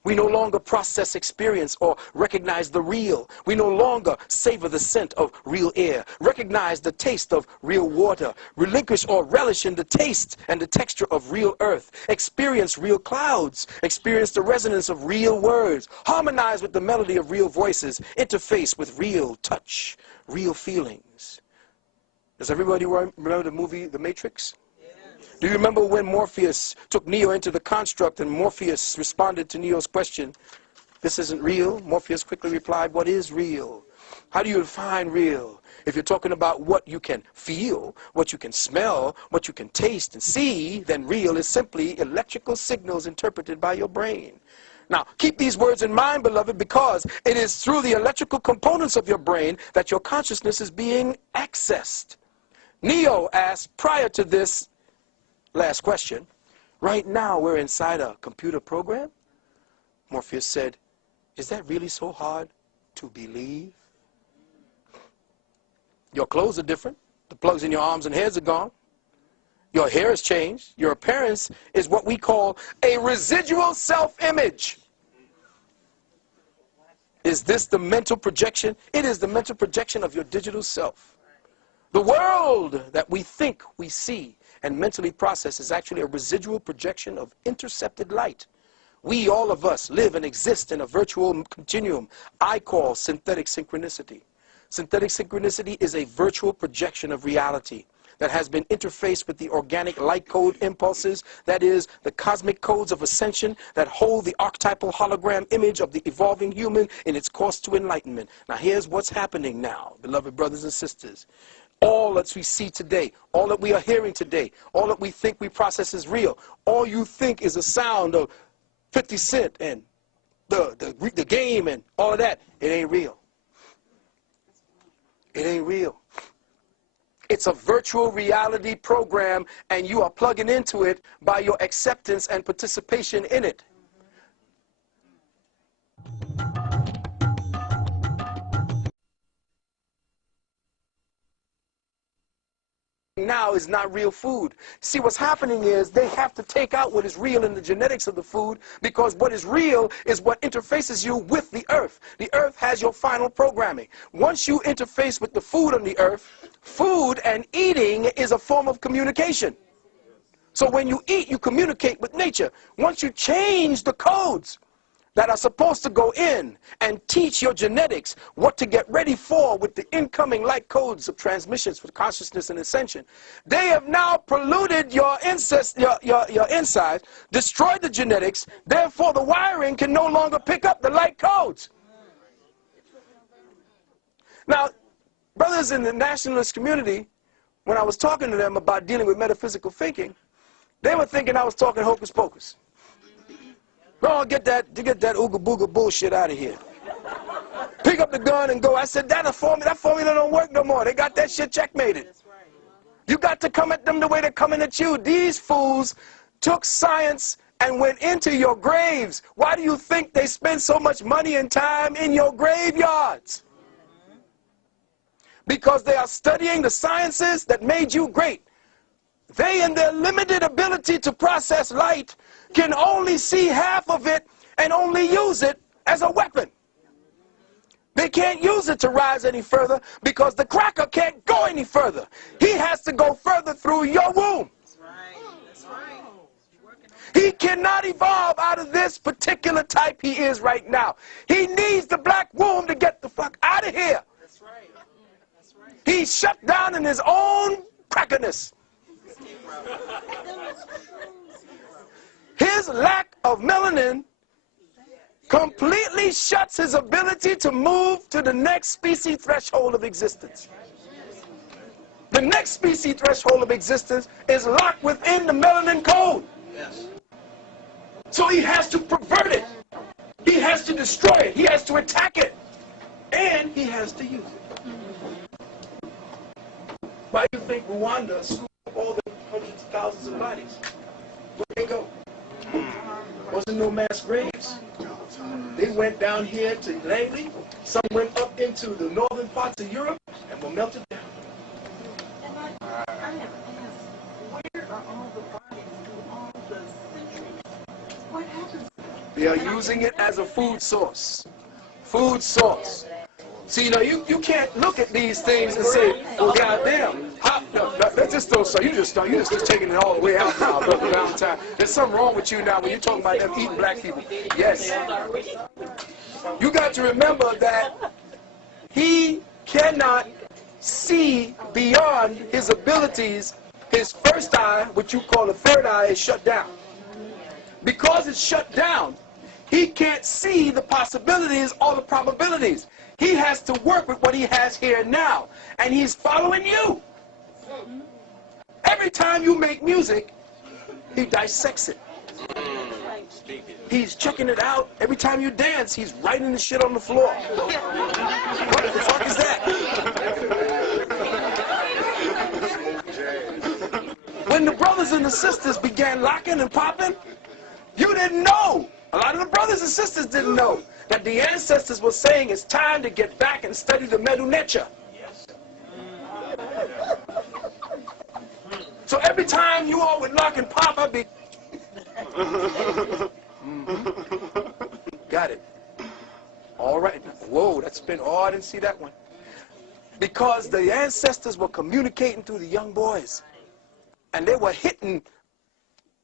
We no longer process experience or recognize the real. We no longer savor the scent of real air, recognize the taste of real water, relinquish or relish in the taste and the texture of real earth, experience real clouds, experience the resonance of real words, harmonize with the melody of real voices, interface with real touch, real feelings. Does everybody remember the movie The Matrix? Do you remember when Morpheus took Neo into the construct and Morpheus responded to Neo's question, "This isn't real"? Morpheus quickly replied, "What is real? How do you define real? If you're talking about what you can feel, what you can smell, what you can taste and see, then real is simply electrical signals interpreted by your brain." Now, keep these words in mind, beloved, because it is through the electrical components of your brain that your consciousness is being accessed. Neo asked prior to this last question, "Right now we're inside a computer program?" Morpheus said, "Is that really so hard to believe? Your clothes are different. The plugs in your arms and heads are gone. Your hair has changed. Your appearance is what we call a residual self-image." Is this the mental projection? It is the mental projection of your digital self. The world that we think we see and mentally process is actually a residual projection of intercepted light. We, all of us, live and exist in a virtual continuum I call synthetic synchronicity. Synthetic synchronicity is a virtual projection of reality that has been interfaced with the organic light code impulses, that is, the cosmic codes of ascension that hold the archetypal hologram image of the evolving human in its course to enlightenment. Now here's what's happening now, beloved brothers and sisters. All that we see today, all that we are hearing today, all that we think we process is real, all you think is a sound of 50 Cent and the game and all of that, it ain't real. It ain't real. It's a virtual reality program, and you are plugging into it by your acceptance and participation in it. Now is not real food. See, what's happening is they have to take out what is real in the genetics of the food, because what is real is what interfaces you with the earth. The earth has your final programming. Once you interface with the food on the earth, food and eating is a form of communication. So when you eat, you communicate with nature. Once you change the codes that are supposed to go in and teach your genetics what to get ready for with the incoming light codes of transmissions with consciousness and ascension, they have now polluted your insides, destroyed the genetics, therefore the wiring can no longer pick up the light codes. Now, brothers in the nationalist community, when I was talking to them about dealing with metaphysical thinking, they were thinking I was talking hocus pocus. No, get that ooga booga bullshit out of here. Pick up the gun and go. I said, that formula don't work no more. They got that shit checkmated. You got to come at them the way they're coming at you. These fools took science and went into your graves. Why do you think they spend so much money and time in your graveyards? Because they are studying the sciences that made you great. They, in their limited ability to process light, can only see half of it and only use it as a weapon. They can't use it to rise any further because the cracker can't go any further. He has to go further through your womb. That's right. That's right. He cannot evolve out of this particular type he is right now. He needs the black womb to get the fuck out of here. That's right. That's right. He's shut down in his own crackerness. His lack of melanin completely shuts his ability to move to the next species threshold of existence. The next species threshold of existence is locked within the melanin code. So he has to pervert it. He has to destroy it. He has to attack it. And he has to use it. Why do you think Rwanda scooped up all the hundreds of thousands of bodies? Where'd they go? Wasn't no mass graves. They went down here to Langley. Some went up into the northern parts of Europe and were melted down. And I have asked, where are all the bodies through all the centuries? What happens? They are using it as a food source. Food source. See, you know, you can't look at these things and say, well, goddamn, let's just throw some. You just taking it all the way out now, Brother Valentine. There's something wrong with you now when you're talking about them eating black people. Yes. You got to remember that he cannot see beyond his abilities. His first eye, what you call the third eye, is shut down. Because it's shut down, he can't see the possibilities or the probabilities. He has to work with what he has here now. And he's following you. Every time you make music, he dissects it. He's checking it out. Every time you dance, he's writing the shit on the floor. What the fuck is that? When the brothers and the sisters began locking and popping, you didn't know. A lot of the brothers and sisters didn't know that the ancestors were saying it's time to get back and study the Medu Neter. So every time you all would lock and pop, I'd be... Got it. All right. Whoa, that's been... Oh, I didn't see that one. Because the ancestors were communicating through the young boys. And they were hitting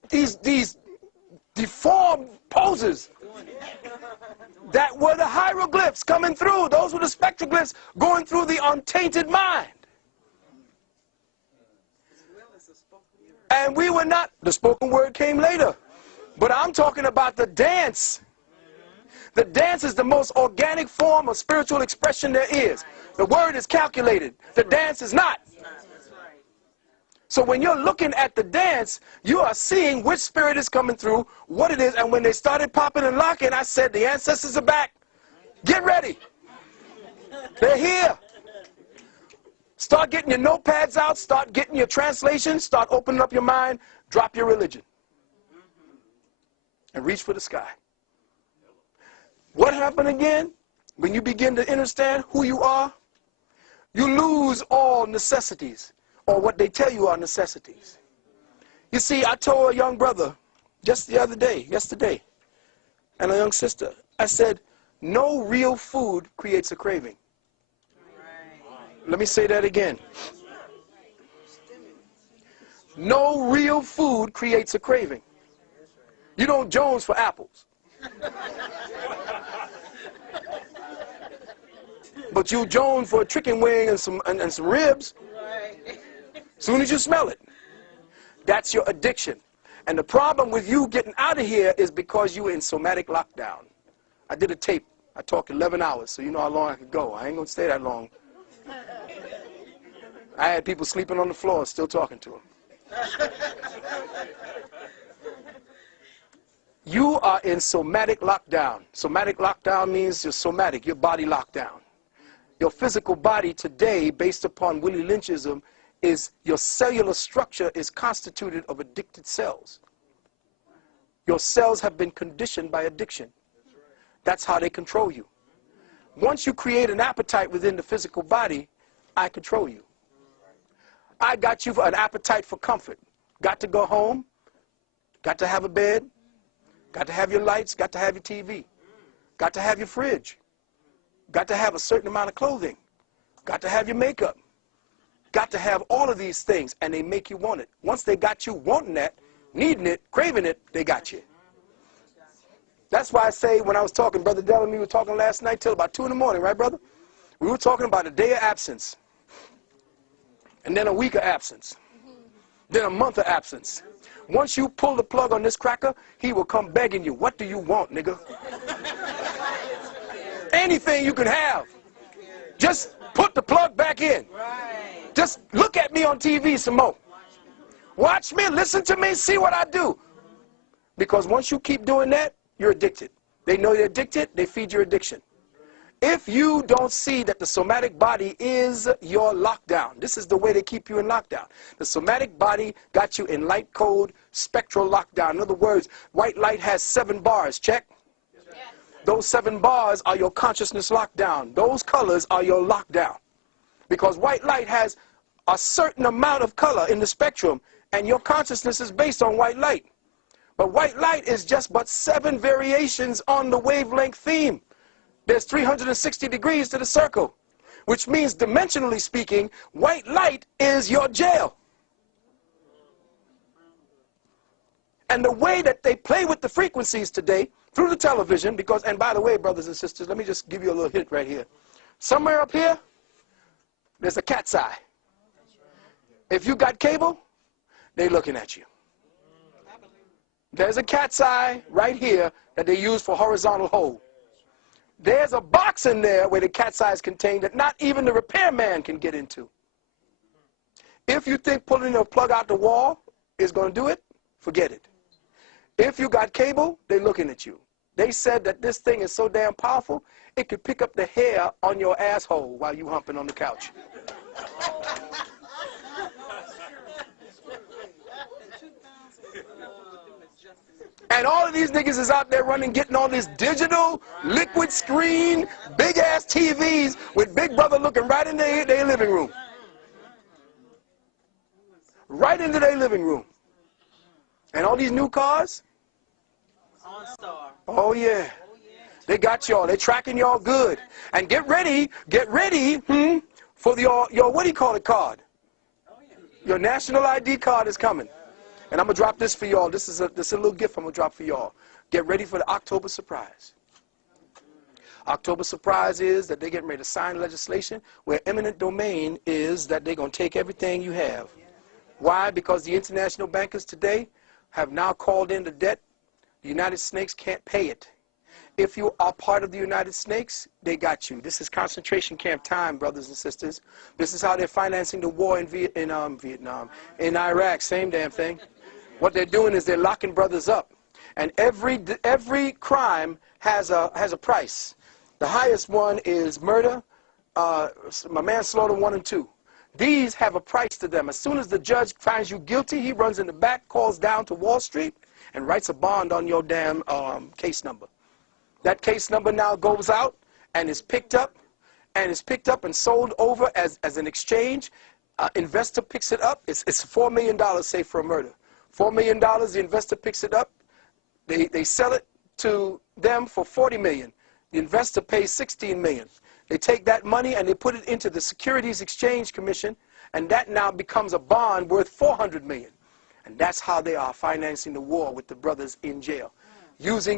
these deformed poses that were the hieroglyphs coming through. Those were the spectroglyphs going through the untainted mind. And we were not, the spoken word came later. But I'm talking about the dance. The dance is the most organic form of spiritual expression there is. The word is calculated. The dance is not. So when you're looking at the dance, you are seeing which spirit is coming through, what it is. And when they started popping and locking, I said, the ancestors are back. Get ready. They're here. Start getting your notepads out. Start getting your translations. Start opening up your mind. Drop your religion. And reach for the sky. What happened again? When you begin to understand who you are, you lose all necessities, or what they tell you are necessities. You see, I told a young brother just the other day, yesterday, and a young sister, I said, no real food creates a craving. Let me say that again. No real food creates a craving. You don't Jones for apples. But you Jones for a chicken wing and some ribs. Soon as you smell it. That's your addiction. And the problem with you getting out of here is because you were in somatic lockdown. I did a tape. I talked 11 hours, so you know how long I could go. I ain't going to stay that long. I had people sleeping on the floor, still talking to them. You are in somatic lockdown. Somatic lockdown means your somatic, your body lockdown. Your physical body today, based upon Willie Lynchism, is your cellular structure is constituted of addicted cells. Your cells have been conditioned by addiction. That's how they control you. Once you create an appetite within the physical body, I control you. I got you for an appetite for comfort. Got to go home, got to have a bed, got to have your lights, got to have your TV, got to have your fridge, got to have a certain amount of clothing, got to have your makeup, got to have all of these things, and they make you want it. Once they got you wanting that, needing it, craving it, they got you. That's why I say when I was talking, Brother Dell and me were talking last night till about 2 in the morning, right, brother? We were talking about a day of absence, and then a week of absence, then a month of absence. Once you pull the plug on this cracker, he will come begging you, what do you want, nigga? Anything you can have. Just put the plug back in. Just look at me on TV some more. Watch me, listen to me, see what I do. Because once you keep doing that, you're addicted. They know you're addicted, they feed your addiction. If you don't see that the somatic body is your lockdown, this is the way they keep you in lockdown. The somatic body got you in light code spectral lockdown. In other words, white light has 7 bars, check? Those 7 bars are your consciousness lockdown. Those colors are your lockdown. Because white light has a certain amount of color in the spectrum, and your consciousness is based on white light. But white light is just but 7 variations on the wavelength theme. There's 360 degrees to the circle, which means, dimensionally speaking, white light is your jail. And the way that they play with the frequencies today through the television, because, and by the way, brothers and sisters, let me just give you a little hint right here. Somewhere up here, there's a cat's eye. If you got cable, they're looking at you. There's a cat's eye right here that they use for horizontal hold. There's a box in there where the cat's eye is contained that not even the repairman can get into. If you think pulling a plug out the wall is going to do it, forget it. If you got cable, they're looking at you. They said that this thing is so damn powerful, it could pick up the hair on your asshole while you humping on the couch. And all of these niggas is out there running, getting all this digital, liquid screen, big-ass TVs with Big Brother looking right in their living room. Right into their living room. And all these new cars? Oh, yeah. They got y'all. They're tracking y'all good. And get ready for your what do you call it card? Your national ID card is coming. And I'm going to drop this for y'all. This is a little gift I'm going to drop for y'all. Get ready for the October surprise. October surprise is that they're getting ready to sign legislation where eminent domain is that they're going to take everything you have. Why? Because the international bankers today have now called in the debt. The United States can't pay it. If you are part of the United States, they got you. This is concentration camp time, brothers and sisters. This is how they're financing the war in Vietnam, in Iraq, same damn thing. What they're doing is they're locking brothers up. And every crime has a price. The highest one is murder, manslaughter 1 and 2. These have a price to them. As soon as the judge finds you guilty, he runs in the back, calls down to Wall Street, and writes a bond on your damn case number. That case number now goes out and is picked up and sold over as an exchange. Investor picks it up. It's $4 million, say, for a murder. $4 million, the investor picks it up. They sell it to them for $40 million. The investor pays $16 million. They take that money and they put it into the Securities Exchange Commission, and that now becomes a bond worth $400 million. And that's how they are financing the war with the brothers in jail. Using